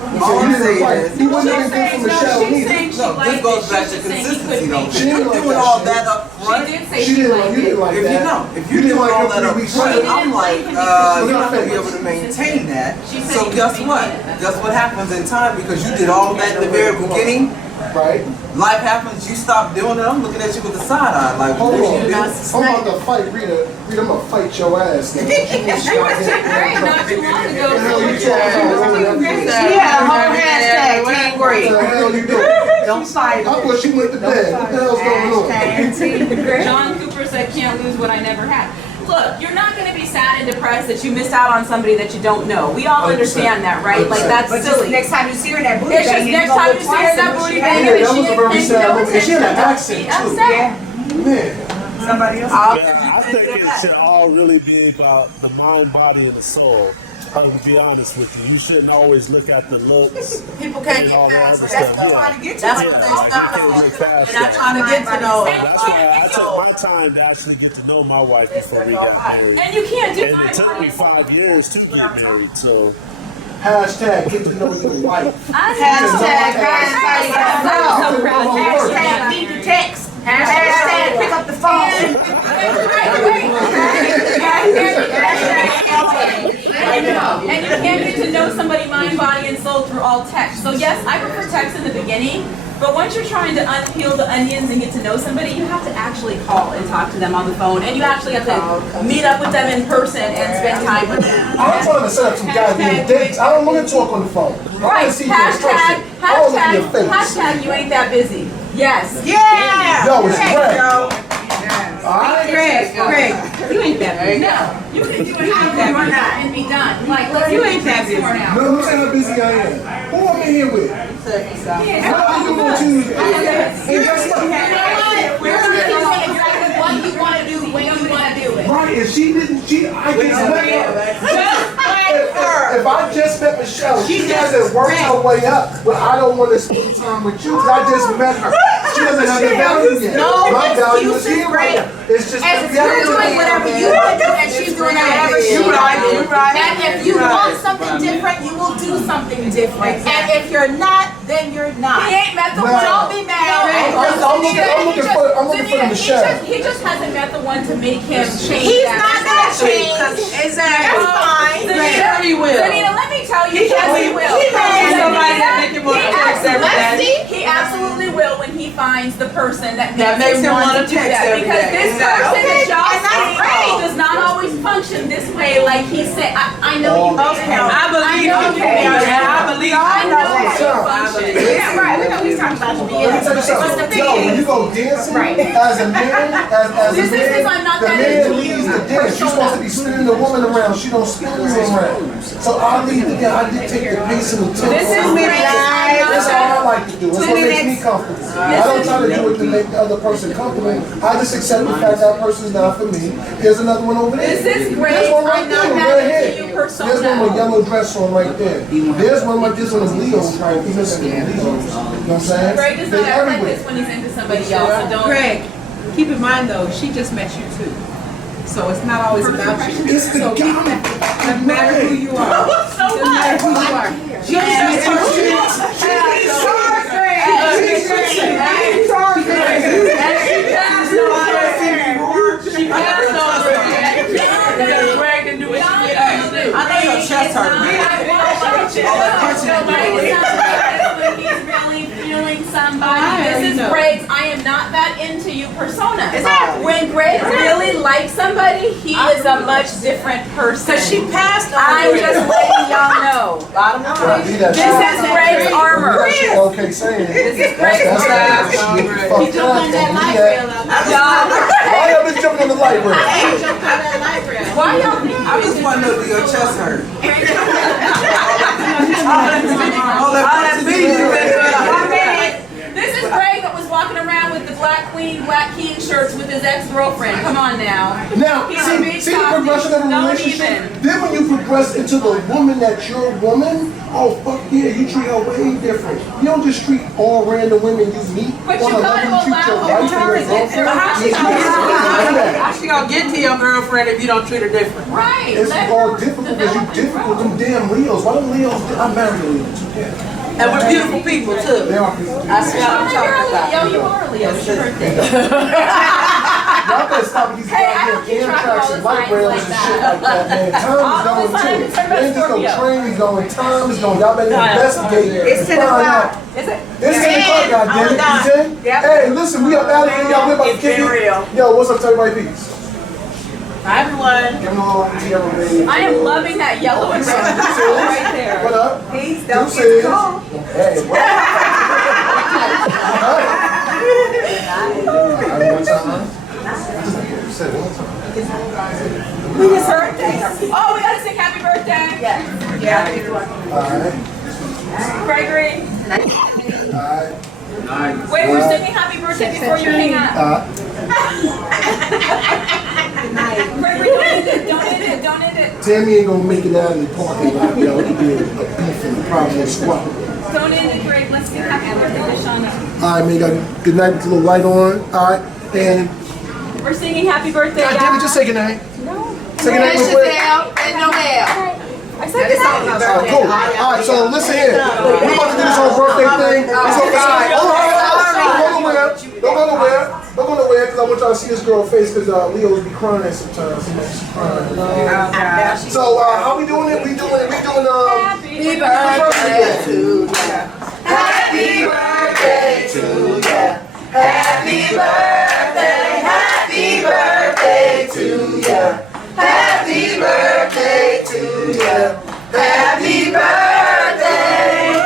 All I'm saying is, He wouldn't have been good for Michelle either. no, this goes back to consistency though. She If you're didn't like doing that all shit. that up front, She did say She she didn't liked like, you didn't it. like if that. you know, if You you're didn't doing like all her that up 3 weeks front, later. I'm like, We're you're not not gonna be finished. able to maintain that. She said So you guess could what? Guess what happens in time because you did all that in the very beginning. Right? Life happens, you stop doing it. I'm looking at you with a side eye, like, Hold what on. you doing? I'm about to fight Rita. Rita, I'm gonna fight your ass now. Great, not too long ago. What the hell you talking about? She had a whole hashtag, Team Great. What the hell you doing? Don't fight. I thought she went to bed. What the hell's going on? John Cooper said, can't lose what I never had. Look, you're not going to be sad and depressed that you missed out on somebody that you don't know. We all understand that, right? Like, that's But just silly. next time you see her in that booty It's just bang, next time you see her in that booty bang, Yeah, and that she was a didn't very pay sad no moment. And she had an attention. accent, too. Upset. Man. somebody else. I think it should all really be about the mind, body, and the soul. To be honest with you, you shouldn't always look at the looks. People can't and get all the past other that. stuff. That's Yeah. what they Yeah, stop like, you can't get past They're not that. trying to get to know. That's why I took my time to actually get to know my wife before we got married. And you can't do And it took me 5 years to get married, so. Hashtag get to know your wife. Hashtag need to text. Hashtag pick up the phone. And you can't get to know somebody mind, body, and soul through all text. So yes, I prefer text in the beginning, but once you're trying to unpeel the onions and get to know somebody, you have to actually call and talk to them on the phone, and you actually have to meet up with them in person and spend time with them. I'm trying to set up some goddamn dates. I don't want to talk on the phone. I Right, want to see you in person. I want to look in your face. hashtag you ain't that busy. Yes. Yeah. Yo, it's Greg. Alright? Greg, you ain't that big. No, you can do it how you not and be done. Like, let's You ain't that busy. for now. No, who said how busy I am? Who I'm in here with? What are you going to Tuesday? And guess what? We're doing exactly what you want to do when you want to do it. Right, if she didn't, I just met her. If I just met Michelle, she hasn't worked her way up, but I don't want to spend time with you because I just met her. She doesn't have the value yet. No My value is excuses, here Greg. right now. It's just As the you're reality. doing whatever you want to do, and she's doing whatever she wants to do. And if you want something different, you will do something different. And if you're not, then you're not. He ain't met the No. one. Don't be mad. I'm looking for Michelle. He just hasn't met the one to make him change. He's that. not gonna change. Exactly. That's fine. Sure he will. Zanina, let me tell you, yes, he will. He may somebody that make him want to text every Let's day. see. He absolutely will when he finds the person that makes him want wanna to do text that. every Because day. this Exactly. person that y'all And that's see great. does not always function this way. Like he said, I know you. Okay, I believe you. Okay. I believe I know Okay. you function. Yeah, right. We know we talking about you being. Let me tell you something. Yo, when you go dancing, as a man, as a This is I'm man, not the that man into leads you. the dance. You're supposed to be spinning the woman around. She don't spin you around. So I lead the dance. I dictate the pace and the tempo. This is great. That's all I like to do. That's what makes me comfortable. I don't try to do it to make the other person comfortable. I just accept the fact that person's not for me. Here's another one over there. This is great. There's one right I'm there. not Go that ahead. into you persona. There's one with yellow dress on right there. There's one like this one is Leo's trying to listen to Leo's. You know what I'm saying? Greg does They're not act like everywhere. this when he's into somebody else. So don't. Greg, keep in mind though, she just met you too. So it's not always about you. It's the So guy. no matter who you are. So No matter who you are. She just met you too. I know your chest He's really feeling somebody. This is Greg's I am not that into you persona. When Greg really likes somebody, he is a much different person. Because she passed on I'm Greg. just letting y'all know. Bottom line. This is Greg's armor. Okay, saying. This is Greg's armor. He jumped on that light rail up. Why y'all been jumping on the light rail? He jumped on that light rail. Why y'all I just want to know, do your chest hurt? This is Greg that was walking around with the Black Queen, Black King shirts with his ex-girlfriend. Come on now. Now, He's a see big the topic. progression of a Don't relationship? even. Then when you progress into the woman that's your woman, oh fuck yeah, you treat her way different. You don't just treat all random women you meet. But on you a gotta level you treat your allow wife her and to your get there. girlfriend. How she You gonna can't get do that. How she gonna get to your girlfriend if you don't treat her different? Right. It's Let all her difficult because you develop and difficult. grow. Them damn Leos. Why them Leos? I'm married to Leos. Yeah. And we're beautiful people too. They are people. That's what I'm talking about. Yo, you are a Leo. It's your birthday. Y'all better stop with these Hey, I goddamn don't keep track of Amtrak all and the light signs rails like and that. shit like that, man. Time is All going the signs too. is turned There ain't just no Scorpio. trains going. Time is going. Y'all better investigate. It's 10 and find o'clock. out. Is it? It's 10 o'clock, goddamn it. You 10? Yep. Hey, listen, we up out of here. Y'all we about to kick it. Yo, what's up, everybody? Peace. Hi everyone. Give them a little Tierra, baby. I am loving that yellow and red right there. What up? Peace, don't Deuces. get cold. Hey, what? One time. You said one time. His birthday. Oh, we gotta sing happy birthday. Yeah. Alright. Gregory. Alright. Wait, we're singing happy birthday before you hang up. Gregory, don't end it. Don't end it. Tammy ain't gonna make it out of the parking lot, yo. It'll be a beef in the problem squat. Don't end it, Greg. Let's sing happy birthday to Shauna. Alright, man, got good night with a little light on. Alright, and We're singing happy birthday. God damn it, just say good night. No. Say good night real quick. And no mail. I said good night. Alright, cool. Alright, so listen here. We're about to do this whole birthday thing. Don't go nowhere. Don't go nowhere, because I want y'all to see this girl's face, because Leo's be crying sometimes. She's crying. So, how we doing it? We doing Happy birthday to you. Happy birthday to you. Happy birthday. Happy birthday to you. Happy birthday to you. Happy birthday.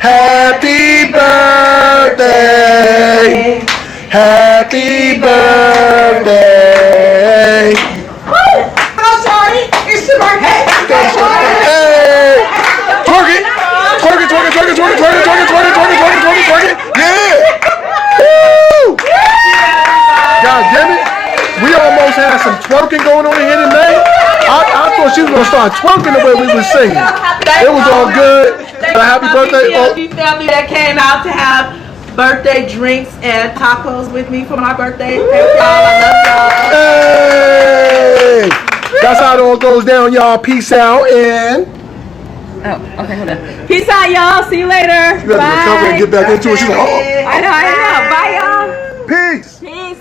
Happy birthday! Happy birthday! Hello, Shorty. It's your birthday. Hey! Twerk it! Twerk it, twerk it, twerk it, twerk it, twerk it, twerk it, twerk it, twerk it, twerk it, twerk it, twerk it! Yeah! Woo! God damn it! We almost had some twerking going on here tonight. I thought she was gonna start twerking the way we were singing. It was all good. Happy birthday! PLG family that came out to have birthday drinks and tacos with me for my birthday. Thank y'all. I love y'all. Hey! That's how it all goes down, y'all. Peace out and. Oh, okay, hold on. Peace out, y'all. See you later. You have to recover and get back into it. She's like, oh. I know. Bye, y'all. Peace. Peace.